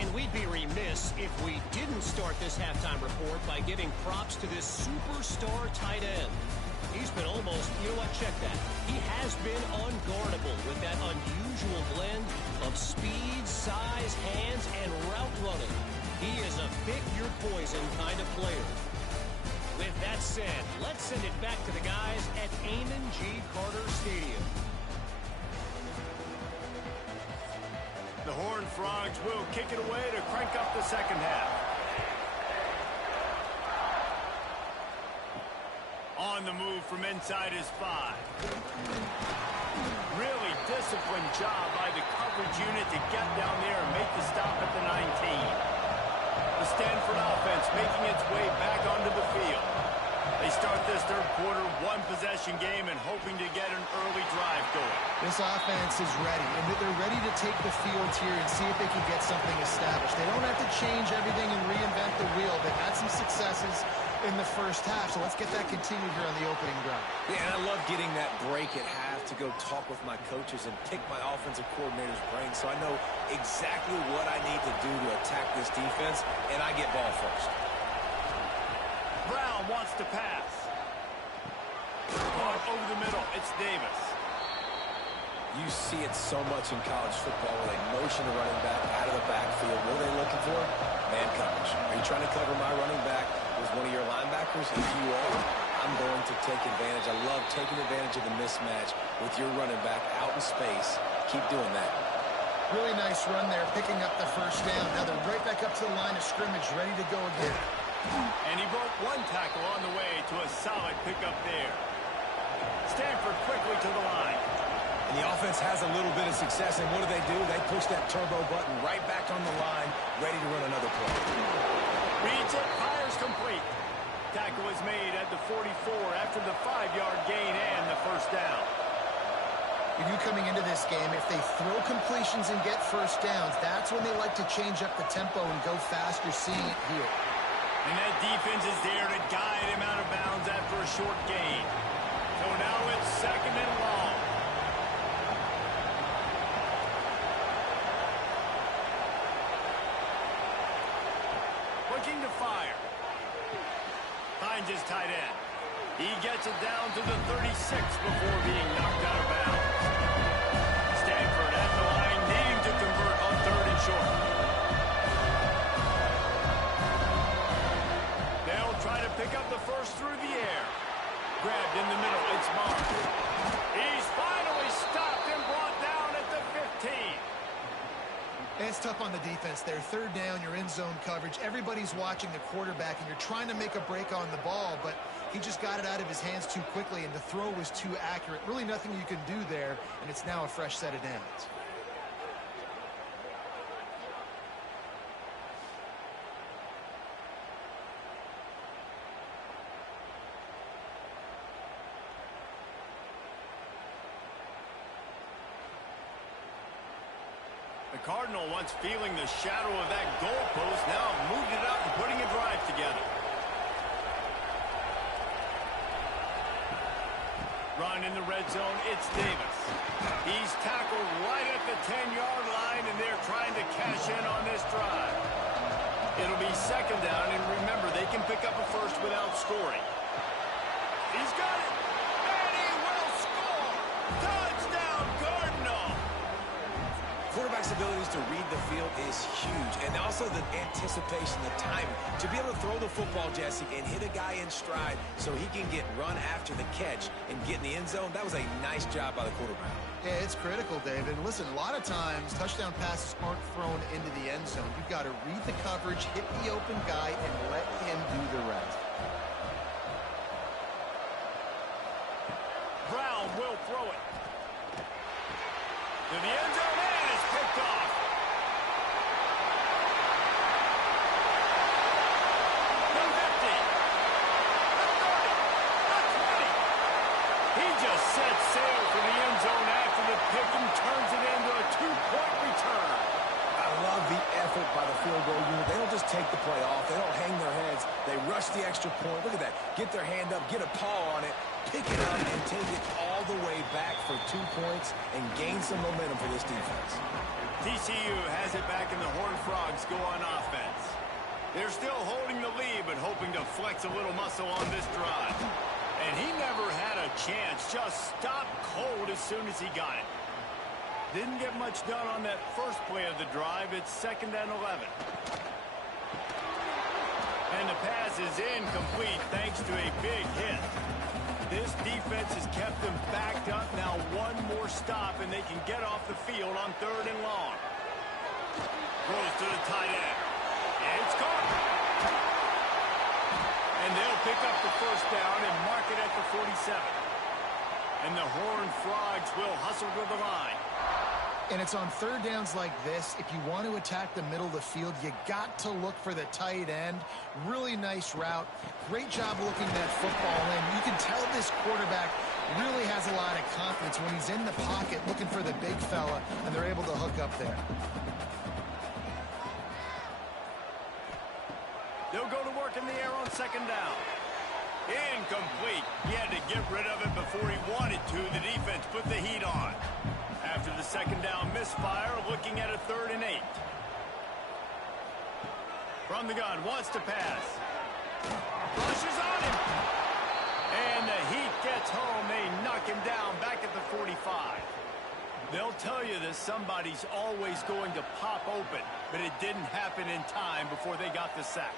And we'd be remiss if we didn't start this halftime report by giving props to this superstar tight end. He's been almost, you know what, check that. He has been unguardable with that unusual blend of speed, size, hands, and route running. He is a pick-your-poison kind of player. With that said, let's send it back to the guys at Amon G. Carter Stadium. The Horned Frogs will kick it away to crank up the second half. On the move from inside his 5. Really disciplined job by the coverage unit to get down there and make the stop at the 19. The Stanford offense making its way back onto the field. They start this third quarter one-possession game and hoping to get an early drive going. This offense is ready, and they're ready to take the field here and see if they can get something established. They don't have to change everything and reinvent the wheel. They've had some successes in the first half, so let's get that continued here on the opening drive. Yeah, and I love getting that break at half to go talk with my coaches and pick my offensive coordinator's brain so I know exactly what I need to do to attack this defense, and I get ball first. Brown wants to pass. Over the middle, it's Davis. You see it so much in college football where they motion the running back out of the backfield. What are they looking for? Man coverage. Are you trying to cover my running back with one of your linebackers? If you are, I'm going to take advantage. I love taking advantage of the mismatch with your running back out in space. Keep doing that. Really nice run there, picking up the first down. Now they're right back up to the line of scrimmage, ready to go again. And he broke one tackle on the way to a solid pickup there. Stanford quickly to the line. And the offense has a little bit of success, and what do? They push that turbo button right back on the line, ready to run another play. Reads it, fires complete. Tackle is made at the 44 after the 5-yard gain and the first down. You knew coming into this game, if they throw completions and get first downs, that's when they like to change up the tempo and go faster, seeing it here. And that defense is there to guide him out of bounds after a short gain. So now it's second and long. Looking to fire. Finds his tight end. He gets it down to the 36 before being knocked out of bounds. Stanford at the line, needing to convert on third and short. They'll try to pick up the first through the air. Grabbed in the middle, it's Mark. He's finally stopped and brought down at the 15. It's tough on the defense there. Third down, you're in zone coverage. Everybody's watching the quarterback, and you're trying to make a break on the ball, but he just got it out of his hands too quickly, and the throw was too accurate. Really nothing you can do there, and it's now a fresh set of downs. The Cardinal, once feeling the shadow of that goalpost, now moved it up and putting a drive together. Run in the red zone, it's Davis. He's tackled right at the 10-yard line, and they're trying to cash in on this drive. It'll be second down, and remember, they can pick up a first without scoring. He's got it, and he will score! Touchdown, Cardinal! Quarterback's abilities to read the field is huge, and also the anticipation, the timing. To be able to throw the football, Jesse, and hit a guy in stride so he can get run after the catch and get in the end zone, that was a nice job by the quarterback. Yeah, it's critical, David. Listen, a lot of times, touchdown passes aren't thrown into the end zone. You've got to read the coverage, hit the open guy, and let him do the rest. Brown will throw it to the end zone, and it's picked off. The 50, the 30, the 20. He just sets sail for the end zone after the pick and turns it into a 2-point return. I love the effort by the field goal unit. They don't just take the play off. They don't hang their heads. They rush the extra point. Look at that. Get their hand up, get a paw on it, pick it up, and take it all the way back for 2 points and gain some momentum for this defense. TCU has it back, and the Horned Frogs go on offense. They're still holding the lead, but hoping to flex a little muscle on this drive. And he never had a chance. Just stopped cold as soon as he got it. Didn't get much done on that first play of the drive. It's second and 11. And the pass is incomplete thanks to a big hit. This defense has kept them backed up. Now one more stop, and they can get off the field on 3rd and long. Throws to the tight end. It's caught. And they'll pick up the first down and mark it at the 47. And the Horned Frogs will hustle to the line. And it's on 3rd downs like this. If you want to attack the middle of the field, you got to look for the tight end. Really nice route. Great job looking that football in. You can tell this quarterback really has a lot of confidence when he's in the pocket looking for the big fella, and they're able to hook up there. They'll go to work in the air on 2nd down. Incomplete. He had to get rid of it before he wanted to. The defense put the heat on. After the 2nd down misfire, looking at a 3rd and 8. From the gun, wants to pass. Rushes on him. And the heat gets home. They knock him down back at the 45. They'll tell you this, somebody's always going to pop open, but it didn't happen in time before they got the sack.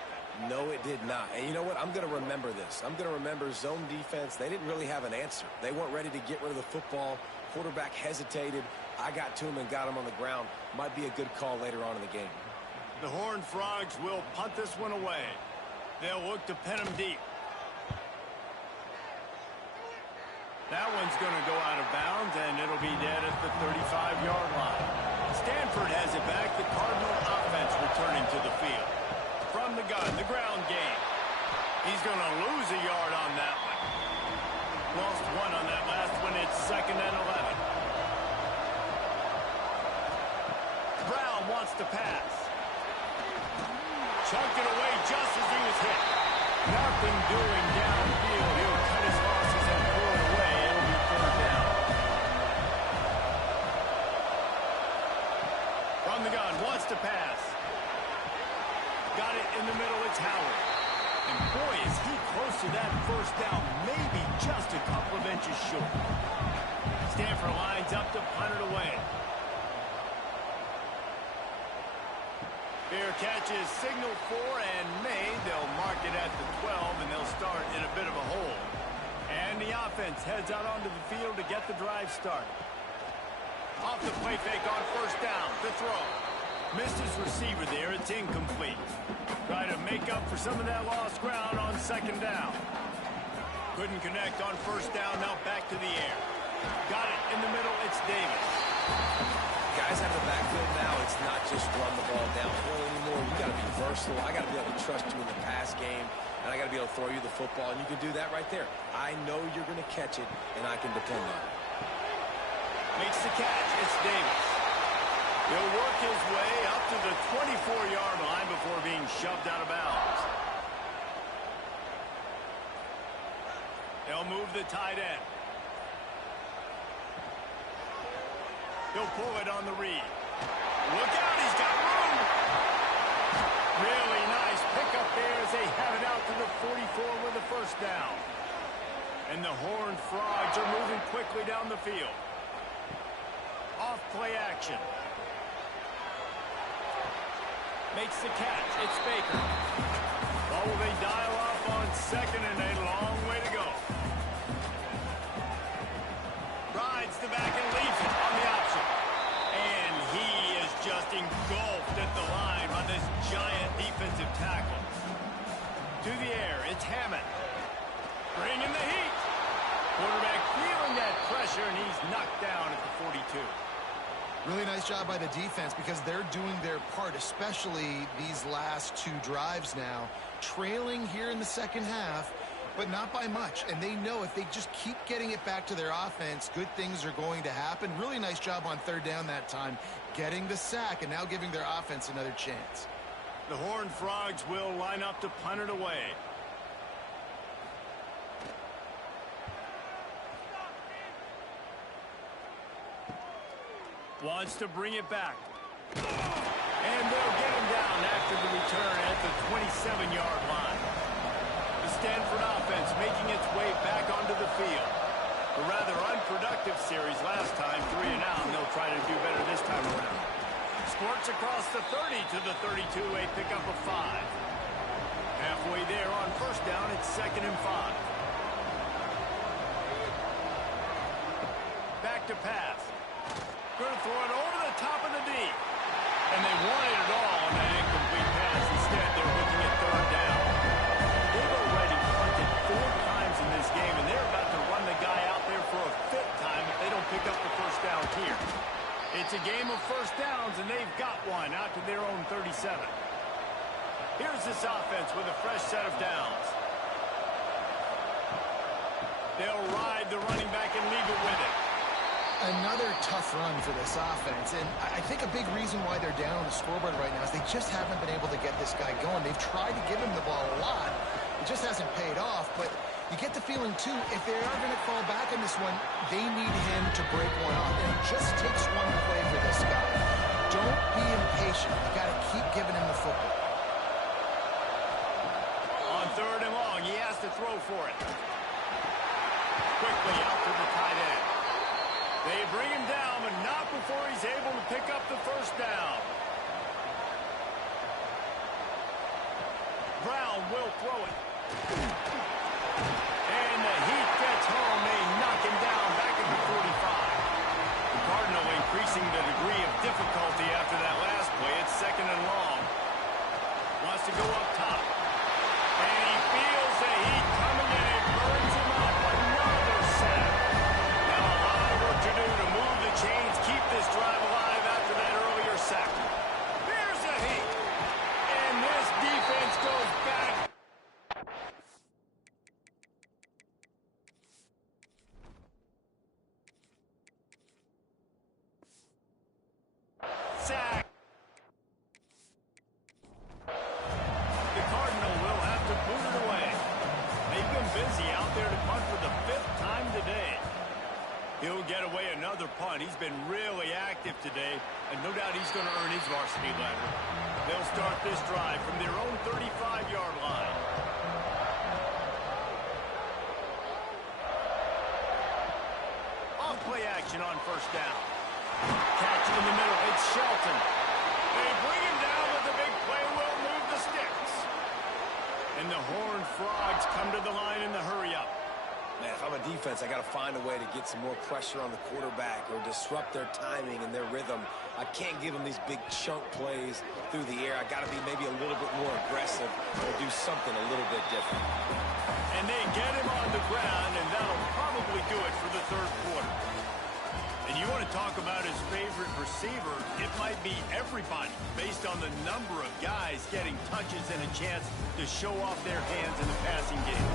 No, it did not. And you know what? I'm going to remember this. I'm going to remember zone defense. They didn't really have an answer. They weren't ready to get rid of the football. Quarterback hesitated. I got to him and got him on the ground. Might be a good call later on in the game. The Horned Frogs will punt this one away. They'll look to pin him deep. That one's going to go out of bounds, and it'll be dead at the 35-yard line. Stanford has it back. The Cardinal offense returning to the field. From the gun, the ground game. He's going to lose a yard on that one. Lost 1 on that last one. It's 2nd and 11. Brown wants to pass. Chunked it away just as he was hit. Nothing doing downfield. He'll cut his losses and pull it away. It'll be 3rd down. From the gun, wants to pass. Got it in the middle. It's Howard. And boy, is he close to that first down. Maybe just a couple of inches short. Stanford lines up to punt it away. Fair catch is signaled for and made. They'll mark it at the 12, and they'll start in a bit of a hole. And the offense heads out onto the field to get the drive started. Off the play fake on 1st down. The throw. Missed his receiver there. It's incomplete. Try to make up for some of that lost ground on 2nd down. Couldn't connect on 1st down. Now back to the air. Got it in the middle. It's Davis. Guys out of the backfield now, it's not just run the ball downhill anymore. You got to be versatile. I got to be able to trust you in the pass game, and I got to be able to throw you the football, and you can do that right there. I know you're going to catch it, and I can depend on it. Makes the catch. It's Davis. He'll work his way up to the 24-yard line before being shoved out of bounds. They'll move the tight end. He'll pull it on the read. Look out, he's got room. Really nice pickup there as they have it out to the 44 with a 1st down. And the Horned Frogs are moving quickly down the field. Off play action. Makes the catch. It's Baker. Oh, they dial up on 2nd and a long way to go. Rides the back and leaves it on the option. And he is just engulfed at the line by this giant defensive tackle. To the air, it's Hammond. Bringing the heat. Quarterback feeling that pressure, and he's knocked down at the 42. Really nice job by the defense because they're doing their part, especially these last 2 drives now. Trailing here in the 2nd half, but not by much. And they know if they just keep getting it back to their offense, good things are going to happen. Really nice job on 3rd down that time, getting the sack and now giving their offense another chance. The Horned Frogs will line up to punt it away. Wants to bring it back. And they'll get him down after the return at the 27-yard line. The Stanford offense making its way back onto the field. A rather unproductive series last time, 3 and out, and they'll try to do better this time around. Squirts across the 30 to the 32, a pickup of 5. Halfway there on first down, it's 2nd and 5. Back to pass. Going to throw it over the top of the D. And they wanted it all on that incomplete pass. Instead, they're looking at 3rd down. They've already punted 4 times in this game, and they're about to run the guy out there for a 5th time if they don't pick up the first down here. It's a game of first downs, and they've got one out to their own 37. Here's this offense with a fresh set of downs. They'll ride the running back and leave it with it. Another tough run for this offense, and I think a big reason why they're down on the scoreboard right now is they just haven't been able to get this guy going. They've tried to give him the ball a lot. It just hasn't paid off, but you get the feeling, too, if they are going to fall back in this one, they need him to break one off, and it just takes one play for this guy. Don't be impatient. You got to keep giving him the football. On 3rd and long, he has to throw for it. Quickly out to the tight end. They bring him down, but not before he's able to pick up the first down. Brown will throw it. And the heat gets home. They knock him down back at the 45. The Cardinal increasing the degree of difficulty after that last play. It's 2nd and long. Wants to go up top. And he feels the heat coming in. It burns him up. Another sack. Now a lot of work to do to move the chains, keep this drive alive after that earlier sack. There's the heat. And this defense goes back. Sack. The Cardinal will have to boot it away. They've been busy out there to punt for the 5th time today. He'll get away another punt. He's been really active today, and no doubt he's going to earn his varsity letter. They'll start this drive from their own 35-yard line. Off play action on first down. Catch in the middle. It's Shelton. They bring him down, but the big play will move the sticks. And the Horned Frogs come to the line in the hurry-up. Man, if I'm a defense, I got to find a way to get some more pressure on the quarterback or disrupt their timing and their rhythm. I can't give them these big chunk plays through the air. I got to be maybe a little bit more aggressive or do something a little bit different. And they get him on the ground, and that'll probably do it for the 3rd quarter. And you want to talk about his favorite receiver, it might be everybody based on the number of guys getting touches and a chance to show off their hands in the passing game.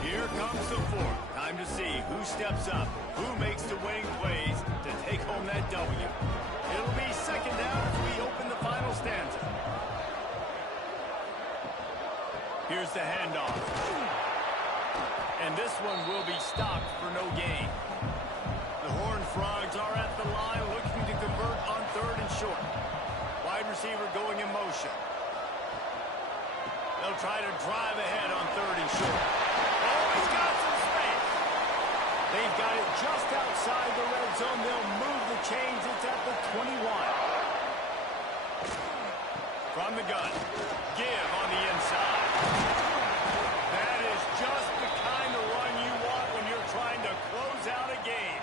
Here comes the 4th. Time to see who steps up, who makes the winning plays to take home that W. It'll be 2nd down as we open the final stanza. Here's the handoff. And this one will be stopped for no gain. The Horned Frogs are at the line looking to convert on 3rd and short. Wide receiver going in motion. They'll try to drive ahead on 3rd and short. Oh, he's got some space. They've got it just outside the red zone. They'll move the chains. It's at the 21. From the gun. Give on the inside. That is just the kind of run you want when you're trying to close out a game.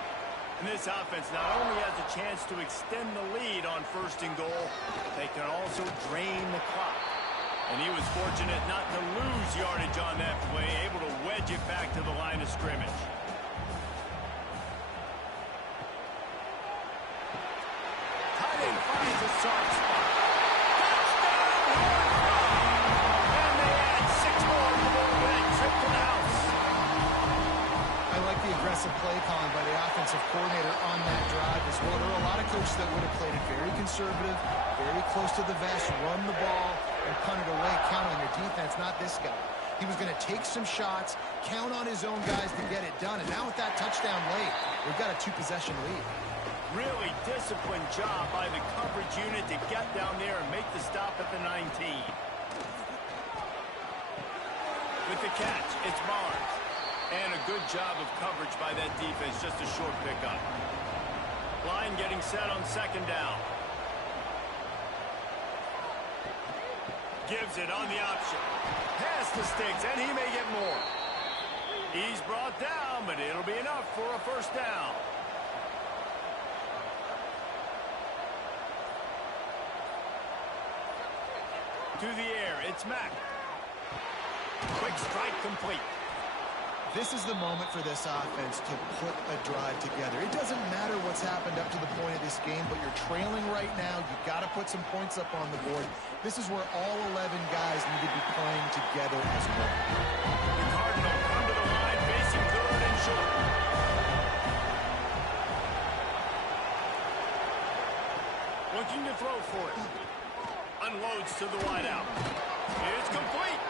And this offense not only has a chance to extend the lead on 1st and goal, they can also drain the clock. And he was fortunate not to lose yardage on that play, able to wedge it back to the line of scrimmage. Tight end finds a soft spot. Touchdown, Horned Frogs! And they add 6 more to that trip to the house. I like the aggressive play calling by the offensive coordinator on that drive as well. There are a lot of coaches that would have played it very conservative, very close to the vest, run the ball, and punt it away, count on your defense, not this guy. He was going to take some shots, count on his own guys to get it done, and now with that touchdown late, we've got a 2-possession lead. Really disciplined job by the coverage unit to get down there and make the stop at the 19. With the catch, it's Barnes. And a good job of coverage by that defense, just a short pickup. Line getting set on 2nd down. gives it on the option. Past the sticks, and he may get more. He's brought down, but it'll be enough for a first down. To the air, it's Mack. Quick strike complete. This is the moment for this offense to put a drive together. It doesn't matter what's happened up to the point of this game, but you're trailing right now. You've got to put some points up on the board. This is where all 11 guys need to be playing together as one. The Cardinals come to the line, facing third and short. Looking to throw for it. Unloads to the wideout. It's complete.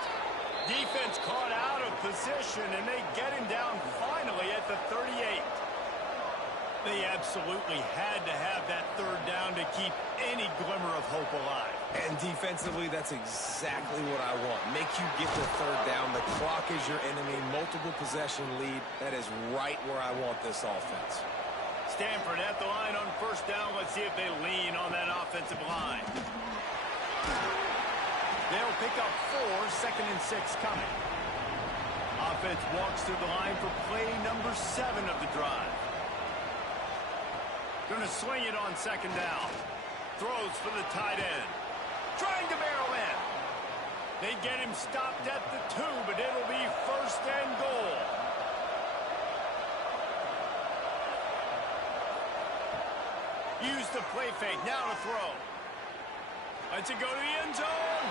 Defense caught out of position, and they get him down finally at the 38. They absolutely had to have that third down to keep any glimmer of hope alive. And defensively, that's exactly what I want. Make you get the third down. The clock is your enemy. Multiple possession lead. That is right where I want this offense. Stanford at the line on first down. Let's see if they lean on that offensive line. They'll pick up 4, 2nd and 6 coming. Offense walks to the line for play number 7 of the drive. Going to swing it on 2nd down. Throws for the tight end. Trying to barrel in. They get him stopped at the 2, but it'll be 1st and goal. Use the play fake. Now to throw. Lets it go to the end zone.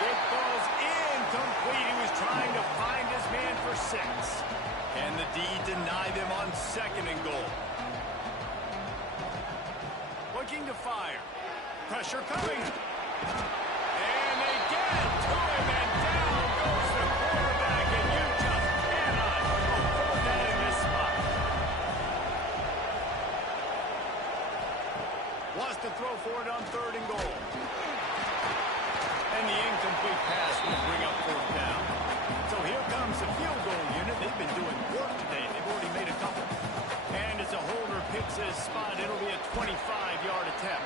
It falls incomplete. He was trying to find his man for 6. And the D denied him on 2nd and goal. Looking to fire. Pressure coming. And they get it to him, and down goes the quarterback, and you just cannot afford that in this spot. Wants to throw for it on 3rd and goal. And the incomplete pass will bring up 4th down. So here comes the field goal unit. They've been doing work today. They've already made a couple. And as a holder picks his spot, it'll be a 25-yard attempt.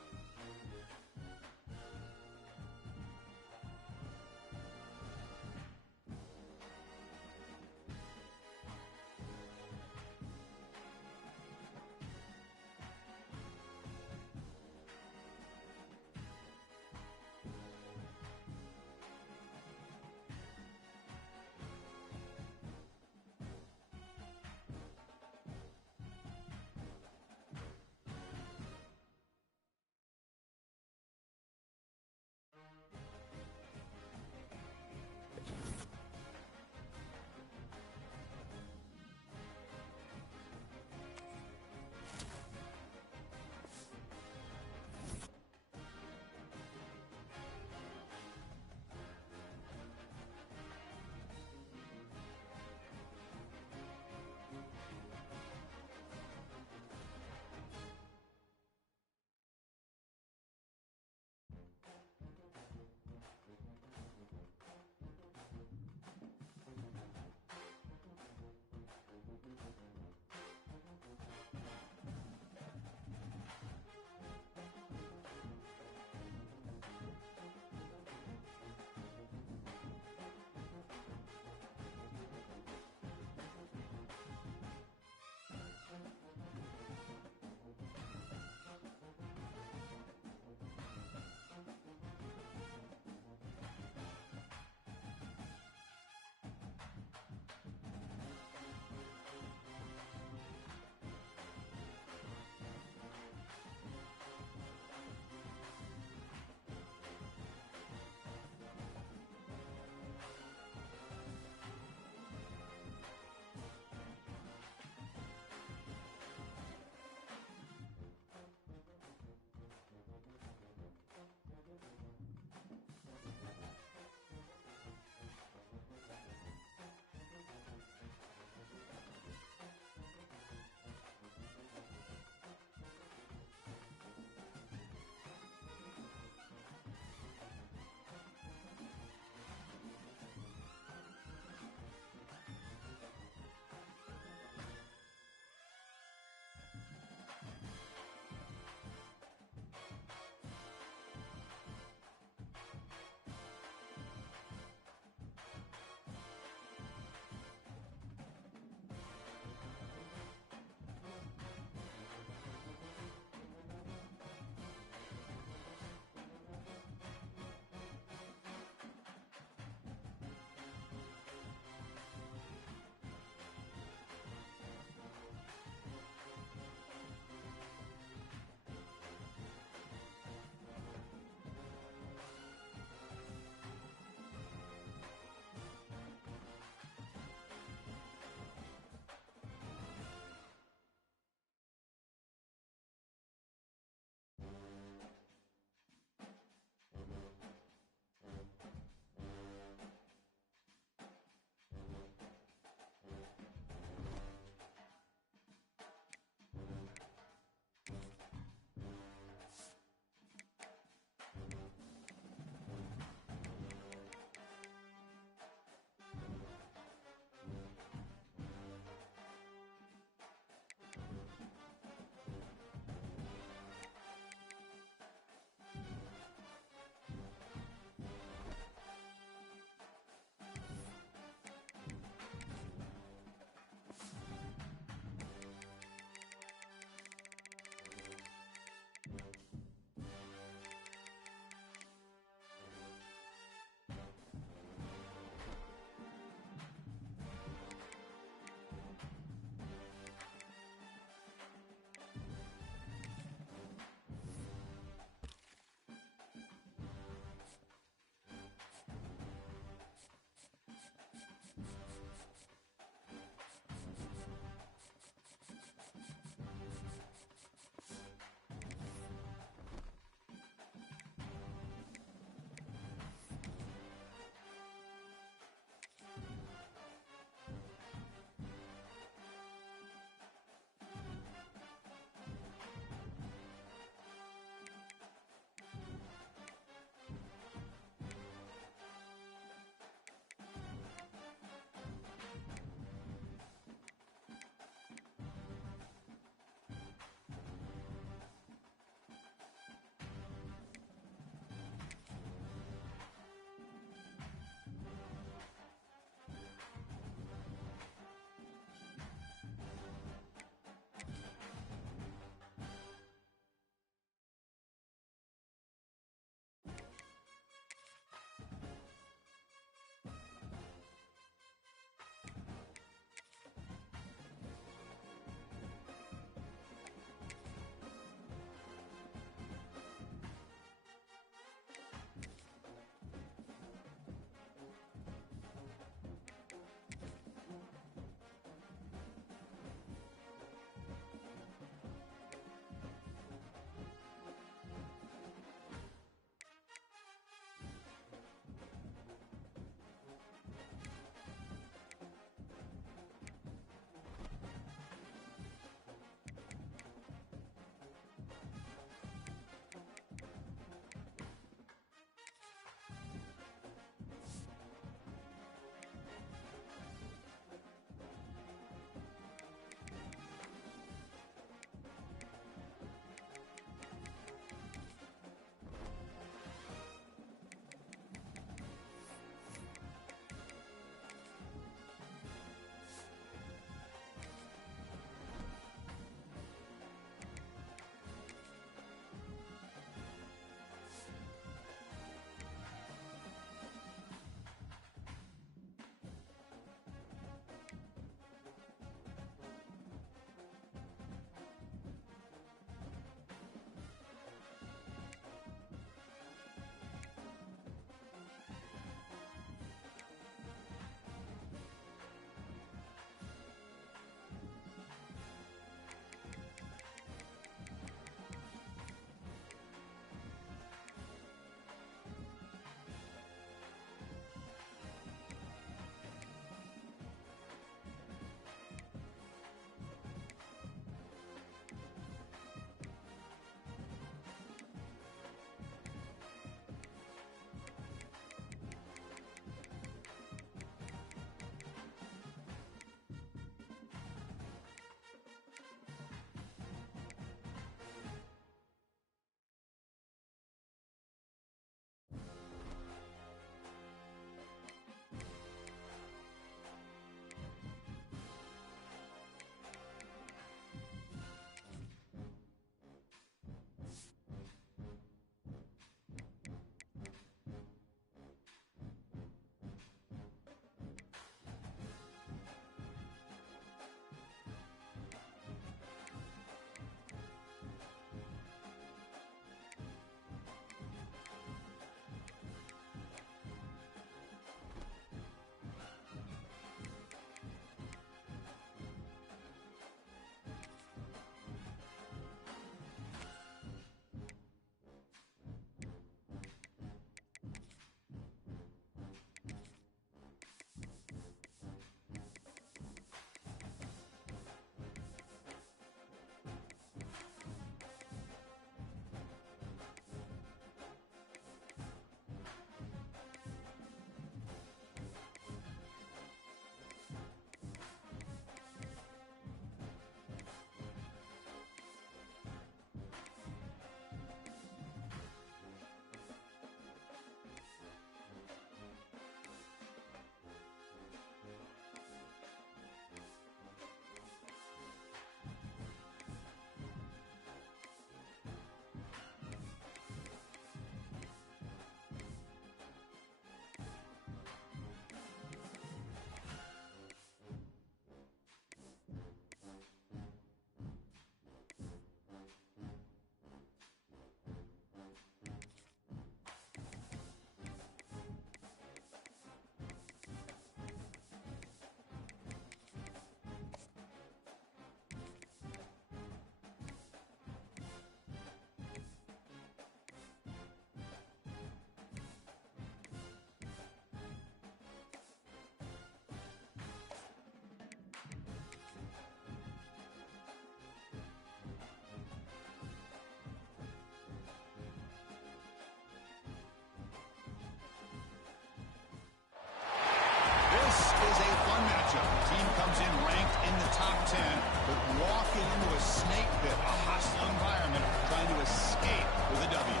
matchup. The team comes in ranked in the top 10, but walking into a snake pit, a hostile environment, trying to escape with a W.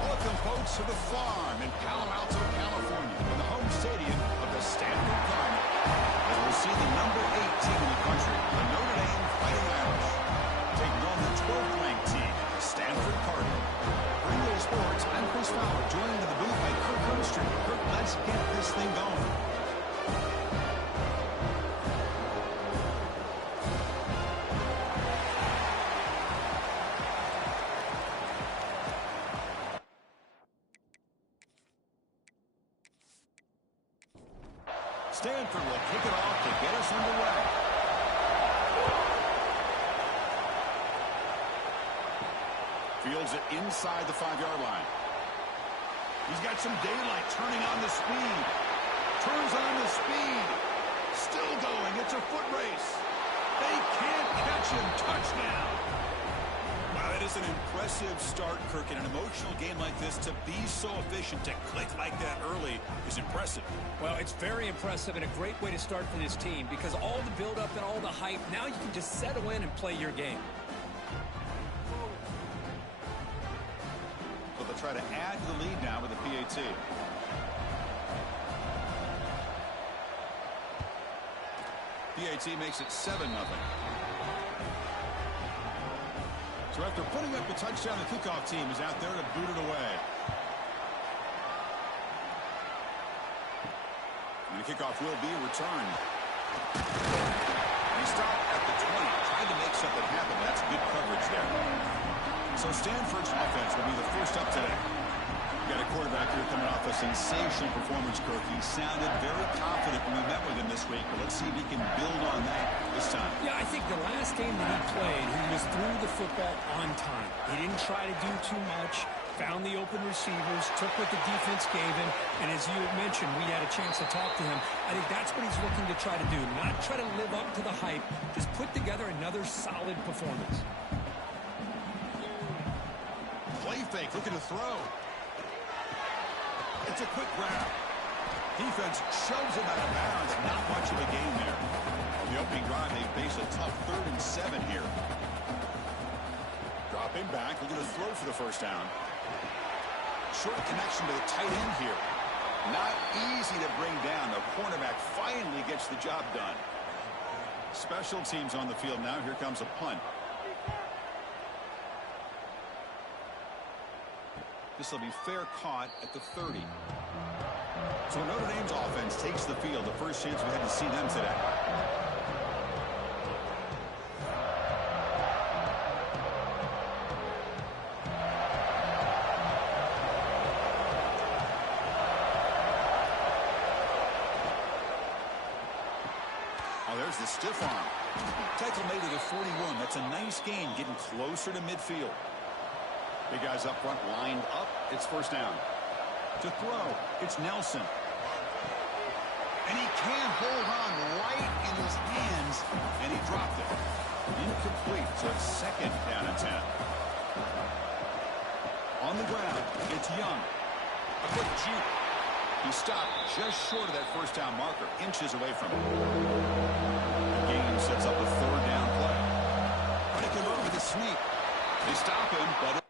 Welcome, folks, to the farm in Palo Alto, California, in the home stadium of the Stanford Cardinals. As we'll see the number 8 team in the country, the Notre Dame Fighting Irish, taking on the 12th ranked team, the Stanford Cardinals. Greenway Sports, I'm Chris Fowler, joined in the booth by Kirk Herbstreit. Kirk, let's get this thing going. Stanford will kick it off to get us underway. Fields it inside the 5-yard line. He's got some daylight, turning on the speed. Turns on the speed. Still going. It's a foot race. They can't catch him. Touchdown. Wow, that is an impressive start, Kirk. In an emotional game like this, to be so efficient, to click like that early is impressive. Well, it's very impressive and a great way to start for this team because all the build-up and all the hype, now you can just settle in and play your game. So they'll try to add to the lead now with the PAT. PAT makes it 7-0. So after putting up a touchdown, the kickoff team is out there to boot it away. And the kickoff will be returned. He stopped at the 20, tried to make something happen. That's good coverage there. So Stanford's offense will be the first up today. We've got a quarterback here coming off a sensational performance, Kirk. He sounded very confident when we met with him this week, but let's see if he can build on that this time. Yeah, I think the last game that he played, he was through the football on time. He didn't try to do too much, found the open receivers, took what the defense gave him, and as you mentioned, we had a chance to talk to him. I think that's what he's looking to try to do, not try to live up to the hype, just put together another solid performance. Play fake, looking to throw. It's a quick grab. Defense shoves him out of bounds. Not much of a gain there. On the opening drive, they face a tough 3rd and 7 here. Dropping back, looking to throw for the first down. Short connection to the tight end here. Not easy to bring down. The cornerback finally gets the job done. Special teams on the field now. Here comes a punt. This will be fair caught at the 30. So Notre Dame's offense takes the field. The first chance we had to see them today. Oh, there's the stiff arm. Tackle made to the 41. That's a nice gain, getting closer to midfield. Big guys up front, lined up. It's first down. To throw, it's Nelson. And he can't hold on right in his hands, and he dropped it. Incomplete, so it's 2nd down and 10. On the ground, it's Young. A quick juke. He stopped just short of that first down marker, inches away from it. The game sets up a 3rd down play. Trying to convert with a sneak. They stop him, but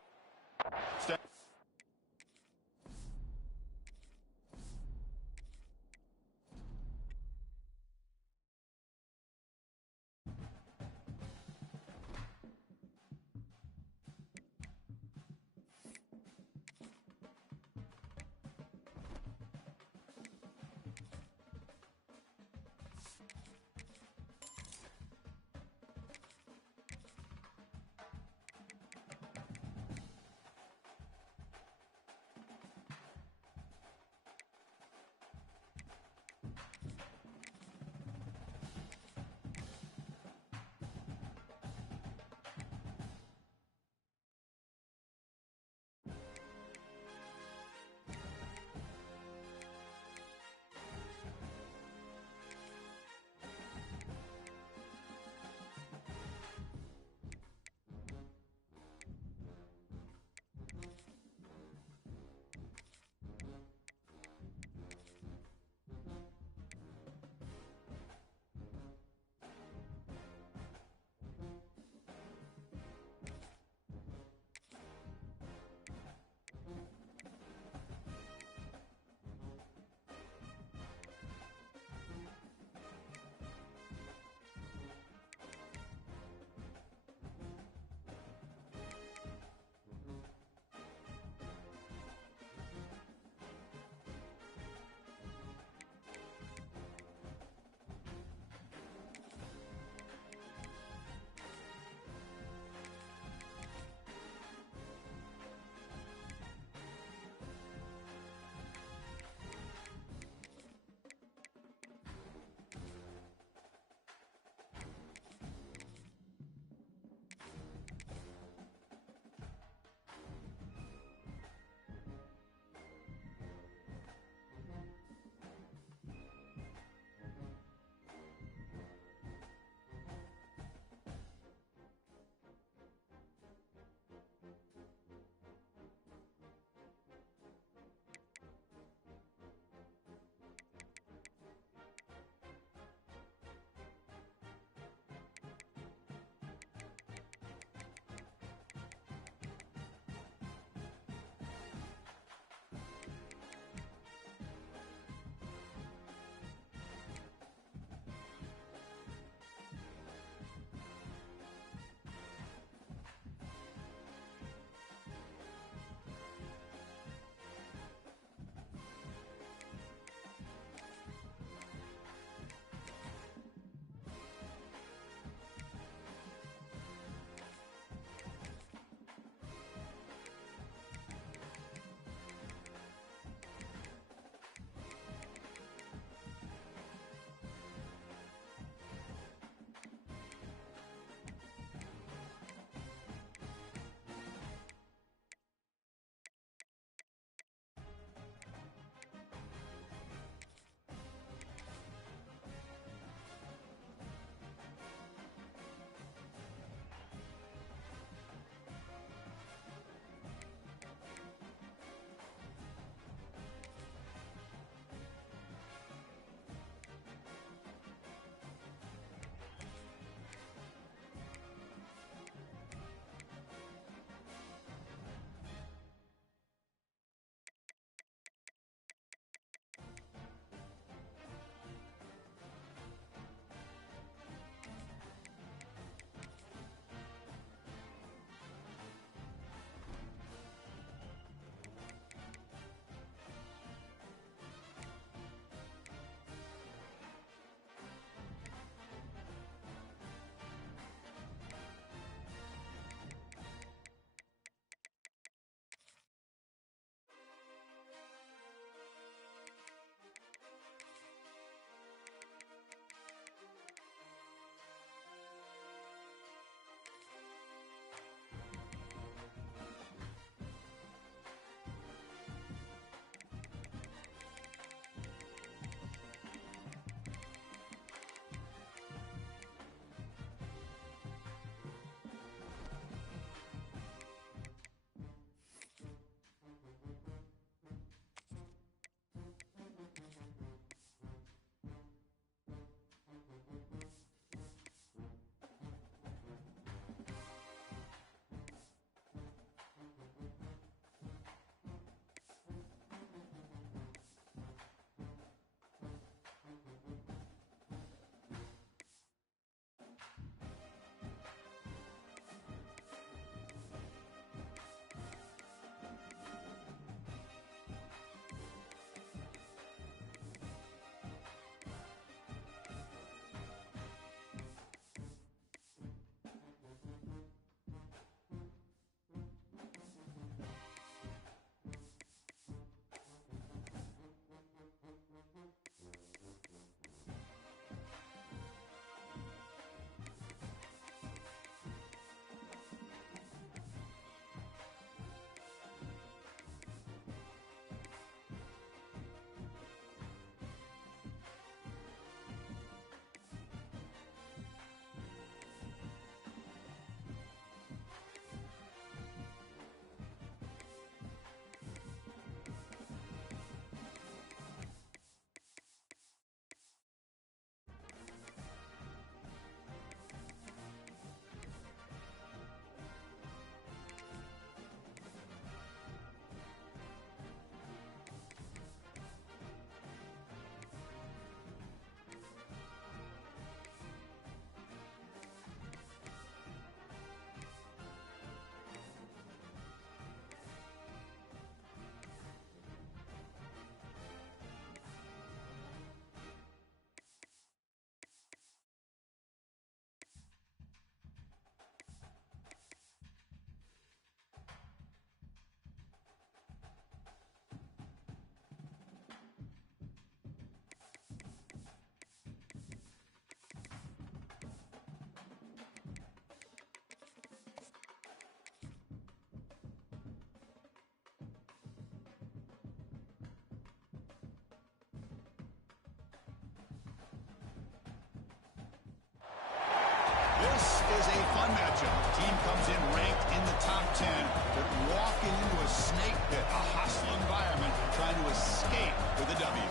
was a fun matchup. Team comes in ranked in the top 10, but walking into a snake pit, a hostile environment, trying to escape with a W.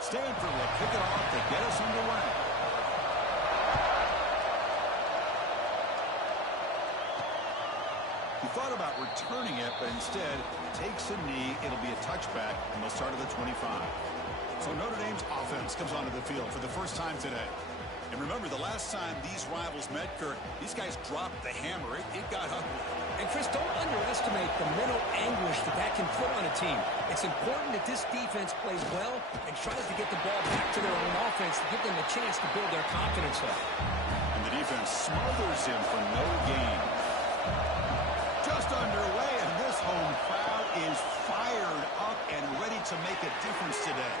Stanford will kick it off to get us underway. He thought about returning it, but instead takes a knee. It'll be a touchback, and they'll start at the 25. So Notre Dame's offense comes onto the field for the first time today. And remember, the last time these rivals met, Kirk, these guys dropped the hammer. It got ugly. And, Chris, don't underestimate the mental anguish that can put on a team. It's important that this defense plays well and tries to get the ball back to their own offense to give them a chance to build their confidence up. And the defense smothers him for no gain. Just underway, and this home crowd is fired up and ready to make a difference today.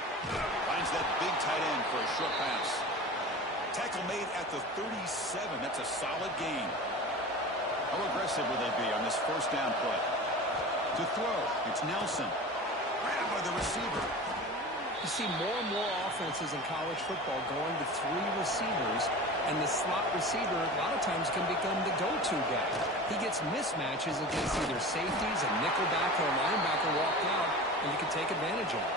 Finds that big tight end for a short pass. Tackle made at the 37. That's a solid gain. How aggressive will they be on this first down play? To throw, it's Nelson. Grabbed by the receiver. You see more and more offenses in college football going to 3 receivers, and the slot receiver a lot of times can become the go-to guy. He gets mismatches against either safeties, a nickelback, or a linebacker walked out, and you can take advantage of it.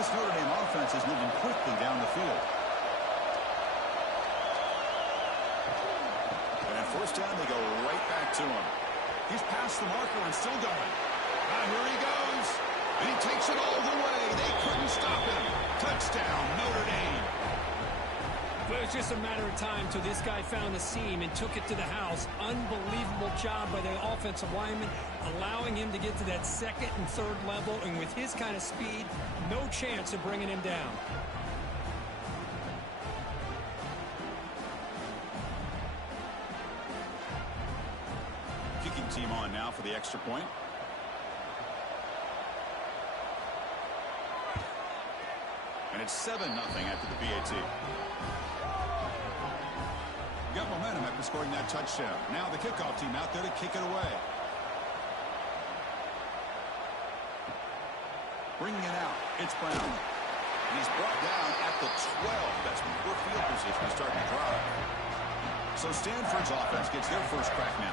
This Notre Dame offense is moving quickly down the field. And at first down, they go right back to him. He's past the marker and still going. Now here he goes. And he takes it all the way. They couldn't stop him. Touchdown, Notre Dame. Well, it was just a matter of time till this guy found a seam and took it to the house. Unbelievable job by the offensive lineman, allowing him to get to that second and third level. And with his kind of speed, no chance of bringing him down. Kicking team on now for the extra point. And it's 7-0 after the PAT. Got momentum after scoring that touchdown. Now the kickoff team out there to kick it away. Bringing it out, it's Brown. And he's brought down at the 12. That's poor field position to start to drive. So Stanford's offense gets their first crack now.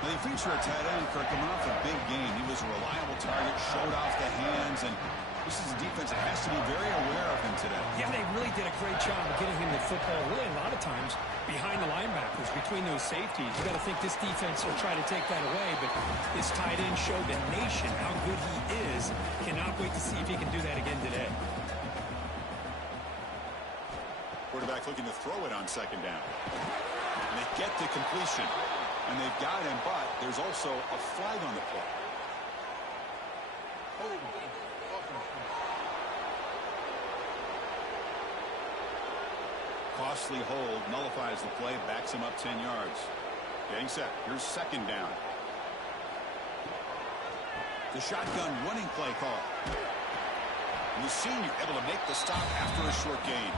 Now they feature a tight end, Kirk, coming off a big game. He was a reliable target, showed off the hands, and this is a defense that has to be very aware of him today. Yeah, they really did a great job of getting him the football, really a lot of times behind the linebackers, between those safeties. You got to think this defense will try to take that away, but this tight end showed the nation how good he is. Cannot wait to see if he can do that again today. Quarterback looking to throw it on second down. And they get the completion. And they've got him, but there's also a flag on the play. Costly hold, nullifies the play, backs him up 10 yards. Getting set. Here's second down. The shotgun running play call. And the senior able to make the stop after a short gain.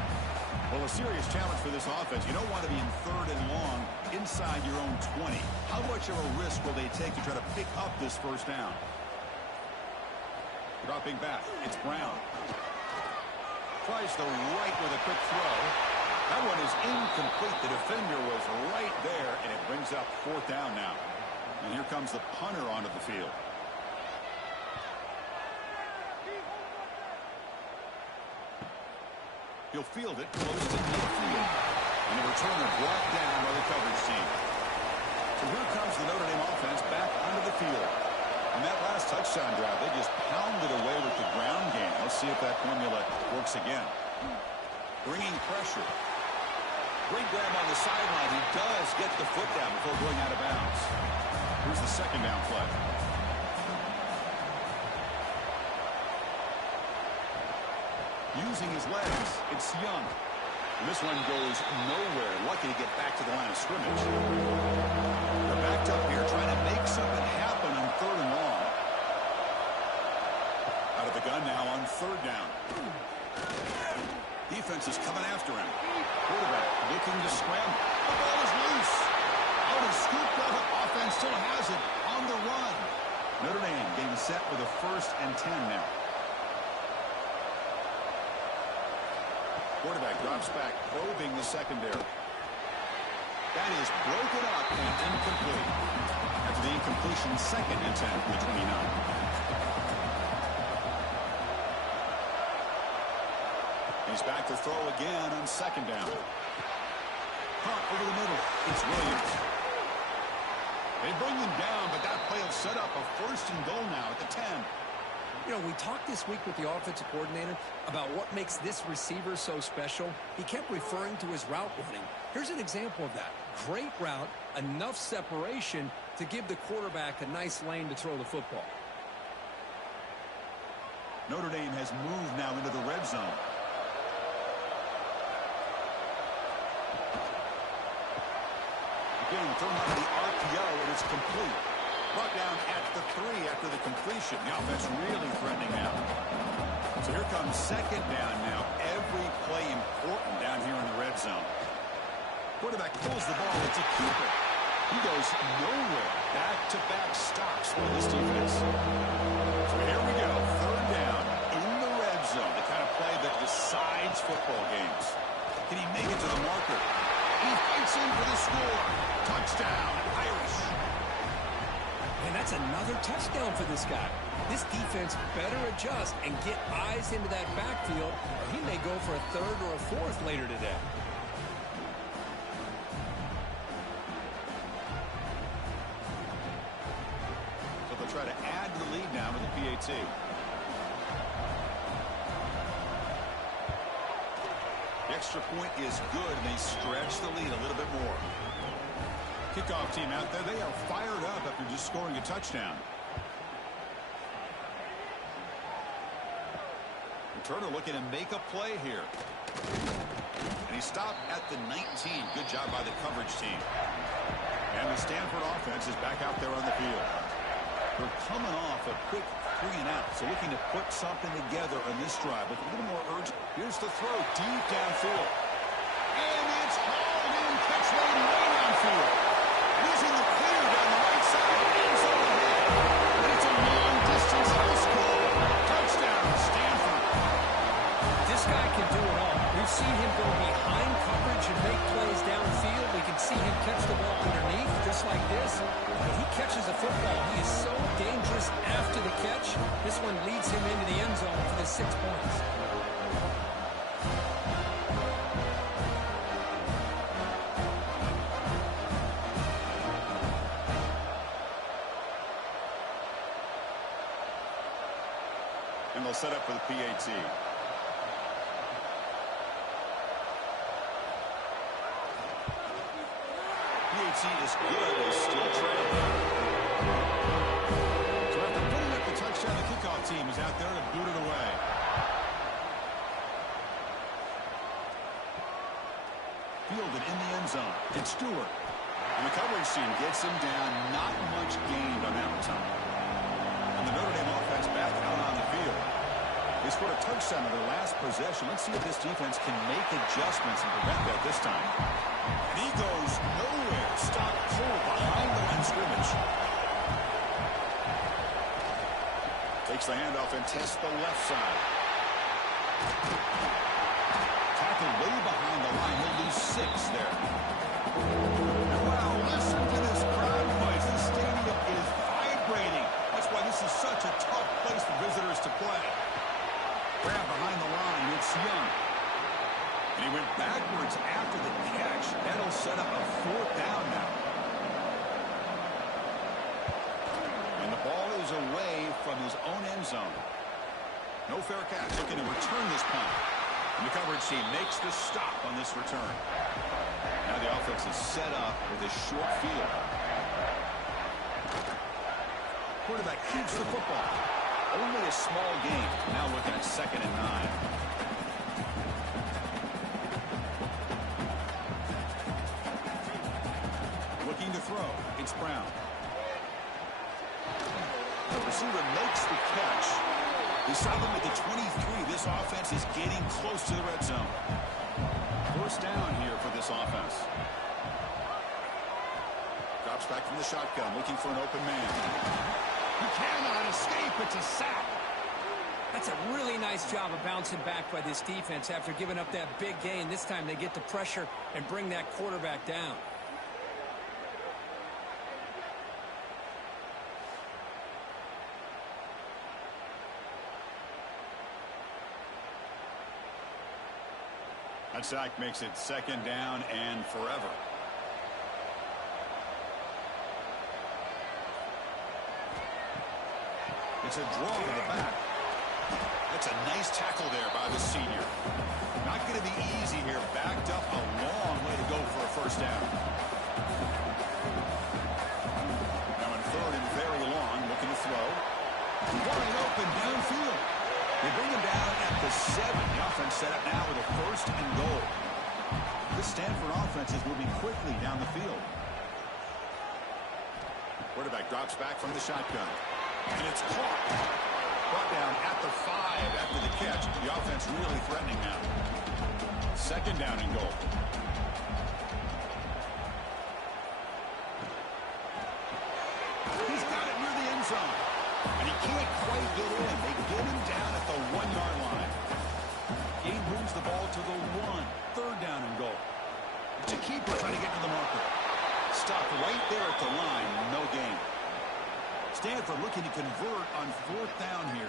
Well, a serious challenge for this offense. You don't want to be in third and long inside your own 20. How much of a risk will they take to try to pick up this first down? Dropping back. It's Brown. Tries the right with a quick throw. That one is incomplete. The defender was right there, and it brings up fourth down now. And here comes the punter onto the field. He'll field it close to midfield. And the returner brought down by the coverage team. So here comes the Notre Dame offense back onto the field. And that last touchdown drive, they just pounded away with the ground game. Let's see if that formula works again. Bringing pressure. Great grab on the sideline. He does get the foot down before going out of bounds. Here's the second down play. Using his legs, it's Young. And this one goes nowhere. Lucky to get back to the line of scrimmage. They're backed up here trying to make something happen on third and long. Out of the gun now on third down. Defense is coming after him. Quarterback looking to scramble. The ball is loose. Out is scooped up. Offense still has it on the run. set with a 1st and 10 now. Quarterback drops back, probing the secondary. That is broken up and incomplete. After the incompletion, 2nd and 10 from the 29. He's back to throw again on 2nd down. Hunt over the middle. It's Williams. They bring them down, but that play will set up a 1st and goal now at the 10. You know, we talked this week with the offensive coordinator about what makes this receiver so special. He kept referring to his route running. Here's an example of that. Great route, enough separation to give the quarterback a nice lane to throw the football. Notre Dame has moved now into the red zone. Again, thrown out of the RPO, and it's complete. Brought down at the 3 after the completion. The offense really threatening now. So here comes 2nd down now. Every play important down here in the red zone. Quarterback pulls the ball. It's a keeper. He goes nowhere. Back-to-back stops for this defense. So here we go. 3rd down in the red zone. The kind of play that decides football games. Can he make it to the marker? He fights in for the score. Touchdown, Irish. And that's another touchdown for this guy. This defense better adjust and get eyes into that backfield, or he may go for a 3rd or a 4th later today. So they'll try to add to the lead now with the PAT. The extra point is good, and they stretch the lead a little bit more. Kickoff team out there, they are fired up after just scoring a touchdown. Turner looking to make a play here. And he stopped at the 19. Good job by the coverage team. And the Stanford offense is back out there on the field. They're coming off a quick 3 and out, so looking to put something together on this drive with a little more urgency. Here's the throw deep downfield. And it's hauled in, catch made way downfield. Losing the clear down the right side. End zone ahead. And it's a long-distance high school. Touchdown, Stanford. This guy can do it all. We've seen him go behind coverage and make plays downfield. We can see him catch the ball underneath, just like this. When he catches a football, he is so dangerous after the catch. This one leads him into the end zone for the 6 points. And they'll set up for the PAT. PAT is good. They still trail. So after putting up the touchdown, the kickoff team is out there to boot it away. Fielded in the end zone. It's Stewart. And the coverage team gets him down. Not much gained on that time. And the Notre Dame offense back out on the field. They scored a touchdown in their last possession. Let's see if this defense can make adjustments and prevent that this time. And he goes nowhere. Stop cold behind the line scrimmage. Takes the handoff and tests the left side. Tackled way behind the line. He'll lose 6 there. And wow, listen to this crowd noise. This stadium is vibrating. That's why this is such a tough place for visitors to play. Grab behind the line. It's Young. And he went backwards after the catch. That'll set up a 4th down now. And the ball is away from his own end zone. No fair catch. Looking to return this punt. And the coverage team makes the stop on this return. Now the offense is set up with a short field. Quarterback keeps the football. Only a small gain. Now looking at 2nd and 9. Looking to throw. It's Brown. The receiver makes the catch. They stop him at the 23. This offense is getting close to the red zone. 1st down here for this offense. Drops back from the shotgun, looking for an open man. He cannot escape. It's a sack. That's a really nice job of bouncing back by this defense after giving up that big gain. This time they get the pressure and bring that quarterback down. That sack makes it second down and forever. It's a draw to the back. That's a nice tackle there by the senior. Not going to be easy here. Backed up a long way to go for a first down. Now in third and very long, looking to throw. Wide open downfield. They bring him down at the 7. The offense set up now with a first and goal. This Stanford offense is moving quickly down the field. Quarterback drops back from the shotgun. And it's caught. Brought down at the 5 after the catch. The offense really threatening now. Second down and goal. He's got it near the end zone. And he can't quite get in. They get him down at the 1-yard line. He moves the ball to the 1. Third down and goal. It's a keeper trying to get to the marker. Stop right there at the line. No gain. Stanford looking to convert on fourth down here.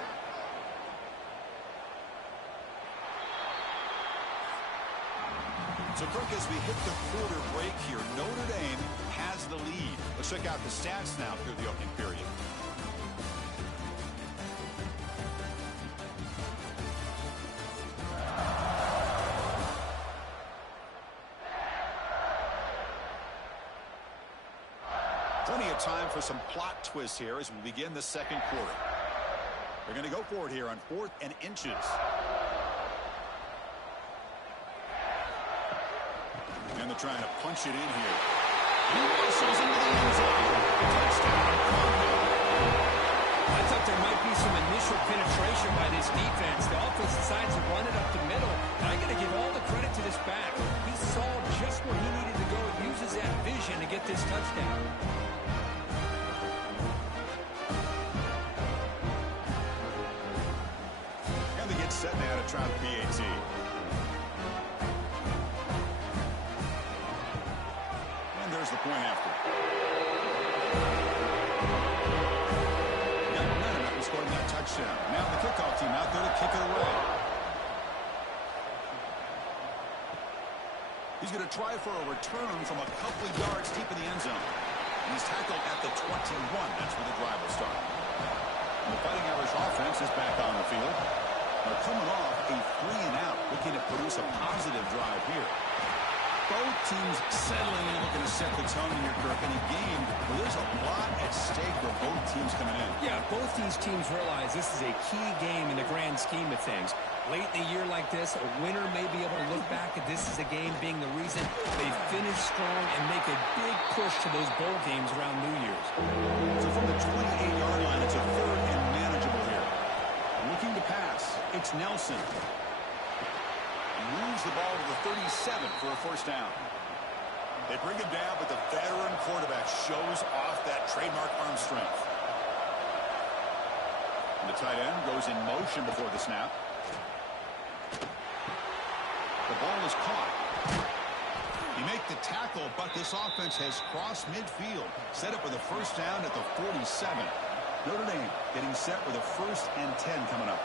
So, Kirk, as we hit the quarter break here, Notre Dame has the lead. Let's check out the stats now through the opening period. Plenty of time for some plot twists here as we begin the second quarter. They're going to go for it here on 4th and inches. And they're trying to punch it in here. He whistles into the end zone. Touchdown. I thought there might be some initial penetration by this defense. The offense decides to run it up the middle. And I got to give all the credit to this back. He saw just where he needed to go and uses that vision to get this touchdown. And they get set now to try the PAT. And there's the point after. Got momentum after scoring that touchdown. Now the kickoff team out there to kick it away. He's going to try for a return from a couple of yards deep in the end zone. And he's tackled at the 21. That's where the drive will start. And the Fighting Irish offense is back on the field. They're coming off a 3-and-out, looking to produce a positive drive here. Both teams settling in, looking to set the tone here, Kirk, in a game where there's a lot at stake for both teams coming in. Yeah, both these teams realize this is a key game in the grand scheme of things. Late in a year like this, a winner may be able to look back at this as a game being the reason they finish strong and make a big push to those bowl games around New Year's. So from the 28-yard line, it's a third and manageable here. Looking to pass, it's Nelson. He moves the ball to the 37 for a first down. They bring him down, but the veteran quarterback shows off that trademark arm strength. And the tight end goes in motion before the snap. The ball is caught. He made the tackle, but this offense has crossed midfield. Set up with a first down at the 47. Notre Dame getting set with a 1st and 10 coming up.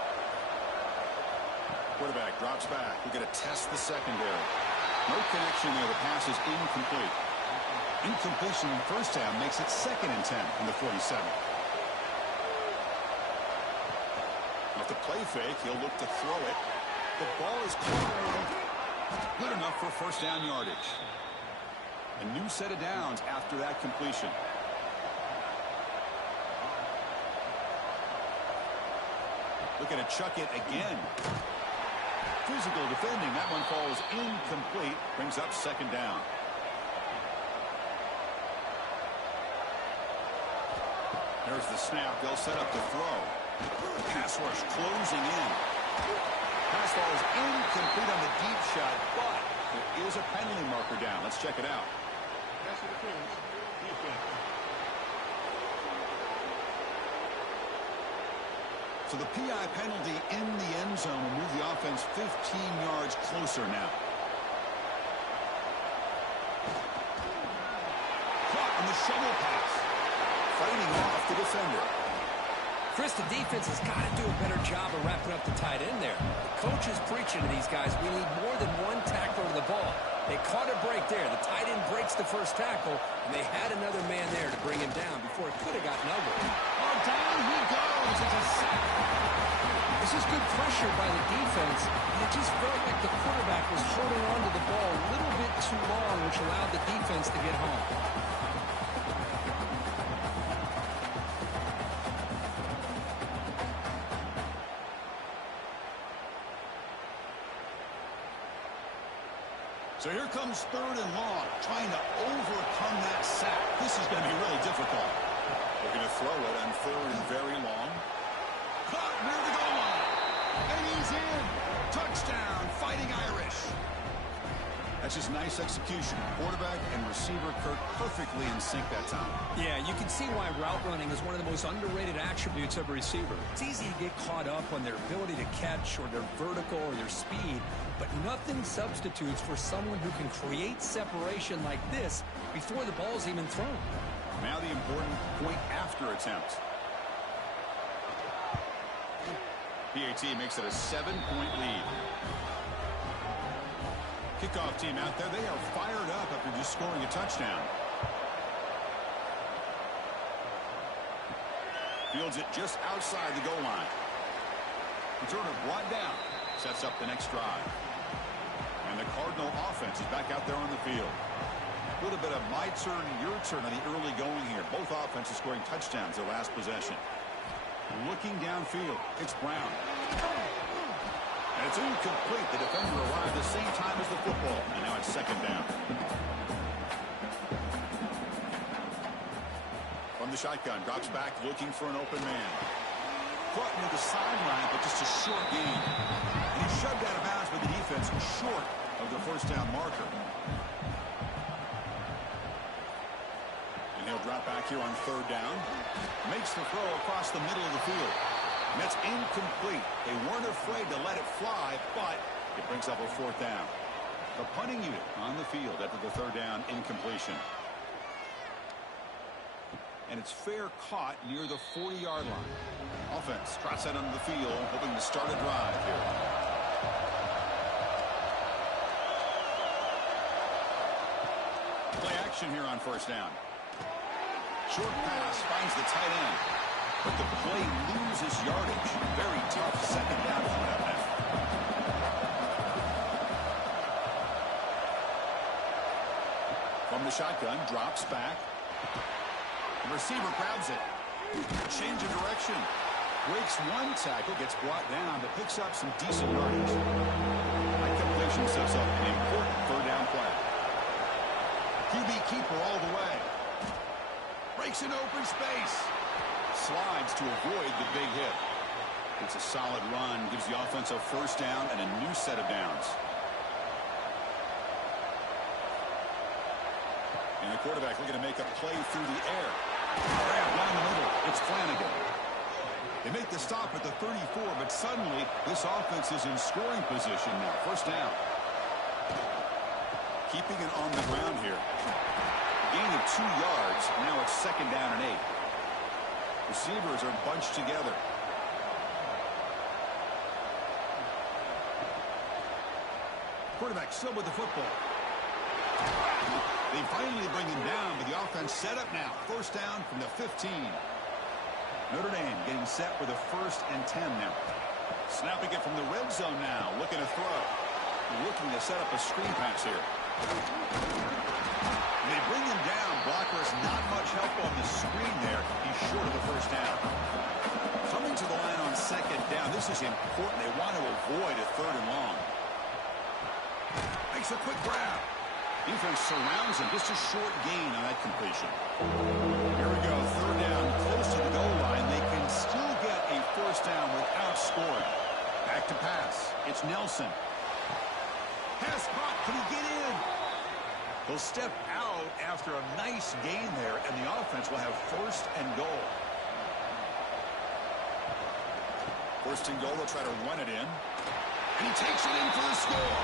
Quarterback drops back. We're going to test the secondary. No connection there. The pass is incomplete. Incompletion on first down makes it 2nd and 10 from the 47. Off the play fake, he'll look to throw it. The ball is caught. Good enough for first down yardage. A new set of downs after that completion. Looking to chuck it again. Physical defending. That one falls incomplete. Brings up 2nd down. There's the snap. They'll set up the throw. Pass rush closing in. Pass ball is incomplete on the deep shot, but there is a penalty marker down. Let's check it out. Pass interference, defense. So the PI penalty in the end zone will move the offense 15 yards closer now. Caught on the shovel pass. Fighting off the defender. Chris, the defense has got to do a better job of wrapping up the tight end there. The coach is preaching to these guys, we need more than one tackle of the ball. They caught a break there. The tight end breaks the first tackle, and they had another man there to bring him down before it could have gotten ugly. Oh, down he goes. It's a sack. This is good pressure by the defense, and it just felt like the quarterback was holding on to the ball a little bit too long, which allowed the defense to get home. So here comes 3rd and long, trying to overcome that sack. This is going to be really difficult. They're going to throw it on 3rd and very long. Caught near the goal line. And he's in. Touchdown, Fighting Irish. That's just nice execution. Quarterback and receiver Kirk perfectly in sync that time. Yeah, you can see why route running is one of the most underrated attributes of a receiver. It's easy to get caught up on their ability to catch or their vertical or their speed, but nothing substitutes for someone who can create separation like this before the ball's even thrown. Now the important point after attempt. PAT makes it a 7-point lead. Kickoff team out there, they are fired up after just scoring a touchdown. Fields it just outside the goal line. Returner brought down. Sets up the next drive. And the Cardinal offense is back out there on the field. A little bit of my turn, your turn on the early going here. Both offenses scoring touchdowns their last possession. Looking downfield, it's Brown. And it's incomplete. The defender arrived at the same time as the football. And now it's 2nd down. From the shotgun, drops back looking for an open man. Caught near the sideline, but just a short gain. And he's shoved out of bounds by the defense short of the 1st down marker. And he'll drop back here on 3rd down. Makes the throw across the middle of the field. And that's incomplete. They weren't afraid to let it fly, but it brings up a 4th down. The punting unit on the field after the 3rd down incompletion. And it's fair caught near the 40-yard line. Offense trots out onto the field, hoping to start a drive here. Play action here on 1st down. Short pass finds the tight end. But the play loses yardage. Very tough 2nd down coming up now. From the shotgun, drops back. The receiver grabs it. Change of direction. Breaks one tackle, gets brought down, but picks up some decent yardage. That completion sets up an important 3rd down play. QB keeper all the way. Breaks an open space. Slides to avoid the big hit. It's a solid run. Gives the offense a 1st down and a new set of downs. And the quarterback looking to make a play through the air. Grab down the middle. It's Flanagan. They make the stop at the 34, but suddenly this offense is in scoring position now. 1st down. Keeping it on the ground here. Gain of 2 yards. Now it's 2nd down and 8. Receivers are bunched together. Quarterback still with the football. They finally bring him down, but the offense set up now. 1st down from the 15. Notre Dame getting set for the 1st and 10 now. Snapping it from the red zone now. Looking to throw. Looking to set up a screen pass here. They bring him down. Blocker has not much help on the screen there. He's short of the 1st down. Coming to the line on 2nd down. This is important. They want to avoid a 3rd and long. Makes a quick grab. Defense surrounds him. Just a short gain on that completion. Here we go. 3rd down. Close to the goal line. They can still get a 1st down without scoring. Back to pass. It's Nelson. Pass caught. Can he get in? He'll step out after a nice gain there, and the offense will have 1st and goal. First and goal, they'll try to run it in. And he takes it in for the score.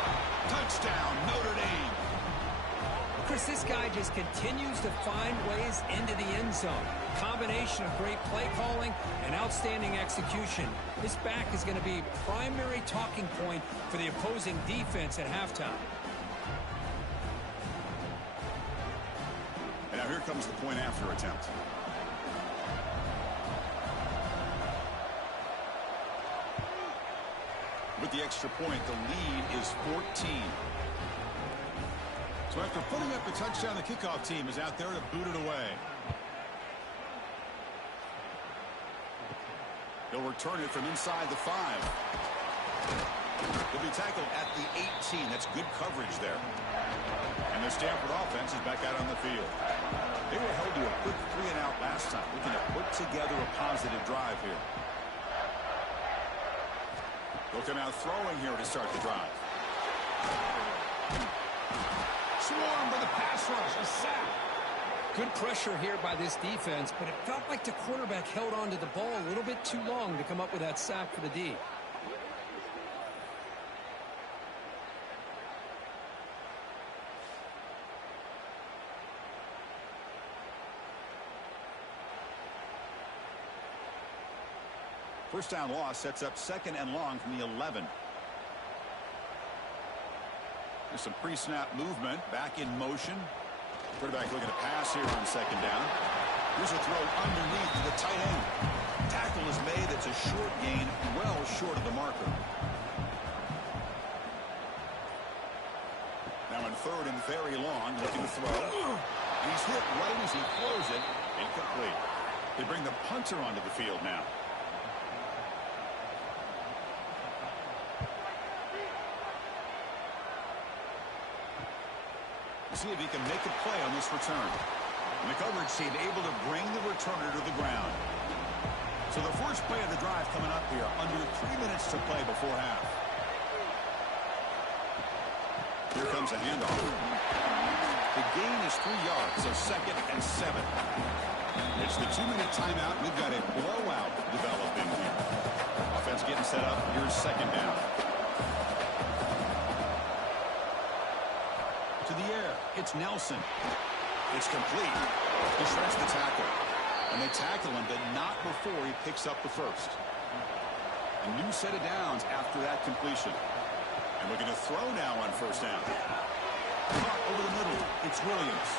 Touchdown, Notre Dame. Chris, this guy just continues to find ways into the end zone. Combination of great play calling and outstanding execution. This back is going to be primary talking point for the opposing defense at halftime. And now here comes the point after attempt. With the extra point, the lead is 14. So after putting up the touchdown, the kickoff team is out there to boot it away. He'll return it from inside the 5. He'll be tackled at the 18. That's good coverage there. And the Stanford offense is back out on the field. They were held to a quick 3-and-out last time, looking to put together a positive drive here. They'll come out throwing here to start the drive. Swarm for the pass rush. A sack. Good pressure here by this defense, but it felt like the quarterback held on to the ball a little bit too long to come up with that sack for the D. First down loss sets up 2nd and long from the 11. There's some pre-snap movement, back in motion. Quarterback looking to pass here on 2nd down. Here's a throw underneath to the tight end. Tackle is made. It's a short gain, well short of the marker. Now in 3rd and very long, looking to throw. He's hit right as he throws it. Incomplete. They bring the punter onto the field now. See if he can make a play on this return. And the coverage team able to bring the returner to the ground. So the first play of the drive coming up here, under 3 minutes to play before half. Here comes a handoff. The gain is 3 yards, so 2nd and 7. It's the 2-minute timeout. We've got a blowout developing here. Offense getting set up. Here's 2nd down. To the air. It's Nelson. It's complete. He shreds the tackle. And they tackle him, but not before he picks up the first. A new set of downs after that completion. And looking to throw now on 1st down. Caught over the middle. It's Williams.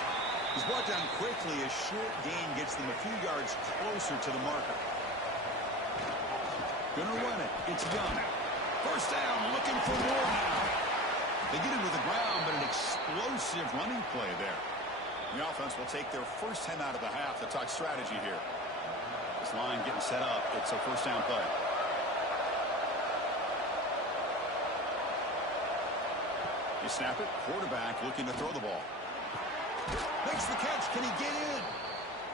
He's brought down quickly. A short gain gets them a few yards closer to the marker. Gonna run it. It's Young. 1st down, looking for more now. They get him to the ground, but an explosive running play there. The offense will take their first time out of the half to talk strategy here. This line getting set up. It's a 1st down play. You snap it. Quarterback looking to throw the ball. Makes the catch. Can he get in?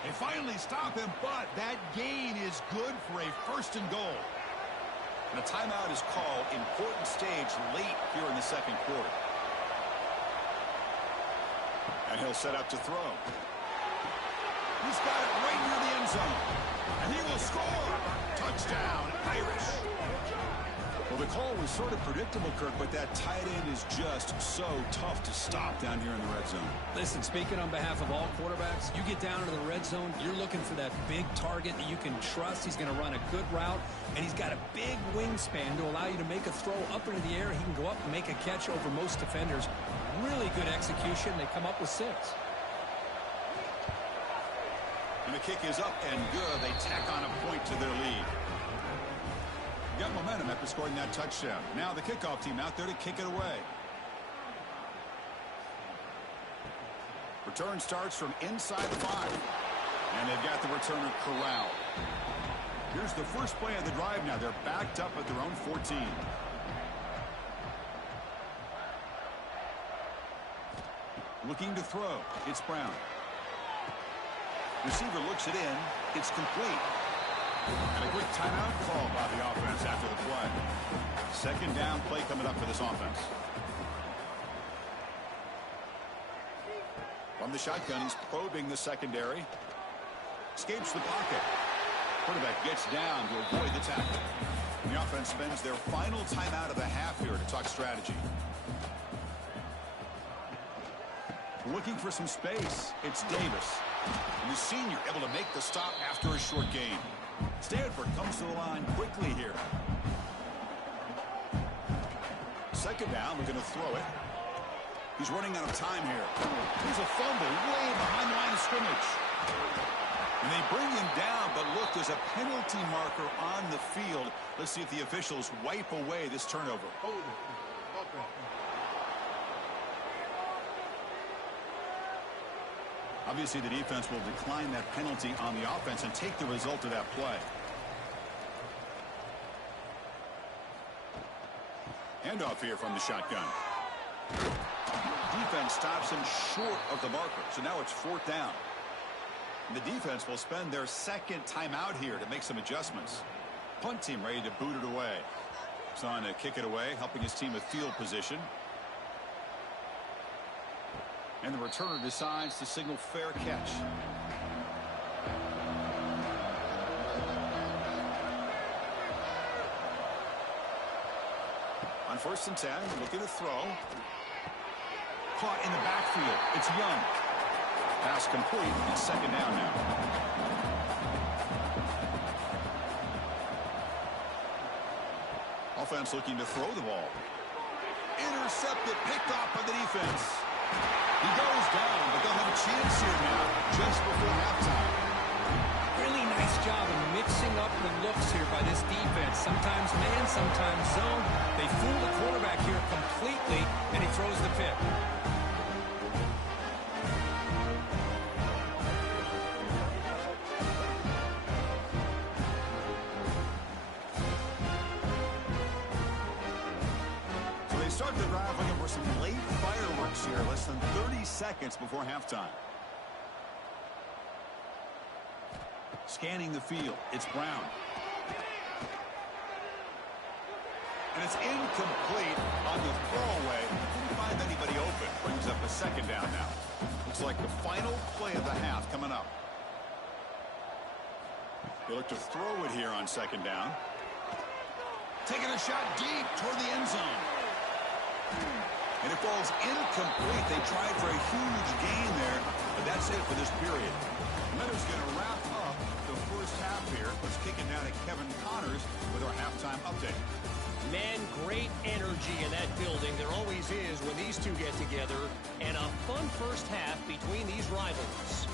They finally stop him, but that gain is good for a 1st and goal. And a timeout is called. Important stage late here in the 2nd quarter. And he'll set up to throw. He's got it right near the end zone. And he will score. Touchdown, Irish. Well, the call was sort of predictable, Kirk, but that tight end is just so tough to stop down here in the red zone. Listen, speaking on behalf of all quarterbacks, you get down into the red zone, you're looking for that big target that you can trust. He's going to run a good route, and he's got a big wingspan to allow you to make a throw up into the air. He can go up and make a catch over most defenders. Really good execution. They come up with 6. And the kick is up and good. They tack on a point to their lead. Got momentum after scoring that touchdown. Now the kickoff team out there to kick it away. Return starts from inside the 5. And they've got the returner corralled. Here's the first play of the drive now. They're backed up at their own 14. Looking to throw. It's Brown. Receiver looks it in. It's complete. And a quick timeout call by the offense after the play. 2nd down play coming up for this offense. From the shotgun, he's probing the secondary. Escapes the pocket. Quarterback gets down to avoid the tackle. The offense spends their final timeout of the half here to talk strategy. Looking for some space. It's Davis. And the senior able to make the stop after a short gain. Stanford comes to the line quickly here. Second down, we're going to throw it. He's running out of time here. Here's a fumble way behind the line of scrimmage. And they bring him down, but look, there's a penalty marker on the field. Let's see if the officials wipe away this turnover. Hold it. Okay. Obviously, the defense will decline that penalty on the offense and take the result of that play. Handoff here from the shotgun. Defense stops him short of the marker, so now it's fourth down. And the defense will spend their second timeout here to make some adjustments. Punt team ready to boot it away. He's on to kick it away, helping his team with field position. And the returner decides to signal fair catch. On 1st and 10, looking to throw. Caught in the backfield. It's Young. Pass complete. It's second down now. Offense looking to throw the ball. Intercepted, picked off by the defense. He goes down, but they'll have a chance here now, just before halftime. Really nice job of mixing up the looks here by this defense. Sometimes man, sometimes zone. They fool the quarterback here completely, and he throws the pick. So they start the drive looking for some late fireworks here, less than 30 seconds before halftime. Scanning the field, it's Brown. And it's incomplete on the throwaway. Didn't find anybody open. Brings up a second down now. Looks like the final play of the half coming up. They look to throw it here on second down. Taking a shot deep toward the end zone. And it falls incomplete. They tried for a huge gain there, but that's it for this period. Meadows going to wrap up the first half here. Let's kick it down to Kevin Connors with our halftime update. Man, great energy in that building. There always is when these two get together. And a fun first half between these rivals.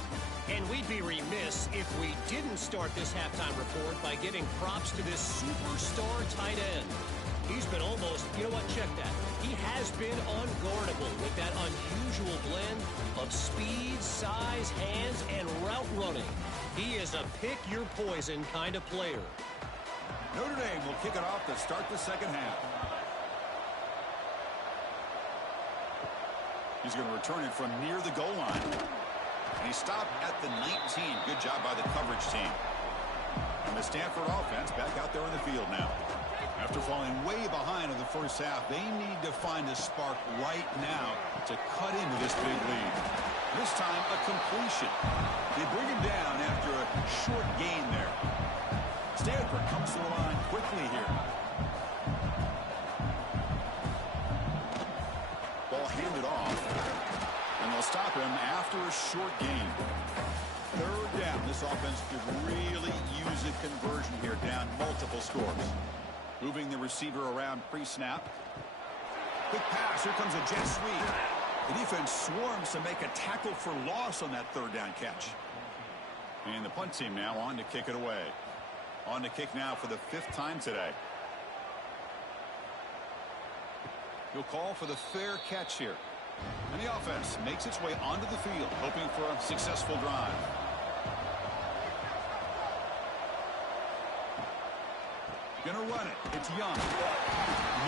And we'd be remiss if we didn't start this halftime report by giving props to this superstar tight end. He's been almost, you know what, check that. He has been unguardable with that unusual blend of speed, size, hands, and route running. He is a pick-your-poison kind of player. Notre Dame will kick it off to start the second half. He's going to return it from near the goal line. And he stopped at the 19. Good job by the coverage team. And the Stanford offense back out there in the field now. After falling way behind in the first half, they need to find a spark right now to cut into this big lead. This time, a completion. They bring him down after a short gain there. Stanford comes to the line quickly here. Ball handed off. And they'll stop him after a short gain. Third down. This offense could really use a conversion here, down multiple scores. Moving the receiver around pre-snap. Quick pass. Here comes a jet sweep. The defense swarms to make a tackle for loss on that third down catch. And the punt team now on to kick it away. On to kick now for the 5th time today. He'll call for the fair catch here. And the offense makes its way onto the field, hoping for a successful drive. Gonna run it. It's Young.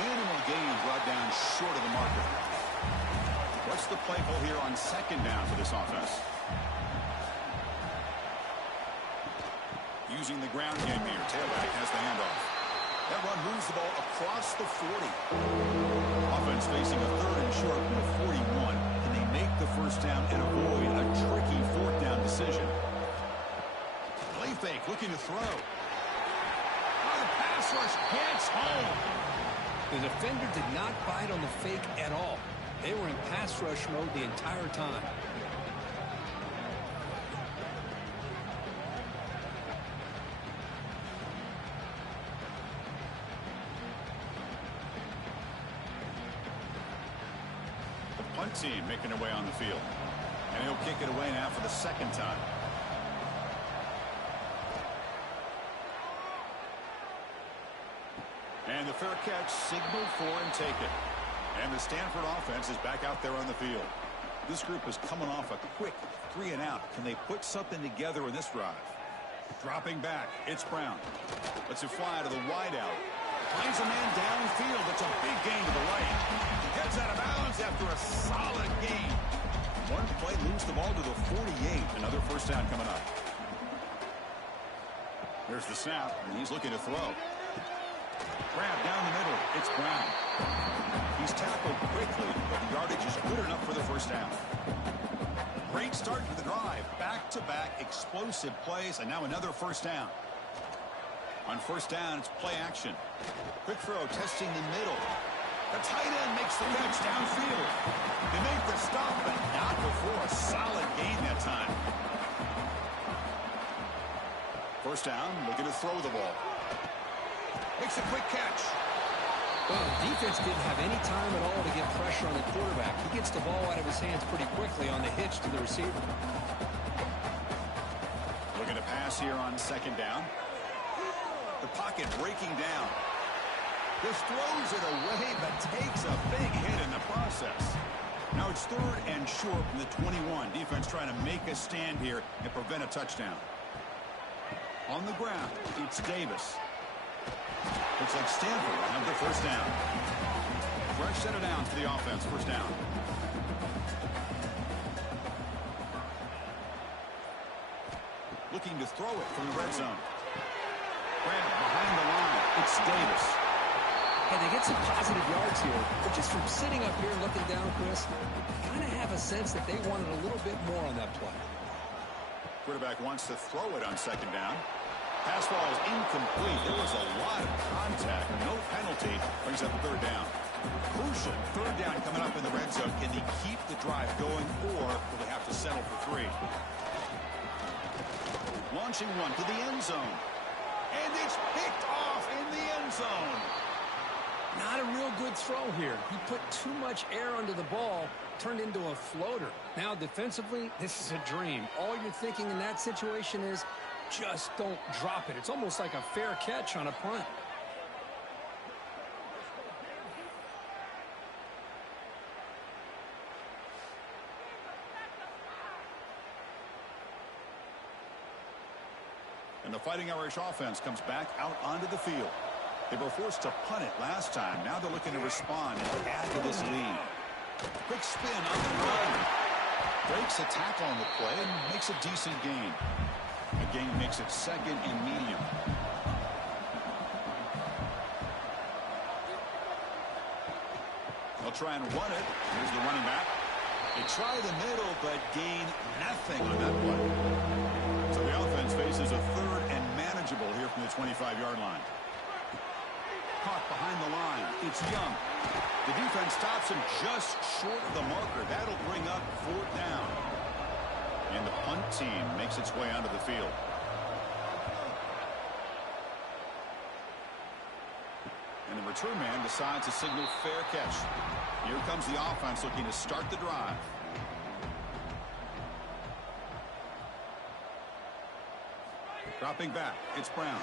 Minimal gain brought down short of the marker. What's the play call here on second down for this offense? Using the ground game here. Tailback has the handoff. That run moves the ball across the 40. Offense facing a 3rd and short from the 41. Can they make the first down and avoid a tricky 4th down decision? Play fake, looking to throw. On the pass. pass rush gets home. The defender did not bite on the fake at all. They were in pass rush mode the entire time. The punt team making their way on the field. And he'll kick it away now for the second time. And the fair catch signaled for and taken. And the Stanford offense is back out there on the field. This group is coming off a quick 3 and out. Can they put something together in this drive? Dropping back, it's Brown. Lets it fly to the wideout. Finds a man downfield. That's a big gain to the right. Gets out of bounds after a solid gain. One play moves the ball to the 48. Another first down coming up. There's the snap, and he's looking to throw. Grab down the middle. It's Brown. He's tackled quickly, but the yardage is good enough for the first down. Great start to the drive. Back-to-back explosive plays, and now another first down. On first down, it's play action. Quick throw, testing the middle. The tight end makes the catch downfield. They make the stop, but not before a solid gain that time. First down, looking to throw the ball. Makes a quick catch. Well, the defense didn't have any time at all to get pressure on the quarterback. He gets the ball out of his hands pretty quickly on the hitch to the receiver. Looking to pass here on second down. The pocket breaking down. Just throws it away, but takes a big hit in the process. Now it's third and short from the 21. Defense trying to make a stand here and prevent a touchdown. On the ground, it's Davis. Looks like Stanford will have the first down. Fresh set of downs for the offense. First down. Looking to throw it from the red zone. Grab behind the line. It's Davis. Hey, they get some positive yards here, but just from sitting up here looking down, Chris, kind of have a sense that they wanted a little bit more on that play. Quarterback wants to throw it on second down. Pass ball is incomplete. There was a lot of contact. No penalty. Brings up a third down. Crucial third down coming up in the red zone. Can they keep the drive going, or will they have to settle for 3? Launching one to the end zone. And it's picked off in the end zone. Not a real good throw here. He put too much air under the ball, turned into a floater. Now, defensively, this is a dream. All you're thinking in that situation is, just don't drop it. It's almost like a fair catch on a punt. And the Fighting Irish offense comes back out onto the field. They were forced to punt it last time. Now they're looking to respond and add to this lead. Quick spin on the run. Breaks a tackle on the play and makes a decent gain. The gain makes it second and medium. They'll try and run it. Here's the running back. They try the middle, but gain nothing on that play. So the offense faces a third and manageable here from the 25-yard line. Caught behind the line. It's Young. The defense stops him just short of the marker. That'll bring up fourth down. And the punt team makes its way onto the field. And the return man decides to signal fair catch. Here comes the offense looking to start the drive. Dropping back, it's Brown.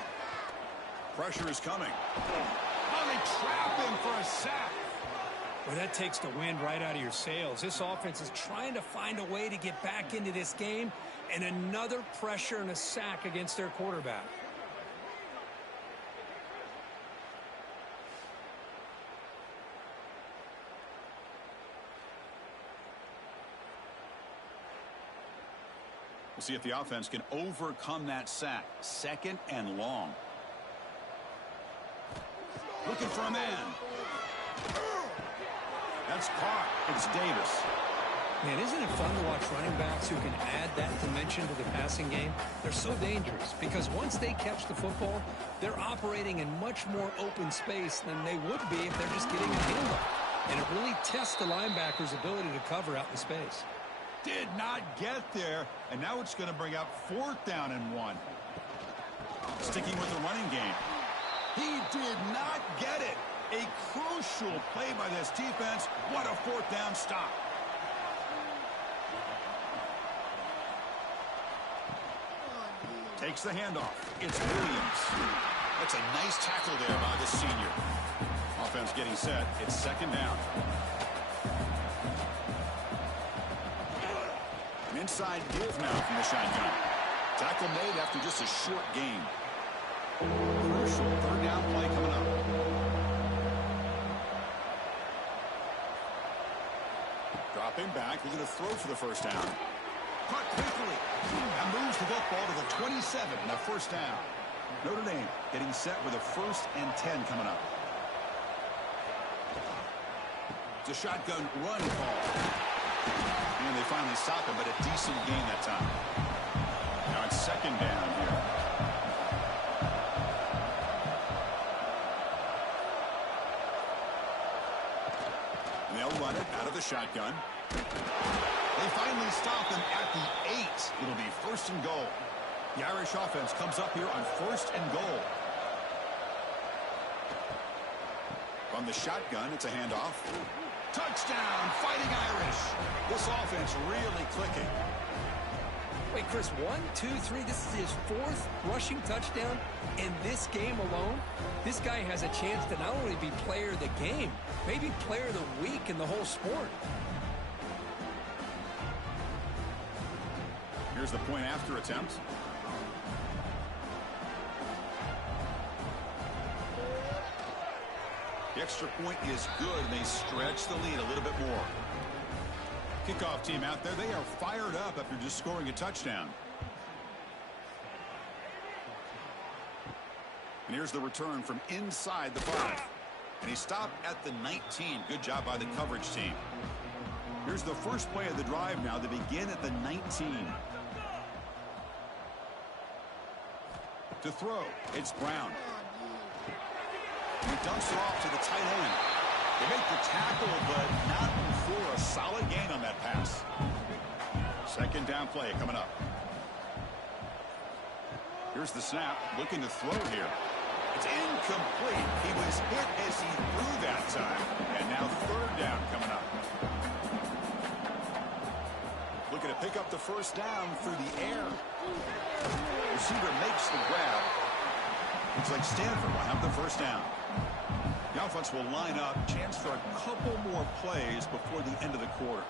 Pressure is coming. Oh, they trap him for a sack. Well, that takes the wind right out of your sails. This offense is trying to find a way to get back into this game, and another pressure and a sack against their quarterback. We'll see if the offense can overcome that sack. Second and long. Looking for a man. That's caught. It's Davis. Man, isn't it fun to watch running backs who can add that dimension to the passing game? They're so dangerous because once they catch the football, they're operating in much more open space than they would be if they're just getting a handoff. And it really tests the linebacker's ability to cover out in space. Did not get there, and now it's going to bring up 4th down and 1. Sticking with the running game. He did not get it. A crucial play by this defense. What a 4th down stop. Takes the handoff. It's Williams. That's a nice tackle there by the senior. Offense getting set. It's 2nd down. An inside give now from the shotgun. Tackle made after just a short gain. Crucial 3rd down play coming up. Dropping back. He's going to throw for the 1st down. Caught quickly. That moves the football to the 27 and a 1st down. Notre Dame getting set with a 1st and 10 coming up. It's a shotgun run call. And they finally stop him, but a decent gain that time. Now it's 2nd down here. And they'll run it out of the shotgun. They finally stop him at the 8. It'll be 1st and goal. The Irish offense comes up here on 1st and goal. From the shotgun, it's a handoff. Touchdown, Fighting Irish. This offense really clicking. Wait, Chris, 1, 2, 3, this is his 4th rushing touchdown in this game alone. This guy has a chance to not only be player of the game, maybe player of the week in the whole sport. Here's the point after attempt. The extra point is good, and they stretch the lead a little bit more. Kickoff team out there, they are fired up after just scoring a touchdown. And here's the return from inside the 5. And he stopped at the 19. Good job by the coverage team. Here's the first play of the drive now. They begin at the 19. To throw, it's Brown. He dumps it off to the tight end. They make the tackle, but not for a solid gain on that pass. 2nd down play coming up. Here's the snap, looking to throw here. It's incomplete. He was hit as he threw that time. And now 3rd down coming up. Looking to pick up the 1st down through the air. Receiver makes the grab. Looks like Stanford will have the 1st down. The offense will line up. Chance for a couple more plays before the end of the quarter.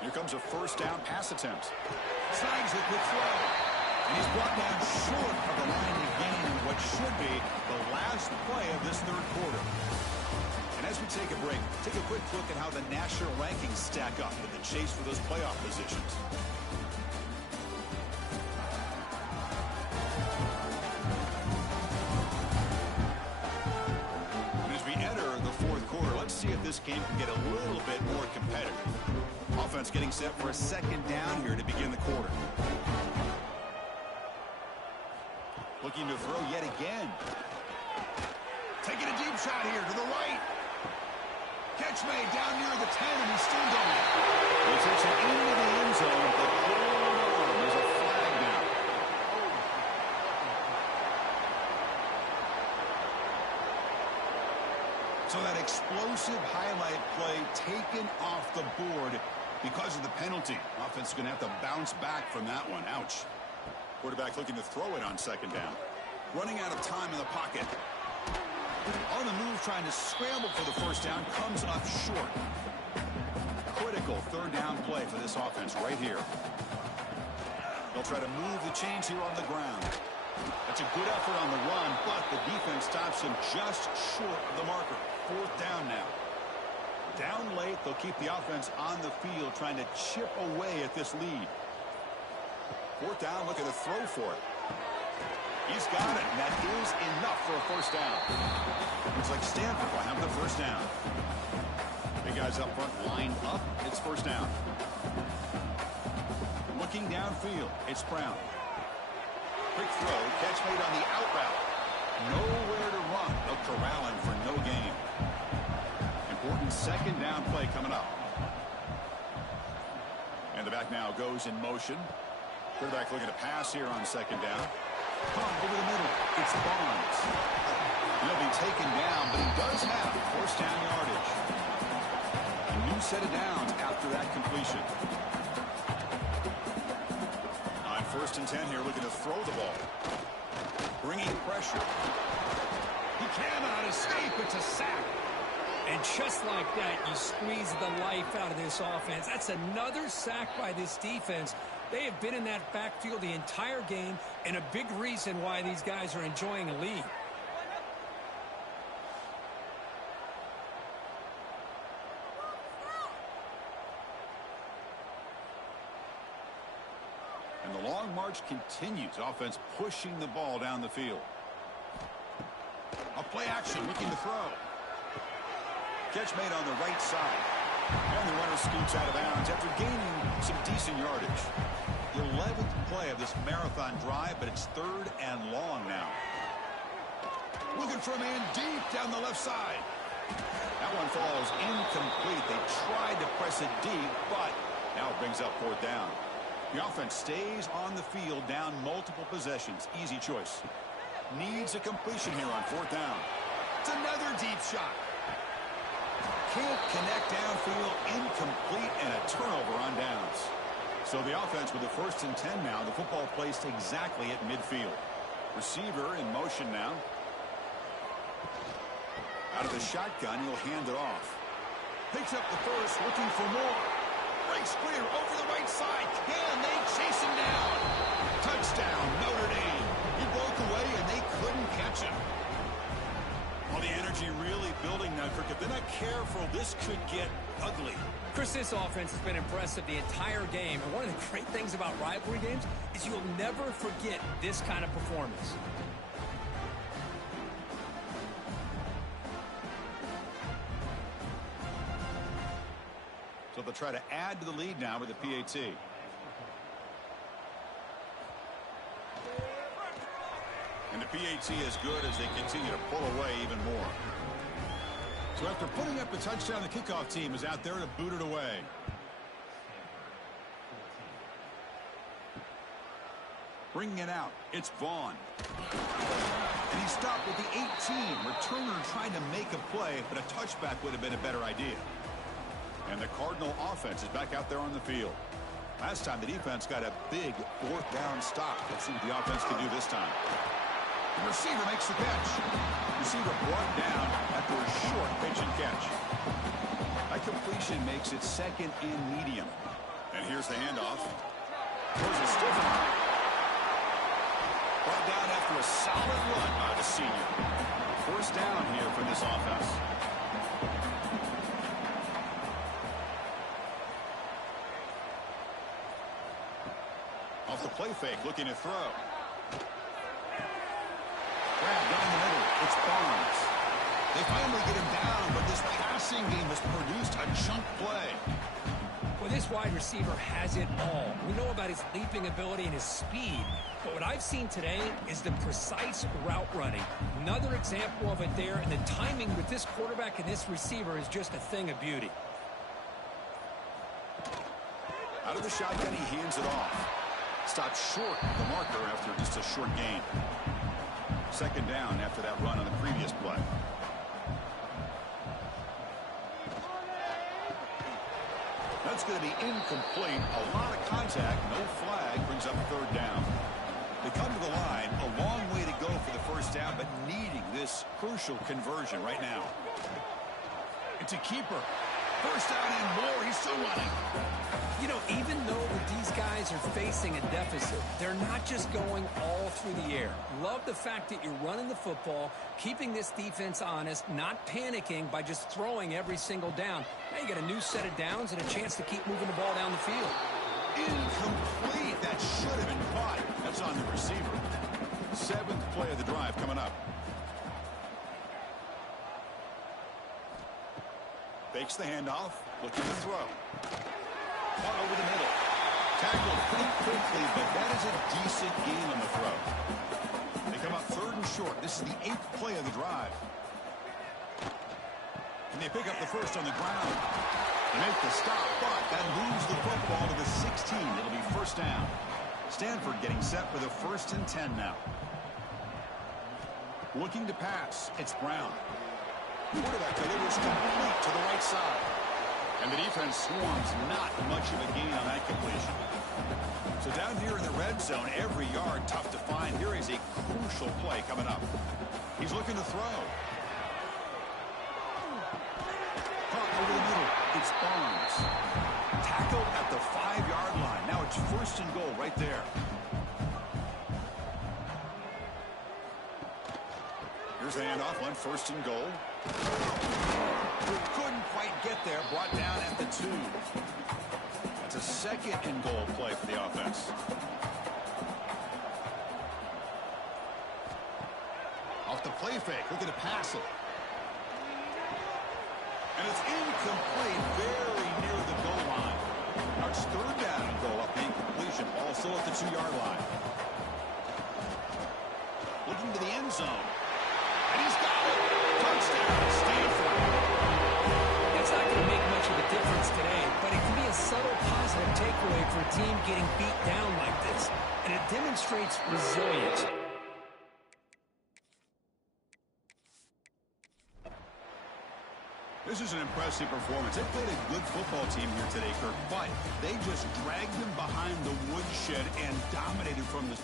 Here comes a 1st down pass attempt. Snags it with throw. And he's brought down short of the line to gain what should be the last play of this 3rd quarter. And as we take a break, take a quick look at how the national rankings stack up in the chase for those playoff positions. Let's see if this game can get a little bit more competitive. Offense getting set for a 2nd down here to begin the quarter. Looking to throw yet again. Taking a deep shot here to the right. Catch made down near the 10, and he's still going. He takes it into the end zone, but there's a flag now. So that explosive highlight play taken off the board because of the penalty. Offense is going to have to bounce back from that one. Ouch. Quarterback looking to throw it on 2nd down. Running out of time in the pocket. On the move, trying to scramble for the 1st down. Comes up short. Critical 3rd down play for this offense right here. They'll try to move the chains here on the ground. That's a good effort on the run, but the defense stops him just short of the marker. 4th down now. Down late, they'll keep the offense on the field trying to chip away at this lead. 4th down, looking to throw for it. He's got it, and that is enough for a 1st down. Looks like Stanford will have the 1st down. They Three guys up front lined up. It's first down. Looking downfield, it's Brown. Quick throw, catch made on the out route. Nowhere to run. They'll corral him for no gain. Important second down play coming up. And the back now goes in motion. Quarterback looking to pass here on second down. Punt over the middle. It's Barnes. He'll be taken down, but he does have first down yardage. A new set of downs after that completion. On 1st and 10 here, looking to throw the ball. Bringing pressure. He cannot escape. It's a sack. And just like that, you squeeze the life out of this offense. That's another sack by this defense. They have been in that backfield the entire game, and a big reason why these guys are enjoying a lead. And the long march continues. Offense pushing the ball down the field. A play action, looking to throw. Catch made on the right side. And the runner scoots out of bounds after gaining some decent yardage. The 11th play of this marathon drive, but it's 3rd and long now. Looking for a man deep down the left side. That one falls incomplete. They tried to press it deep, but now it brings up 4th down. The offense stays on the field down multiple possessions. Easy choice. Needs a completion here on 4th down. It's another deep shot. Can't connect downfield, incomplete, and a turnover on downs. So the offense with the 1st and 10 now. The football placed exactly at midfield. Receiver in motion now. Out of the shotgun, he'll hand it off. Picks up the first, looking for more. Breaks clear over the right side. Can they chase him down? Touchdown, Notre Dame. He broke away, and they couldn't catch him. Well, the energy really building now, Kirk. If they're not careful, this could get ugly. Chris, this offense has been impressive the entire game. And one of the great things about rivalry games is you'll never forget this kind of performance. So they'll try to add to the lead now with the PAT. And the PAT is good as they continue to pull away even more. So after putting up a touchdown, the kickoff team is out there to boot it away. Bringing it out, it's Vaughn. And he stopped with the 18. Returner trying to make a play, but a touchback would have been a better idea. And the Cardinal offense is back out there on the field. Last time the defense got a big 4th down stop. Let's see what the offense can do this time. The receiver makes the catch. Receiver brought down after a short pitch and catch. That completion makes it 2nd and medium. And here's the handoff. Throws a stiff one. Brought down after a solid run by the senior. 1st down here for this offense. Off the play fake, looking to throw. Grab down the middle. It's Barnes. They finally get him down, but this passing game has produced a chunk play. Well, this wide receiver has it all. We know about his leaping ability and his speed. But what I've seen today is the precise route running. Another example of it there, and the timing with this quarterback and this receiver is just a thing of beauty. Out of the shotgun, he hands it off. Stopped short of the marker after just a short gain. 2nd down after that run on the previous play. That's going to be incomplete. A lot of contact, no flag, brings up 3rd down. They come to the line, a long way to go for the 1st down, but needing this crucial conversion right now. It's a keeper. 1st down and more. He's still running. You know, even though these guys are facing a deficit, they're not just going all through the air. Love the fact that you're running the football, keeping this defense honest, not panicking by just throwing every single down. Now you got a new set of downs and a chance to keep moving the ball down the field. Incomplete. That should have been caught. That's on the receiver. 7th play of the drive coming up. Fakes the handoff, looking to throw. Caught over the middle. Tackled pretty quickly, but that is a decent gain on the throw. They come up 3rd and short. This is the 8th play of the drive. And they pick up the first on the ground. They make the stop, but that moves the football to the 16. It'll be first down. Stanford getting set for the 1st and 10 now. Looking to pass. It's Brown. Quarterback delivers complete to the right side. And the defense swarms, not much of a gain on that completion. So down here in the red zone, every yard tough to find. Here is a crucial play coming up. He's looking to throw. Caught over the middle. It's Barnes. Tackled at the 5-yard line. Now it's 1st and goal right there. Here's the handoff on 1st and goal. Couldn't quite get there. Brought down at the 2. That's a 2nd and goal play for the offense. Off the play fake. Looking to pass it. And it's incomplete, very near the goal line. Now it's 3rd down and goal up the incompletion. Ball still at the 2-yard line. Looking to the end zone. And he's got it. Touchdown, Stanford. It's not going to make much of a difference today, but it can be a subtle positive takeaway for a team getting beat down like this. And it demonstrates resilience. This is an impressive performance. They played a good football team here today, Kirk, but they just dragged them behind the woodshed and dominated from the...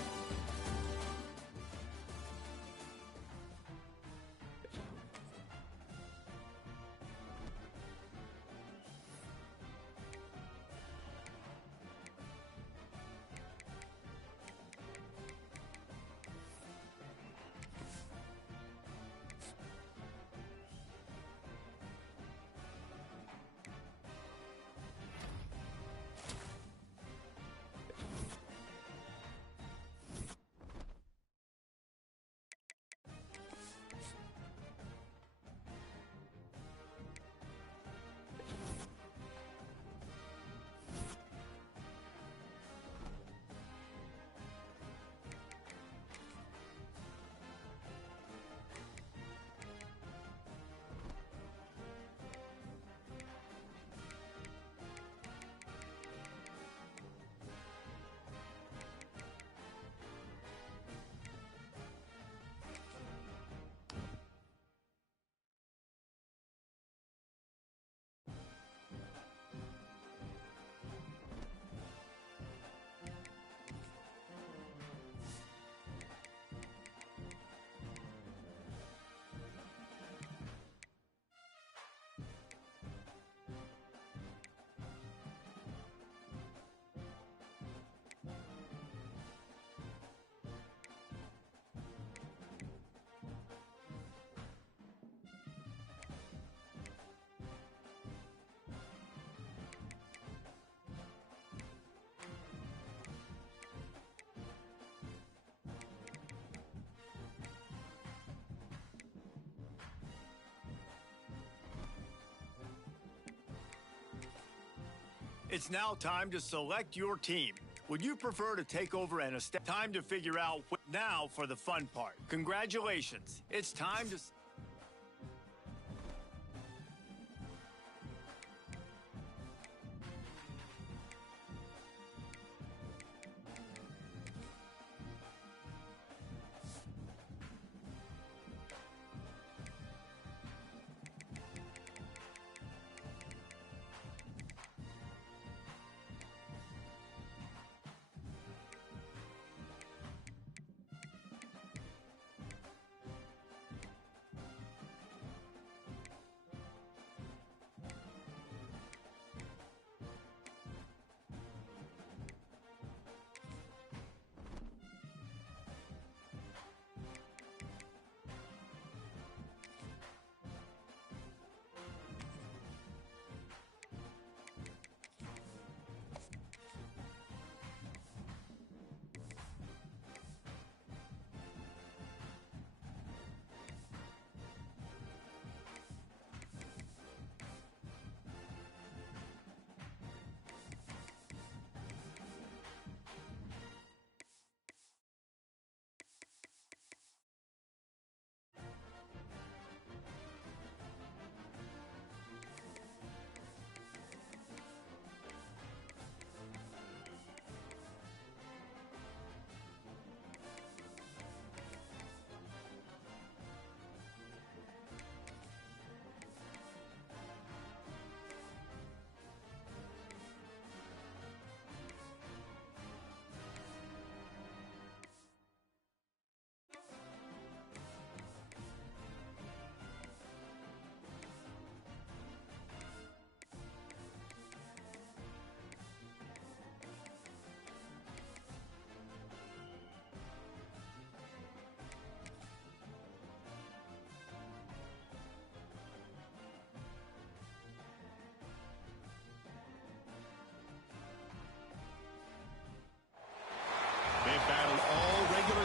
It's now time to select your team. Would you prefer to take over and time to figure out now for the fun part? Congratulations. It's time to...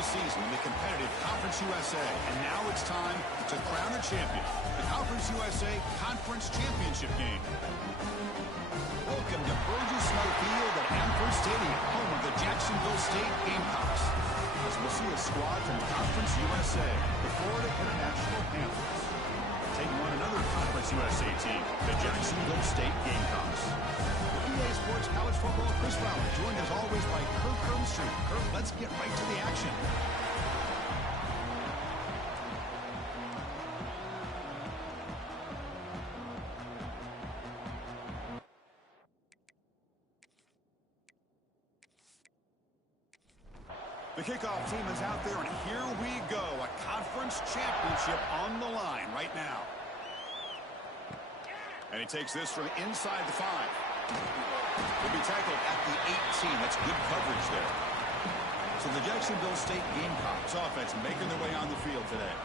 season in the competitive Conference USA, and now it's time to crown a champion. The Conference USA Conference Championship game. Welcome to Burgess Snow Field at Amherst Stadium, home of the Jacksonville State Gamecocks. As we'll see a squad from Conference USA, the Florida International Panthers, taking on another Conference USA team, the Jacksonville State Gamecocks. EA Sports College Football, Chris Fowler, joined as always by Kirk Hermstreet. Kirk, let's get right to the action. The kickoff team is out there, and here we go. A conference championship on the line right now. And he takes this from inside the 5. Will be tackled at the 18. That's good coverage there. So the Jacksonville State Gamecocks offense making their way on the field today.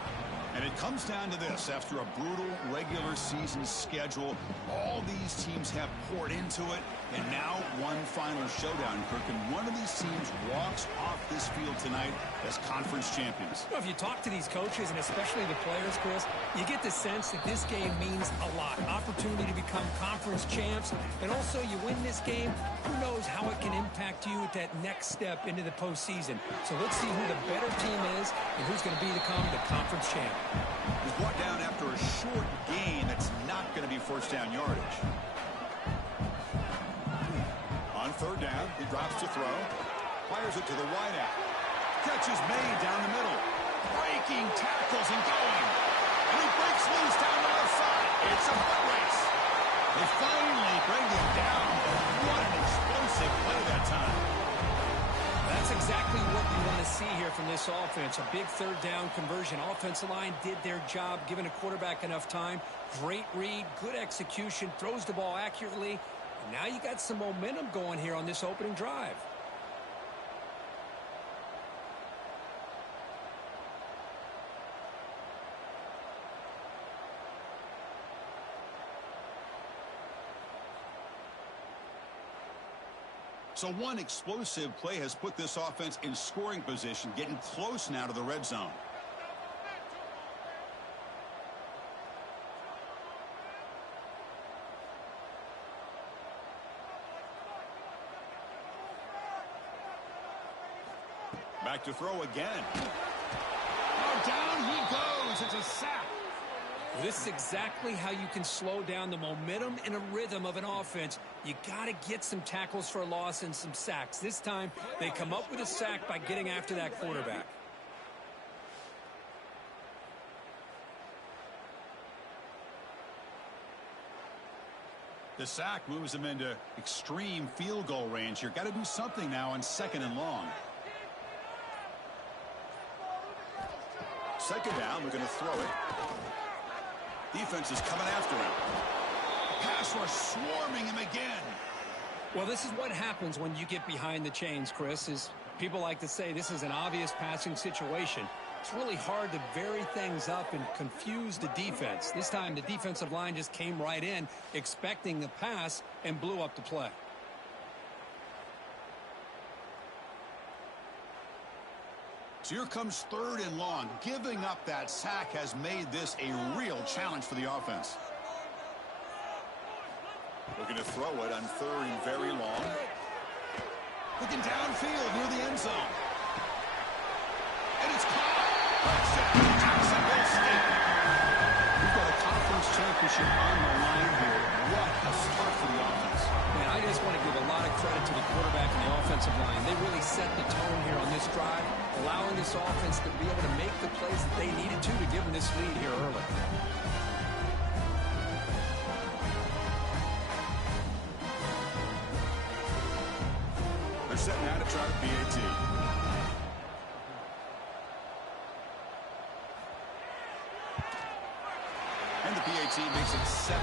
And it comes down to this. After a brutal regular season schedule, all these teams have poured into it. And now one final showdown, Kirk. And one of these teams walks off this field tonight as conference champions. Well, if you talk to these coaches, and especially the players, Chris, you get the sense that this game means a lot. Opportunity to become conference champs. And also, you win this game, who knows how it can impact you at that next step into the postseason. So let's see who the better team is and who's going to become the conference champ. He's brought down after a short gain that's not going to be first down yardage. On third down, he drops to throw. Fires it to the wideout. Catch is made down the middle. Breaking tackles and going. And he breaks loose down the left side. It's a foot race. They finally bring him down, but what an explosive play that time. That's exactly what you want to see here from this offense. A big third down conversion. Offensive line did their job, giving a quarterback enough time. Great read, good execution, throws the ball accurately. And now you got some momentum going here on this opening drive. So one explosive play has put this offense in scoring position, getting close now to the red zone. Back to throw again. Oh, down he goes. It's a sack. This is exactly how you can slow down the momentum and a rhythm of an offense. You got to get some tackles for a loss and some sacks. This time, they come up with a sack by getting after that quarterback. The sack moves them into extreme field goal range here. Got to do something now on 2nd and long. Second down, we're going to throw it. Defense is coming after him. Pass rush swarming him again. Well, this is what happens when you get behind the chains, Chris, is people like to say this is an obvious passing situation. It's really hard to vary things up and confuse the defense. This time, the defensive line just came right in, expecting the pass, and blew up the play. So here comes 3rd and long. Giving up that sack has made this a real challenge for the offense. Looking to throw it on 3rd and very long. Looking downfield near the end zone. And it's caught. Touchdown, Jacksonville State. We've got a conference championship on the line here. What a start for the offense. Man, I just want to give a lot of credit to the quarterback and the offensive line. They really set the tone here on this drive, allowing this offense to be able to make the plays that they needed to give them this lead here early. They're setting out to try to PAT. And the PAT makes it 7-0.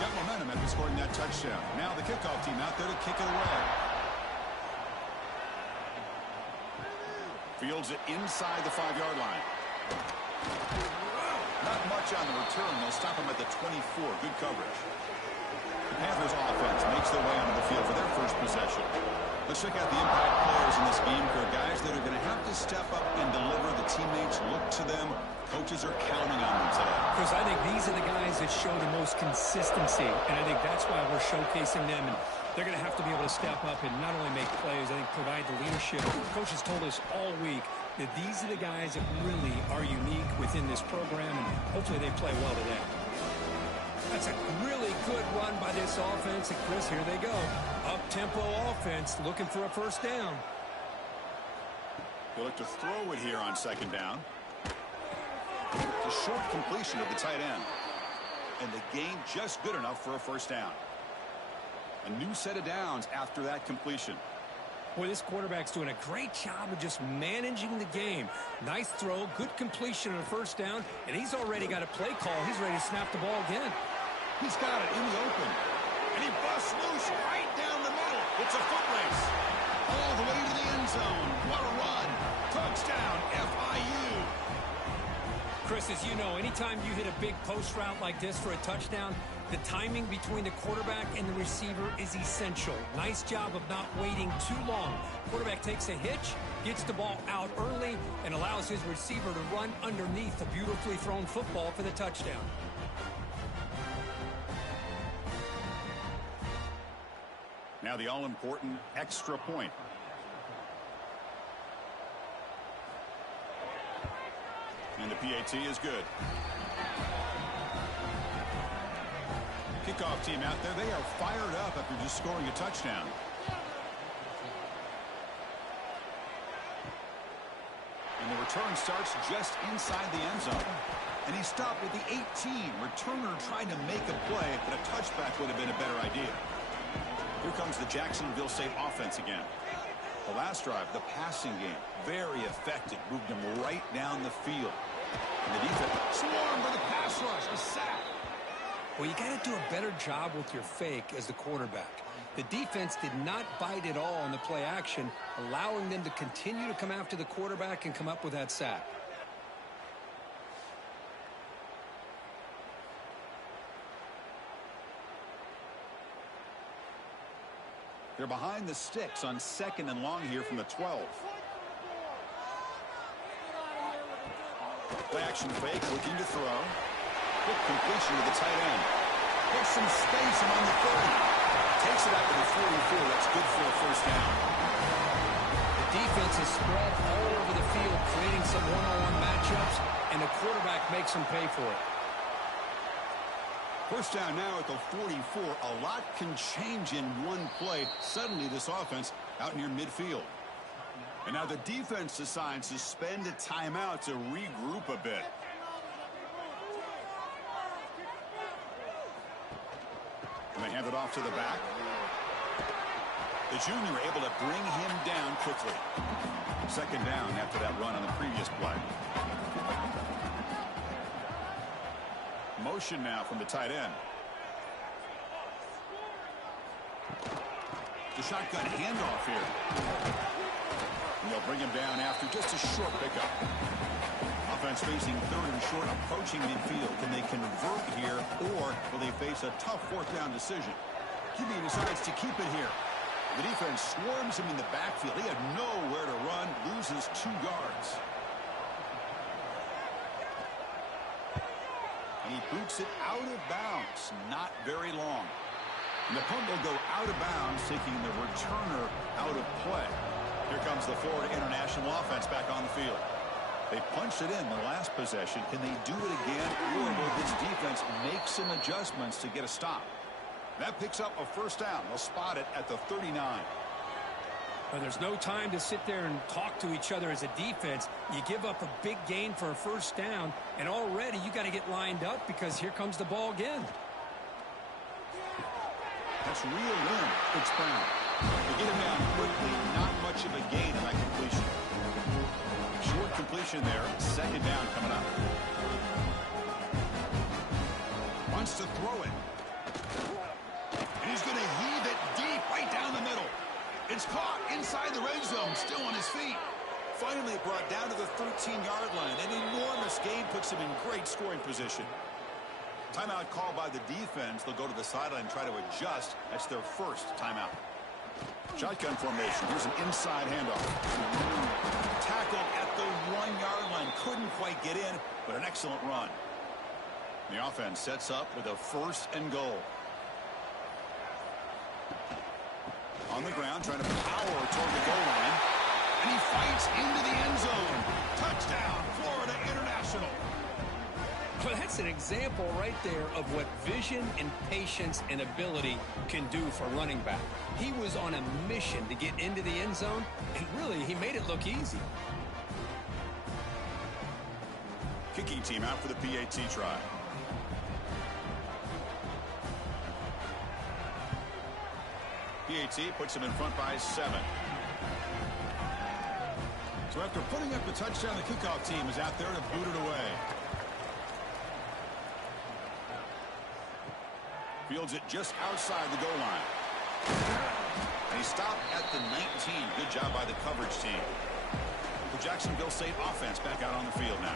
Got momentum after scoring that touchdown. Now the kickoff team out there to kick it away. Fields it inside the 5-yard line. Not much on the return. They'll stop him at the 24. Good coverage. The Panthers offense makes their way onto the field for their first possession. Let's check out the impact players in this game. For guys that are going to have to step up and deliver. The teammates look to them. Coaches are counting on them today. Because I think these are the guys that show the most consistency, and I think that's why we're showcasing them. And they're going to have to be able to step up and not only make plays, I think provide the leadership. Coaches told us all week that these are the guys that really are unique within this program, and hopefully they play well today. That's a really good run by this offense. And Chris, here they go. Up-tempo offense looking for a first down. They look to throw it here on second down. It's a short completion of the tight end. And the gain just good enough for a first down. A new set of downs after that completion. Boy, this quarterback's doing a great job of just managing the game. Nice throw, good completion on a first down, and he's already got a play call. He's ready to snap the ball again. He's got it in the open. And he busts loose right down the middle. It's a foot race. All the way to the end zone. What a run. Touchdown, FIU. Chris, as you know, anytime you hit a big post route like this for a touchdown, the timing between the quarterback and the receiver is essential. Nice job of not waiting too long. Quarterback takes a hitch, gets the ball out early, and allows his receiver to run underneath the beautifully thrown football for the touchdown. Now the all-important extra point. And the PAT is good. Kickoff team out there. They are fired up after just scoring a touchdown. And the return starts just inside the end zone. And he stopped with the 18. Returner tried to make a play, but a touchback would have been a better idea. Here comes the Jacksonville State offense again. The last drive, the passing game, very effective. Moved him right down the field. And the defense swarmed for the pass rush, a sack. Well, you got to do a better job with your fake as the quarterback. The defense did not bite at all on the play action, allowing them to continue to come after the quarterback and come up with that sack. They're behind the sticks on second and long here from the 12. Play action fake, looking to throw. Quick completion to the tight end. Gets some space among the 30. Takes it out to the 44. That's good for a first down. The defense is spread all over the field, creating some one-on-one matchups, and the quarterback makes them pay for it. First down now at the 44. A lot can change in one play. Suddenly this offense out near midfield. And now the defense decides to spend a timeout to regroup a bit. And they hand it off to the back. The junior able to bring him down quickly. Second down after that run on the previous play. Motion now from the tight end. The shotgun handoff here. And they'll bring him down after just a short pickup. Offense facing third and short, approaching midfield. Can they convert here, or will they face a tough fourth down decision? QB decides to keep it here. The defense swarms him in the backfield. He had nowhere to run, loses 2 yards. And he boots it out of bounds. Not very long. And the punt will go out of bounds, taking the returner out of play. Here comes the Florida International offense back on the field. They punched it in the last possession. Can they do it again, or will this defense make some adjustments to get a stop? That picks up a first down. They'll spot it at the 39. Well, there's no time to sit there and talk to each other as a defense. You give up a big gain for a first down, and already you got to get lined up because here comes the ball again. That's real room. It's Brown. They get him down quickly. Not much of a gain in that completion. Short completion there. Second down coming up. Wants to throw it. And he's going to heave it deep right down the middle. It's caught inside the red zone, still on his feet. Finally brought down to the 13-yard line. An enormous gain puts him in great scoring position. Timeout called by the defense. They'll go to the sideline and try to adjust. That's their first timeout. Shotgun formation. Here's an inside handoff. Tackle at the 1-yard line. Couldn't quite get in, but an excellent run. The offense sets up with a 1st and goal. On the ground, trying to power toward the goal line. And he fights into the end zone. Touchdown, Florida International. Well, that's an example right there of what vision and patience and ability can do for running back. He was on a mission to get into the end zone, and really, he made it look easy. Kicking team out for the PAT try. PAT puts him in front by 7. So after putting up the touchdown, the kickoff team is out there to boot it away. Fields it just outside the goal line. And he stopped at the 19. Good job by the coverage team. The Jacksonville State offense back out on the field now.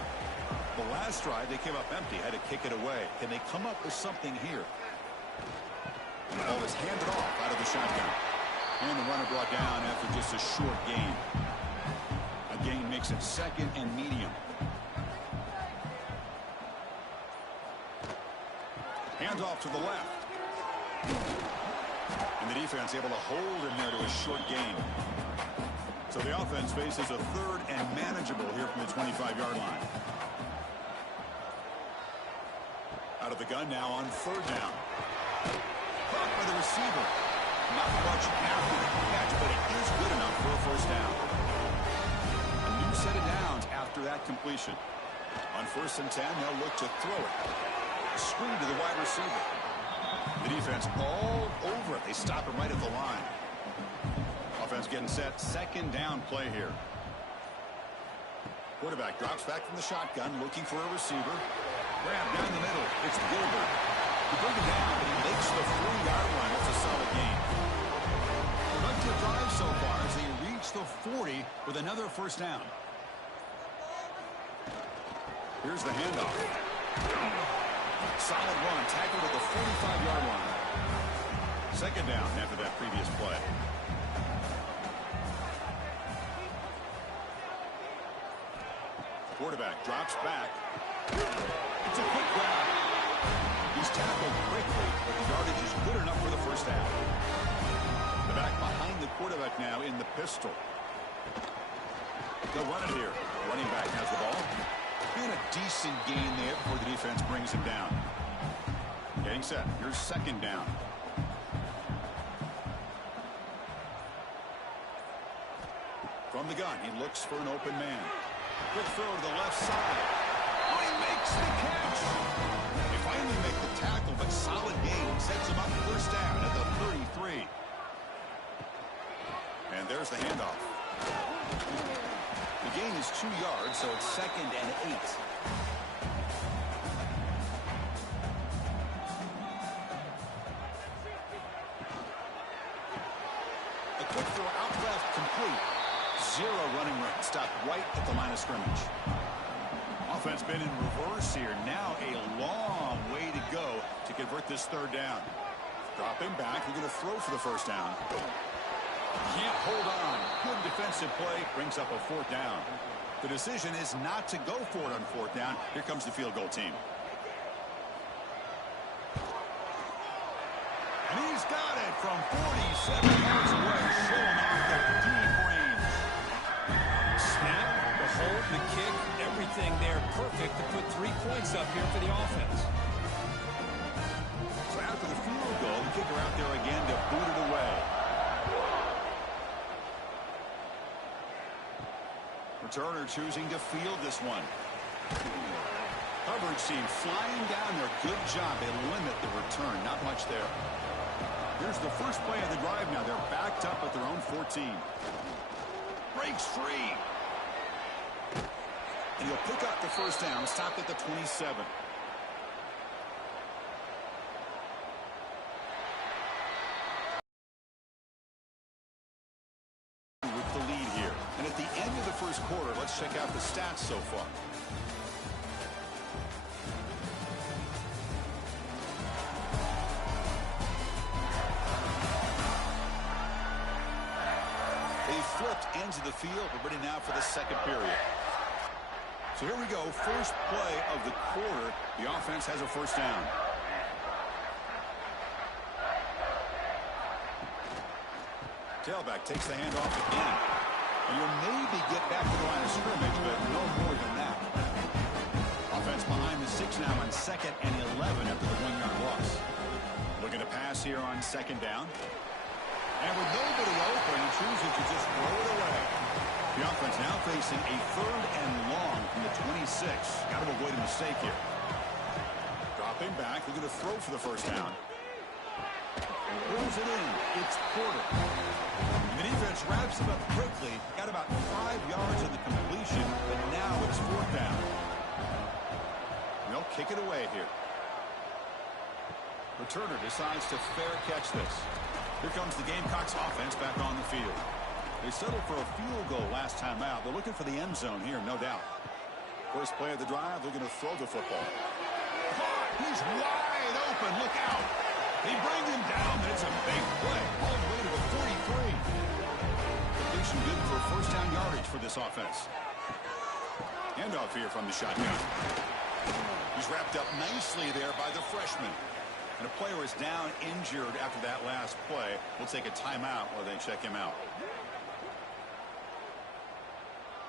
The last drive, they came up empty, had to kick it away. Can they come up with something here? And the ball is handed off out of the shotgun. And the runner brought down after just a short gain. A gain makes it 2nd and medium. Hands off to the left. And the defense able to hold him there to a short gain. So the offense faces a 3rd and manageable here from the 25-yard line. Out of the gun now on 3rd down. Caught by the receiver. Not much after the catch, but it is good enough for a 1st down. A new set of downs after that completion. On 1st and 10, they'll look to throw it. A screen to the wide receiver. The defense all over it. They stop him right at the line. Offense getting set. 2nd down play here. Quarterback drops back from the shotgun, looking for a receiver. Grab down the middle. It's Gilbert. He brings it down, but he makes the 3-yard line. That's a solid gain. Productive drive so far as they reach the 40 with another 1st down. Here's the handoff. Solid run, tackled at the 45-yard line. 2nd down after that previous play. Quarterback drops back. It's a quick grab. He's tackled quickly, but the yardage is good enough for the 1st down. The back behind the quarterback now in the pistol. They'll run it here. Running back has the ball. And a decent gain there before the defense brings him down. Getting set. Here's 2nd down. From the gun, he looks for an open man. Quick throw to the left side. Oh, he makes the catch. They finally make the tackle, but solid gain. Sets him up 1st down at the 33. And there's the handoff. The gain is 2 yards, so it's 2nd and 8. A quick throw out left, complete. 0 running room. Stopped right at the line of scrimmage. Offense been in reverse here. Now a long way to go to convert this 3rd down. Dropping back. We're going to throw for the 1st down. Can't hold on. Good defensive play. Brings up a 4th down. The decision is not to go for it on 4th down. Here comes the field goal team. And he's got it from 47 yards away. Showing off the deep range. Snap, the hold, the kick, everything there perfect to put 3 points up here for the offense. So after the field goal, the kicker out there again to boot it away. Returner choosing to field this one. Coverage team flying down there. Good job. They limit the return. Not much there. Here's the first play of the drive now. They're backed up at their own 14. Breaks free. And he'll pick up the 1st down. Stopped at the 27. With the lead here. And at the end of the 1st quarter, let's check out the stats so far. ends of the field. We're ready now for the second period. So here we go. First play of the quarter. The offense has a first down. Tailback takes the handoff again. And you'll maybe get back to the line of scrimmage, but no more than that. Offense behind the 6 now on 2nd and 11 after the 1-yard loss. Looking to pass here on 2nd down. And with nobody open, he chooses to just throw it away. The offense now facing a 3rd and long from the 26. Got to avoid a mistake here. Dropping back, looking to throw for the first down. Pulls it in. It's Porter. The defense wraps him up quickly. Got about 5 yards on the completion, but now it's 4th down. They'll kick it away here. Returner decides to fair catch this. Here comes the Gamecocks offense back on the field. They settled for a field goal last time out. They're looking for the end zone here, no doubt. First play of the drive, looking to throw the football. He's wide open. Look out. They bring him down, and it's a big play all the way to the 43. Completion good for first down yardage for this offense. Handoff here from the shotgun. He's wrapped up nicely there by the freshman. And a player is down injured after that last play. We'll take a timeout while they check him out.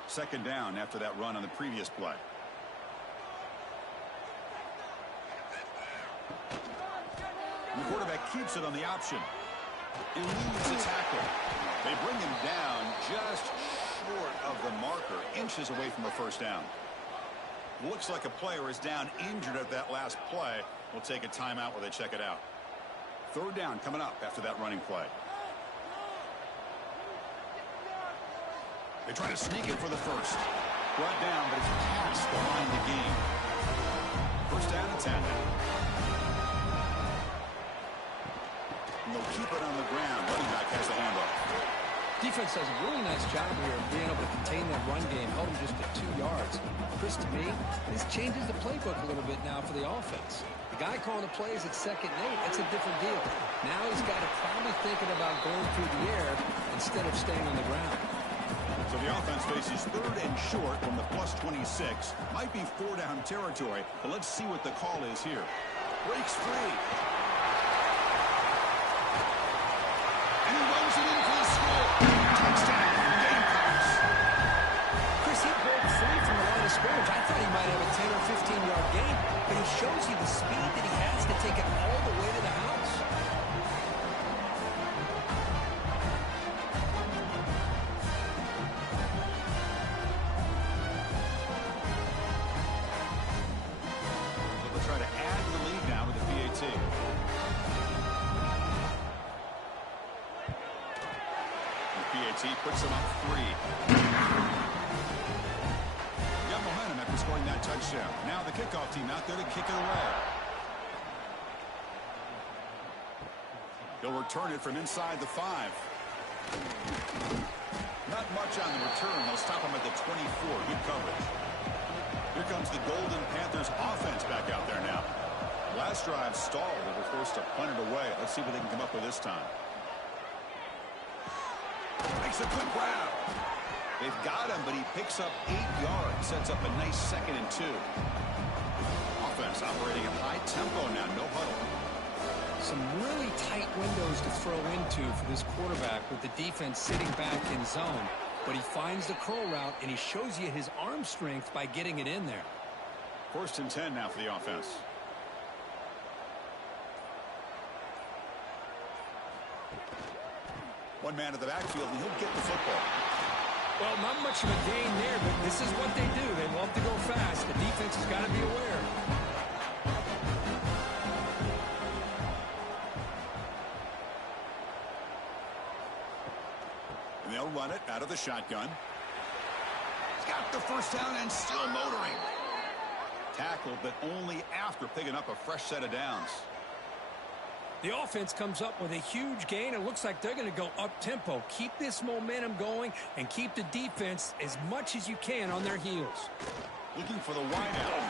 2nd down after that run on the previous play. The quarterback keeps it on the option. Eludes the tackle. They bring him down just short of the marker, inches away from a first down. Looks like a player is down injured at that last play. We'll take a timeout while they check it out. 3rd down coming up after that running play. They try to sneak it for the first. Brought down, but it's past the line of the game. First down and 10. And they'll keep it on the ground. Running back has the handoff. Defense does a really nice job here of being able to contain that run game, held him just at 2 yards. Chris, to me, this changes the playbook a little bit now for the offense. The guy calling the plays at 2nd and 8, that's a different deal. Now he's got to probably thinking about going through the air instead of staying on the ground. So the offense faces 3rd and short from the plus 26. Might be 4-down territory, but let's see what the call is here. Breaks free. And he runs it in for the score. Touchdown, Gamecocks. Chris, he broke free from the line of scrimmage. I thought he might have a 10 or 15-yard gain, but he shows you the speed that he has to take it all the way to the house. They'll try to add to the lead now with the PAT. PAT puts them up 3. Got momentum after scoring that touchdown. Now the kickoff team out there to kick it away. He'll return it from inside the 5. Not much on the return. They'll stop him at the 24. Good coverage. Here comes the Golden Panthers offense back out there now. Last drive stalled. They were forced to punt it away. Let's see what they can come up with this time. Makes a good grab. They've got him, but he picks up 8 yards. Sets up a nice 2nd and 2. Offense operating at high tempo now. No huddle. Some really tight windows to throw into for this quarterback with the defense sitting back in zone. But he finds the curl route, and he shows you his arm strength by getting it in there. 1st and 10 now for the offense. One man at the backfield, and he'll get the football. Well, not much of a gain there, but this is what they do. They love to go fast. The defense has got to be aware. And they'll run it out of the shotgun. He's got the first down and still motoring. Tackled, but only after picking up a fresh set of downs. The offense comes up with a huge gain. It looks like they're going to go up-tempo. Keep this momentum going and keep the defense as much as you can on their heels. Looking for the wideout.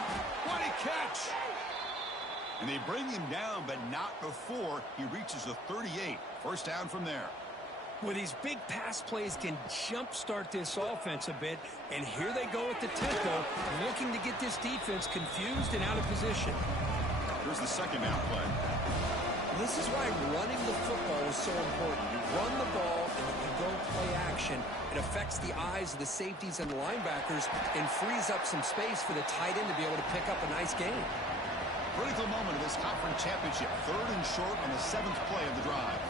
What a catch! And they bring him down, but not before he reaches the 38. First down from there. Well, these big pass plays can jumpstart this offense a bit, and here they go at the tempo, looking to get this defense confused and out of position. Here's the second down play. This is why running the football is so important. You run the ball, and if you go play action, it affects the eyes of the safeties and the linebackers and frees up some space for the tight end to be able to pick up a nice gain. Critical moment of this conference championship. 3rd and short on the 7th play of the drive.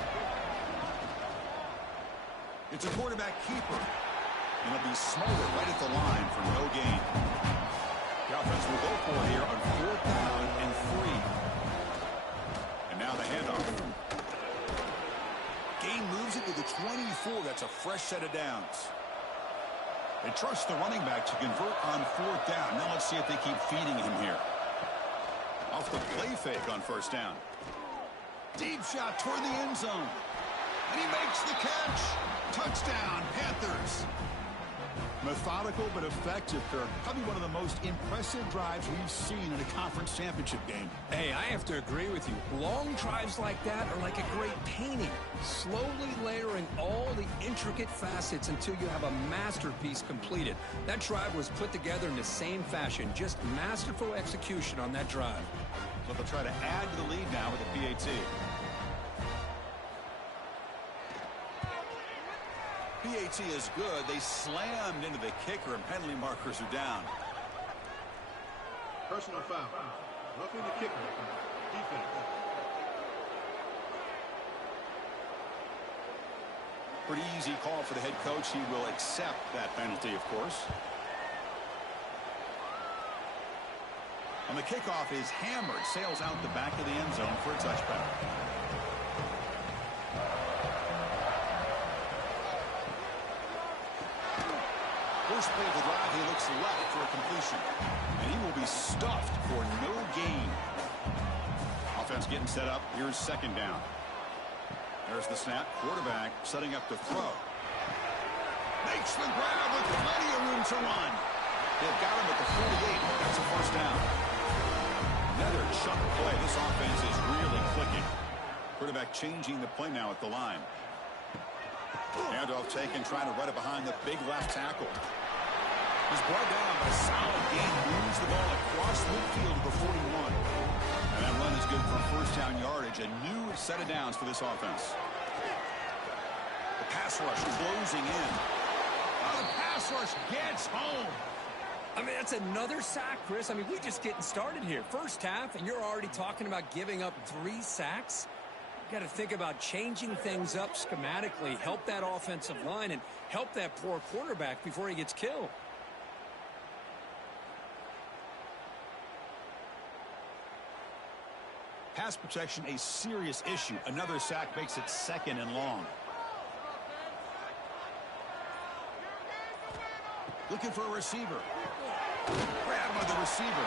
It's a quarterback keeper. And it'll be smothered right at the line for no gain. The offense will go for it here on 4th down and 3. And now the handoff. Gain moves it to the 24. That's a fresh set of downs. They trust the running back to convert on 4th down. Now let's see if they keep feeding him here. Off the play fake on 1st down. Deep shot toward the end zone. And he makes the catch. Touchdown, Panthers. Methodical but effective, Kirk. Probably one of the most impressive drives we've seen in a conference championship game. Hey, I have to agree with you. Long drives like that are like a great painting. Slowly layering all the intricate facets until you have a masterpiece completed. That drive was put together in the same fashion. Just masterful execution on that drive. So they'll try to add to the lead now with a PAT. PAT is good. They slammed into the kicker, and penalty markers are down. Personal foul. Roughing the kicker. Defense. Pretty easy call for the head coach. He will accept that penalty, of course. On the kickoff is hammered. Sails out the back of the end zone for a touchback. First play of the drive, he looks left for a completion. And he will be stuffed for no gain. Offense getting set up. Here's 2nd down. There's the snap. Quarterback setting up to throw. Makes the grab with plenty of room to run. They've got him at the 48. That's a 1st down. Another chunk play. This offense is really clicking. Quarterback changing the play now at the line. Handoff taken, trying to run it behind the big left tackle. He's brought down by a solid gain. Moves the ball across midfield to the 41. And that run is good for 1st down yardage. A new set of downs for this offense. The pass rush closing in. Oh, the pass rush gets home. I mean, that's another sack, Chris. I mean, we're just getting started here. 1st half, and you're already talking about giving up 3 sacks. Got to think about changing things up schematically, help that offensive line, and help that poor quarterback before he gets killed. Pass protection, a serious issue. Another sack makes it 2nd and long. Looking for a receiver. Grab by the receiver.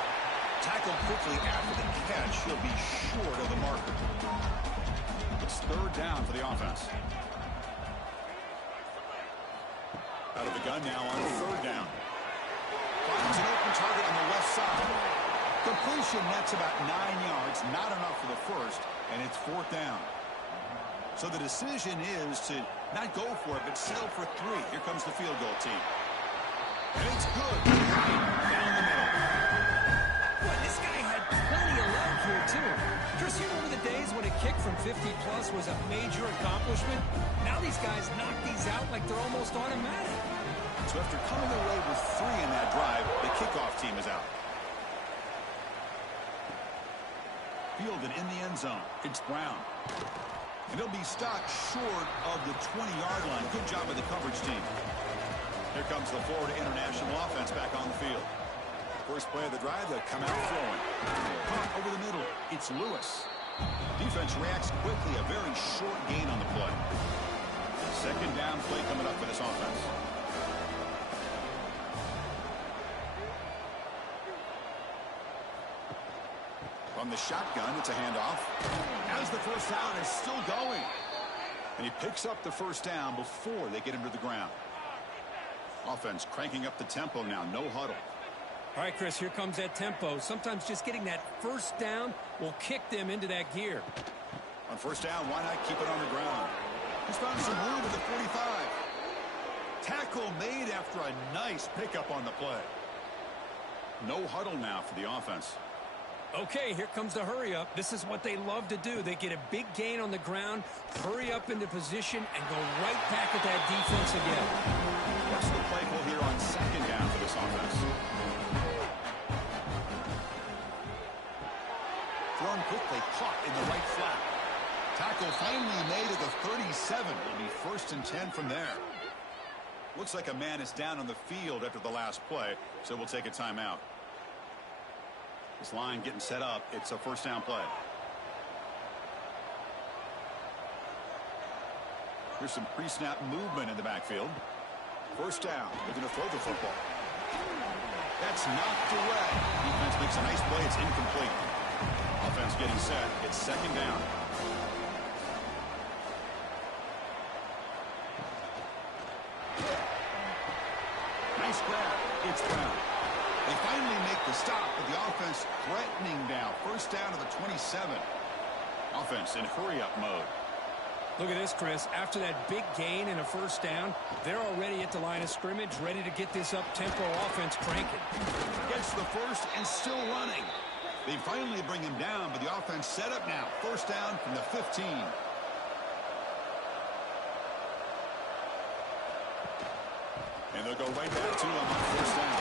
Tackled quickly after the catch. He'll be short of the marker. It's 3rd down for the offense. Out of the gun now on 3rd down. Finds an open target on the left side. Completion nets about 9 yards. Not enough for the 1st, and it's 4th down. So the decision is to not go for it, but settle for 3. Here comes the field goal team. And it's good. Right down the middle. Well, this guy had plenty of luck here, too. Chris, you remember the days when a kick from 50-plus was a major accomplishment? Now these guys knock these out like they're almost automatic. So after coming away with 3 in that drive, the kickoff team is out. Fielded in the end zone. It's Brown. And he'll be stopped short of the 20-yard line. Good job by the coverage team. Here comes the Florida International offense back on the field. First play of the drive, they'll come out throwing. Pump over the middle. It's Lewis. Defense reacts quickly. A very short gain on the play. 2nd down play coming up for this offense. From the shotgun, it's a handoff. As the 1st down is still going. And he picks up the 1st down before they get him to the ground. Offense cranking up the tempo now. No huddle. All right, Chris, here comes that tempo. Sometimes just getting that 1st down will kick them into that gear. On 1st down, why not keep it on the ground? He's found some room at the 45. Tackle made after a nice pickup on the play. No huddle now for the offense. Okay, here comes the hurry up. This is what they love to do. They get a big gain on the ground, hurry up into position, and go right back at that defense again. What's the play call here on second down for this offense? Thrown quickly, caught in the right flat. Tackle finally made at the 37. It'll be 1st and 10 from there. Looks like a man is down on the field after the last play, so we'll take a timeout. This line getting set up. It's a 1st down play. Here's some pre-snap movement in the backfield. 1st down. They're going to throw the football. That's knocked away. Defense makes a nice play. It's incomplete. Offense getting set. It's 2nd down. Nice grab. It's Brown. They finally make the stop, but the offense threatening now. 1st down to the 27. Offense in hurry-up mode. Look at this, Chris. After that big gain and a 1st down, they're already at the line of scrimmage, ready to get this up-tempo offense cranking. Gets the 1st and still running. They finally bring him down, but the offense set up now. 1st down from the 15. And they'll go right back to him on 1st down.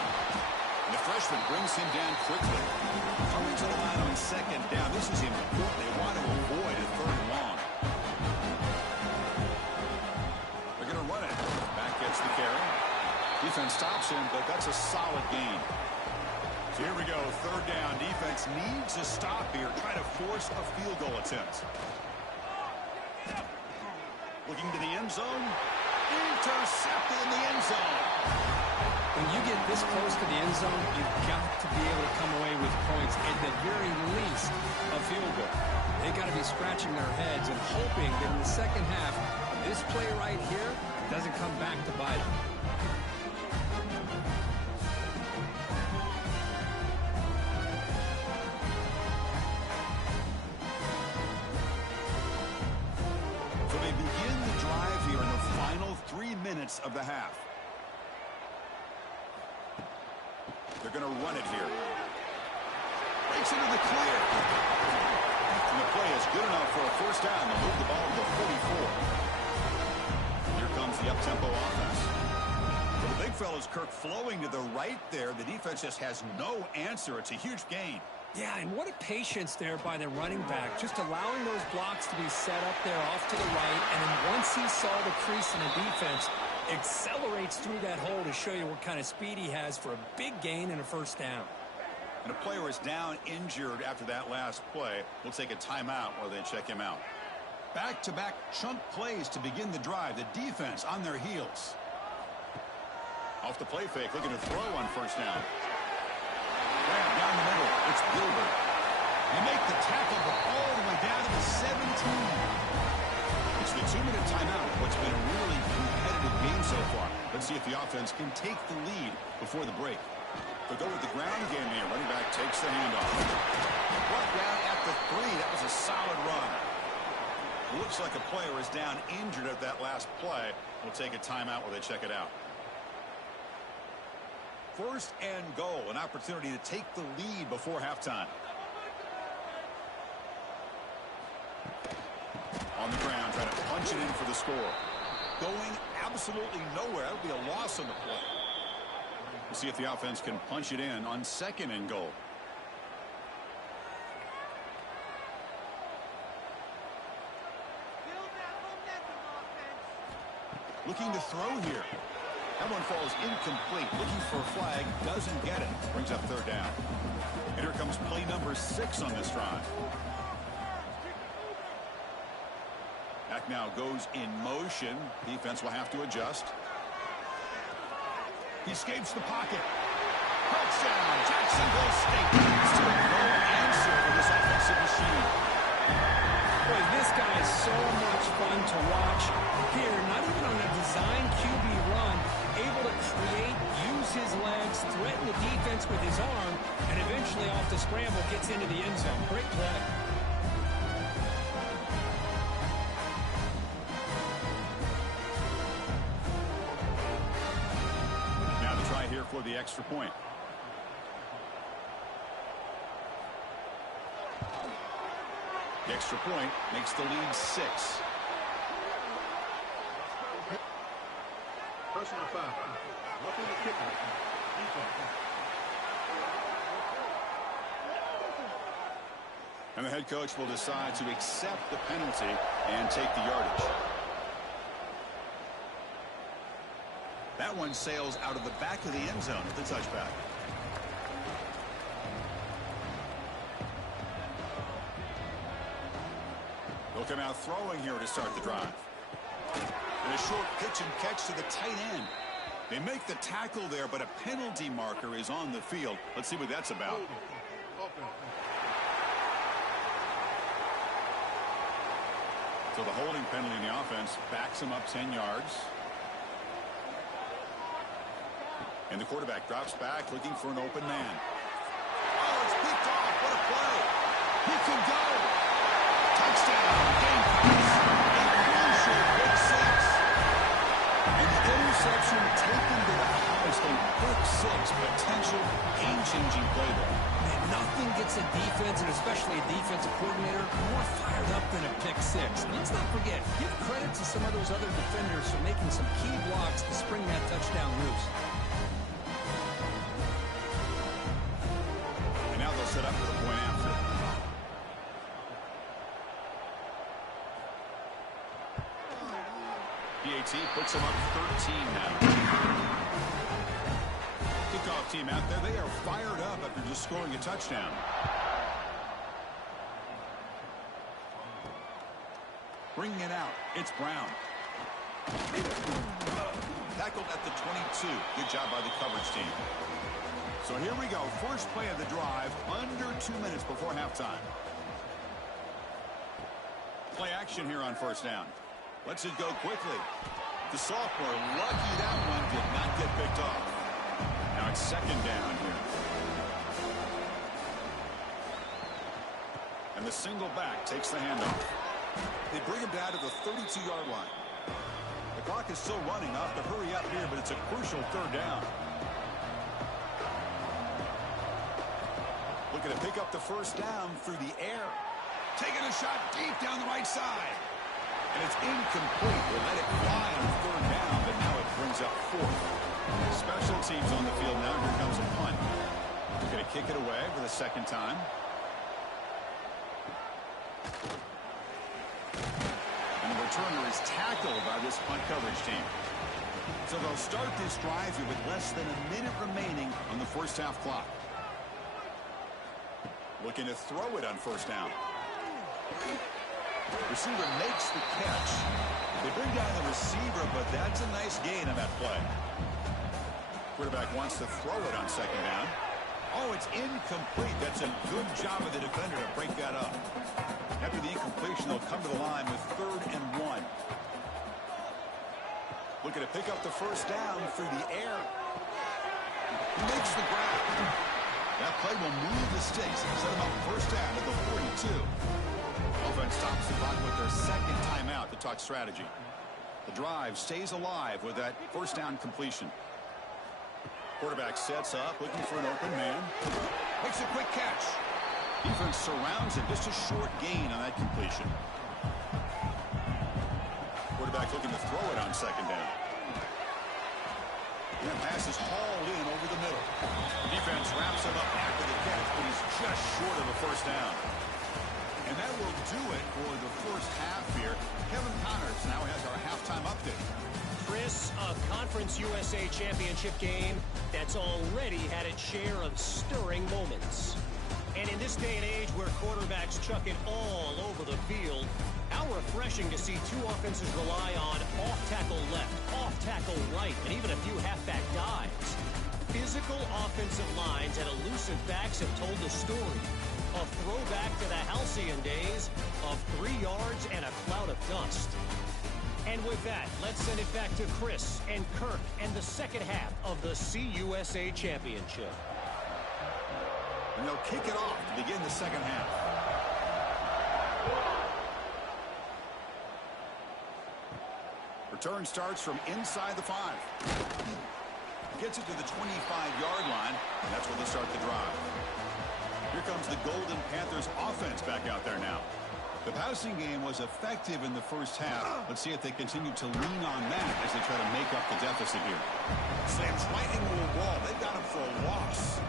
And the freshman brings him down quickly. Coming to the line on 2nd down. This is important. They want to avoid a 3rd and long. They're going to run it. Back gets the carry. Defense stops him, but that's a solid gain. So here we go. 3rd down. Defense needs a stop here. Try to force a field goal attempt. Looking to the end zone. Intercepted in the end zone. When you get this close to the end zone, you've got to be able to come away with points, at the very least a field goal. They got to be scratching their heads and hoping that in the 2nd half, this play right here doesn't come back to bite them. So they begin the drive here in the final 3 minutes of the half. They're going to run it here. Breaks into the clear. And the play is good enough for a 1st down to move the ball to the 44. Here comes the up-tempo offense. Well, the big fella's Kirk flowing to the right there. The defense just has no answer. It's a huge gain. Yeah, and what a patience there by the running back, just allowing those blocks to be set up there off to the right, and then once he saw the crease in the defense, accelerates through that hole to show you what kind of speed he has for a big gain and a 1st down. And a player is down injured after that last play. We'll take a timeout while they check him out. Back-to-back chunk plays to begin the drive. The defense on their heels. Off the play fake, looking to throw on 1st down. Grab down the middle. It's Gilbert. They make the tackle, but all the way down to the 17. It's the 2-minute timeout. What's been a really competitive game so far. Let's see if the offense can take the lead before the break. They'll go with the ground game here. Running back takes the handoff. Brought down at the 3. That was a solid run. It looks like a player is down injured at that last play. We'll take a timeout while they check it out. 1st and goal. An opportunity to take the lead before halftime. On the ground, trying to punch it in for the score. Going absolutely nowhere. That would be a loss on the play. We'll see if the offense can punch it in on 2nd and goal. Looking to throw here. That one falls incomplete. Looking for a flag. Doesn't get it. Brings up 3rd down. And here comes play number 6 on this drive. Back now goes in motion. Defense will have to adjust. He escapes the pocket. Touchdown, Jacksonville State. Still no answer for this offensive machine. Boy, this guy is so much fun to watch. Here, not even on a design QB run, able to create, use his legs, threaten the defense with his arm, and eventually off the scramble gets into the end zone. Great play. the extra point. The extra point makes the lead 6. Personal foul. Roughing the kicker. Defense. And the head coach will decide to accept the penalty and take the yardage. That one sails out of the back of the end zone with the touchback. They'll come out throwing here to start the drive. And a short pitch and catch to the tight end. They make the tackle there, but a penalty marker is on the field. Let's see what that's about. So the holding penalty in the offense backs him up 10 yards. And the quarterback drops back looking for an open man. Oh, it's picked off. What a play. He can go. Touchdown. Gamecocks. A crucial pick 6. And the interception taken to the house. A pick 6 potential game-changing play there. Man, nothing gets a defense, and especially a defensive coordinator, more fired up than a pick 6. And let's not forget, give credit to some of those other defenders for making some key blocks to spring that touchdown loose. And now they'll set up for the point after. PAT puts them up 13 now. Kickoff team out there, they are fired up after just scoring a touchdown. Bringing it out, it's Brown. Tackled at the 22. Good job by the coverage team. So here we go, first play of the drive, under 2 minutes before halftime. Play action here on first down. Lets it go quickly. The sophomore, lucky that one did not get picked off. Now it's second down here. And the single back takes the handoff. They bring him down to the 32-yard line. The clock is still running off to hurry up here, but it's a crucial third down. Looking to pick up the first down through the air. Taking a shot deep down the right side. And it's incomplete. They let it fly on third down, but now it brings up fourth. Special teams on the field now. Here comes a punt. They're going to kick it away for the second time. And the returner is tackled by this punt coverage team. So they'll start this drive here with less than a minute remaining on the first half clock. Looking to throw it on first down. Receiver makes the catch. They bring down the receiver, but that's a nice gain on that play. Quarterback wants to throw it on second down. Oh, it's incomplete. That's a good job of the defender to break that up. After the incompletion, they'll come to the line with 3rd and 1. Looking to pick up the first down through the air. He makes the grab. That play will move the sticks and set them up first down at the 42. Offense stops the clock with their second timeout to talk strategy. The drive stays alive with that first down completion. Quarterback sets up, looking for an open man. Makes a quick catch. Defense surrounds him. Just a short gain on that completion. Quarterback looking to throw it on second down. That pass is hauled in over the middle. Defense wraps him up after the catch, but he's just short of the first down. And that will do it for the first half here. Kevin Connors now has our halftime update. Chris, a Conference USA Championship game that's already had its share of stirring moments. And in this day and age where quarterbacks chuck it all over the field, how refreshing to see two offenses rely on off-tackle left, off-tackle right, and even a few halfback dives. Physical offensive lines and elusive backs have told the story. A throwback to the halcyon days of 3 yards and a cloud of dust. And with that, let's send it back to Chris and Kirk and the second half of the CUSA Championship. And they'll kick it off to begin the second half. Return starts from inside the 5. Gets it to the 25-yard line, and that's where they'll start the drive. Here comes the Golden Panthers offense back out there now. The passing game was effective in the first half. Let's see if they continue to lean on that as they try to make up the deficit here. Slams right into a wall. They got him for a loss.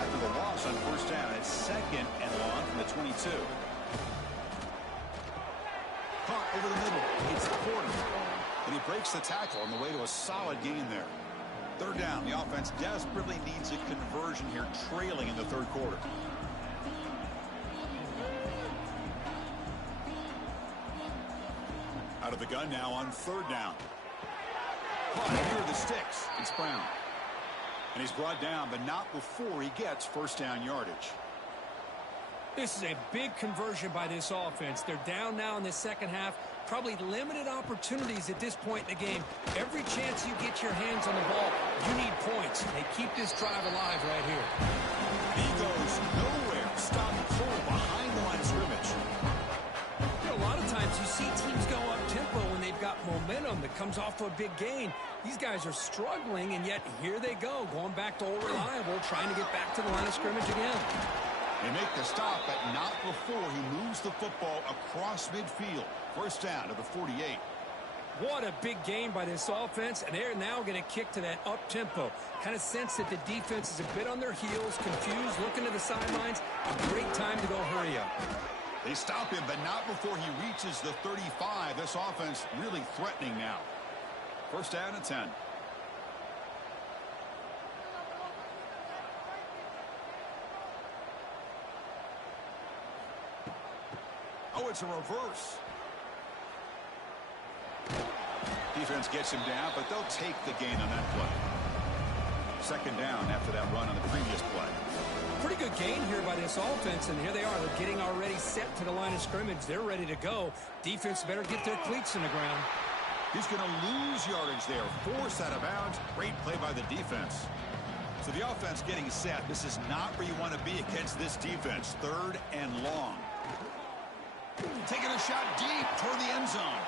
After the loss on first down, it's second and long from the 22. Caught over the middle. It's the corner. And he breaks the tackle on the way to a solid gain there. Third down. The offense desperately needs a conversion here, trailing in the third quarter. Out of the gun now on third down. Caught near the sticks. It's Brown. And he's brought down, but not before he gets first down yardage. This is a big conversion by this offense. They're down now in the second half. Probably limited opportunities at this point in the game. Every chance you get your hands on the ball, you need points. They keep this drive alive right here. He goes nowhere. Stop cold behind the line of scrimmage. You know, a lot of times you see teams go up-tempo when they've got momentum that comes off of a big gain. These guys are struggling, and yet here they go, going back to old reliable, trying to get back to the line of scrimmage again. They make the stop, but not before he moves the football across midfield. First down to the 48. What a big game by this offense, and they're now going to kick to that up-tempo. Kind of sense that the defense is a bit on their heels, confused, looking to the sidelines. A great time to go hurry up. They stop him, but not before he reaches the 35. This offense really threatening now. First down and 10. Oh, it's a reverse. Defense gets him down, but they'll take the gain on that play. Second down after that run on the previous play. Pretty good gain here by this offense, and here they are. They're getting already set to the line of scrimmage. They're ready to go. Defense better get their cleats in the ground. He's going to lose yardage there. Force out of bounds. Great play by the defense. So the offense getting set. This is not where you want to be against this defense. Third and long. Taking a shot deep toward the end zone.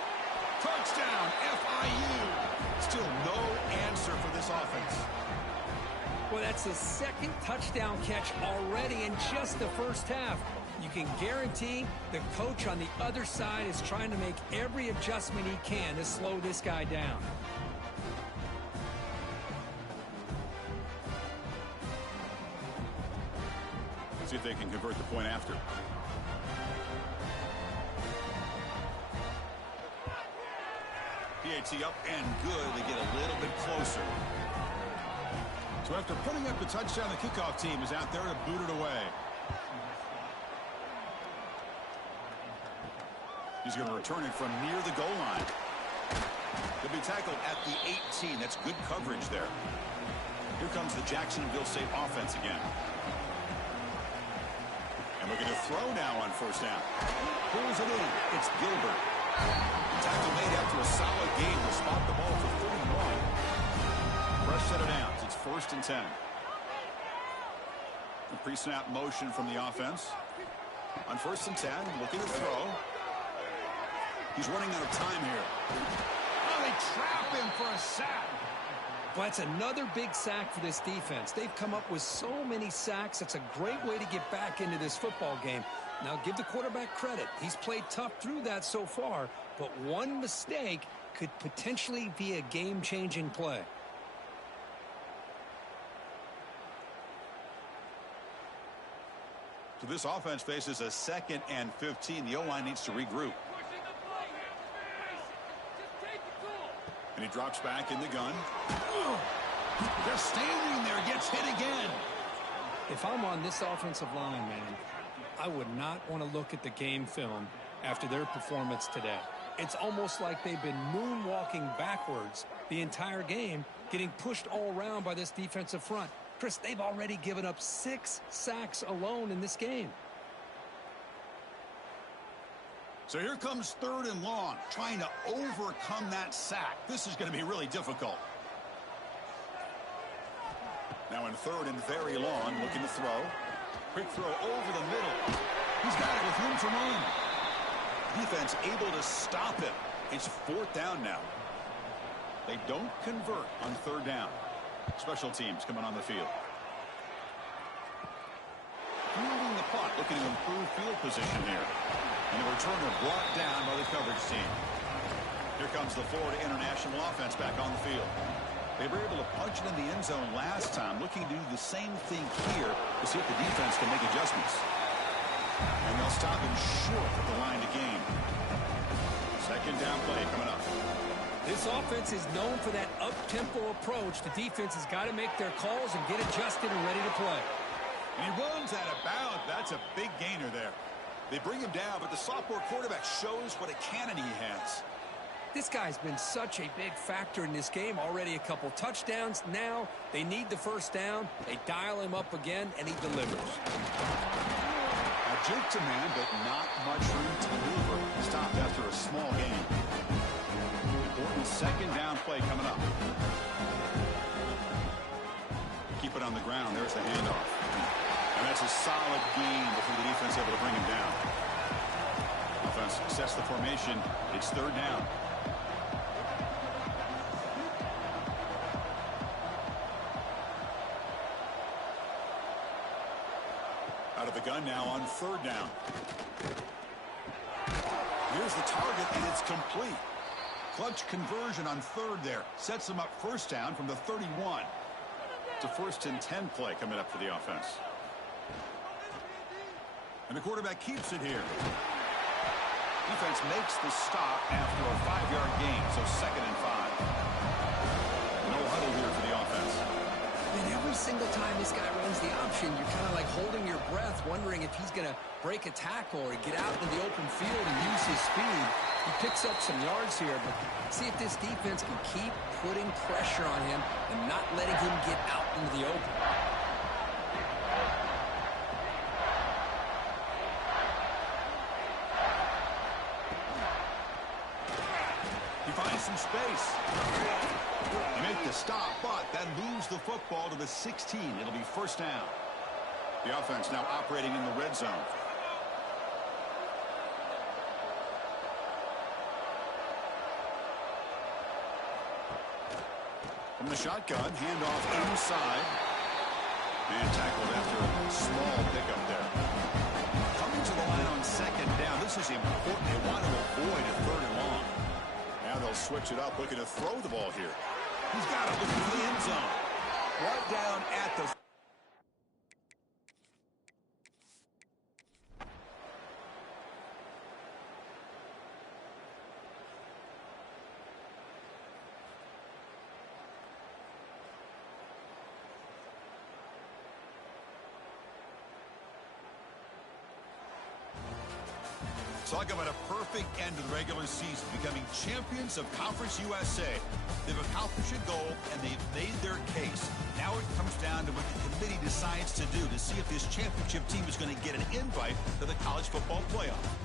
Touchdown, FIU. Still no answer for this offense. Well, that's his second touchdown catch already in just the first half. You can guarantee the coach on the other side is trying to make every adjustment he can to slow this guy down. Let's see if they can convert the point after. PAT up and good. They get a little bit closer. So after putting up the touchdown, the kickoff team is out there to boot it away. He's going to return it from near the goal line. He'll be tackled at the 18. That's good coverage there. Here comes the Jacksonville State offense again. And we're going to throw now on first down. Pulls it in. It's Gilbert. Tackle made after a solid game to spot the ball for 41. Fresh set of downs. It's first and 10. A pre-snap motion from the offense. On first and 10, looking to throw. He's running out of time here. Oh, they trap him for a sack. Well, that's another big sack for this defense. They've come up with so many sacks. It's a great way to get back into this football game. Now, give the quarterback credit. He's played tough through that so far, but one mistake could potentially be a game-changing play. So this offense faces a 2nd and 15. The O-line needs to regroup. And he drops back in the gun. Just standing there, gets hit again. If I'm on this offensive line, man, I would not want to look at the game film after their performance today. It's almost like they've been moonwalking backwards the entire game, getting pushed all around by this defensive front. Chris, they've already given up 6 sacks alone in this game. So here comes third and long, trying to overcome that sack. This is going to be really difficult. Now in third and very long, looking to throw. Quick throw over the middle. He's got it with room to run. Defense able to stop him. It's fourth down now. They don't convert on third down. Special teams coming on the field. Fielding the punt, looking to improve field position here. And the returner brought down by the coverage team. Here comes the Florida International offense back on the field. They were able to punch it in the end zone last time, looking to do the same thing here to see if the defense can make adjustments. And they'll stop him short of the line to gain. Second down play coming up. This offense is known for that up-tempo approach. The defense has got to make their calls and get adjusted and ready to play. And he runs out of bounds. That's a big gainer there. They bring him down, but the sophomore quarterback shows what a cannon he has. This guy's been such a big factor in this game. Already a couple touchdowns. Now they need the first down. They dial him up again, and he delivers. A juke to man, but not much room to maneuver. Stopped after a small gain. Important second down play coming up. Keep it on the ground. There's the handoff. And that's a solid gain before the defense able to bring him down. Offense sets the formation. It's third down. Out of the gun now on third down. Here's the target, and it's complete. Clutch conversion on third there. Sets them up first down from the 31. It's a 1st and 10 play coming up for the offense. And the quarterback keeps it here. Defense makes the stop after a 5-yard gain, so 2nd and 5. No huddle here for the offense. And every single time this guy runs the option, you're kind of like holding your breath, wondering if he's going to break a tackle or get out into the open field and use his speed. He picks up some yards here, but see if this defense can keep putting pressure on him and not letting him get out into the open. He finds some space. They make the stop, but that moves the football to the 16. It'll be first down. The offense now operating in the red zone. From the shotgun, handoff inside. And tackled after a small pickup there. Coming to the line on second down. This is important. They want to avoid a third and long. Now they'll switch it up, looking to throw the ball here. He's got it looking for the end zone. Right down at the... Talk about a perfect end to the regular season, becoming champions of Conference USA. They've accomplished a goal, and they've made their case. Now it comes down to what the committee decides to do to see if this championship team is going to get an invite to the college football playoff.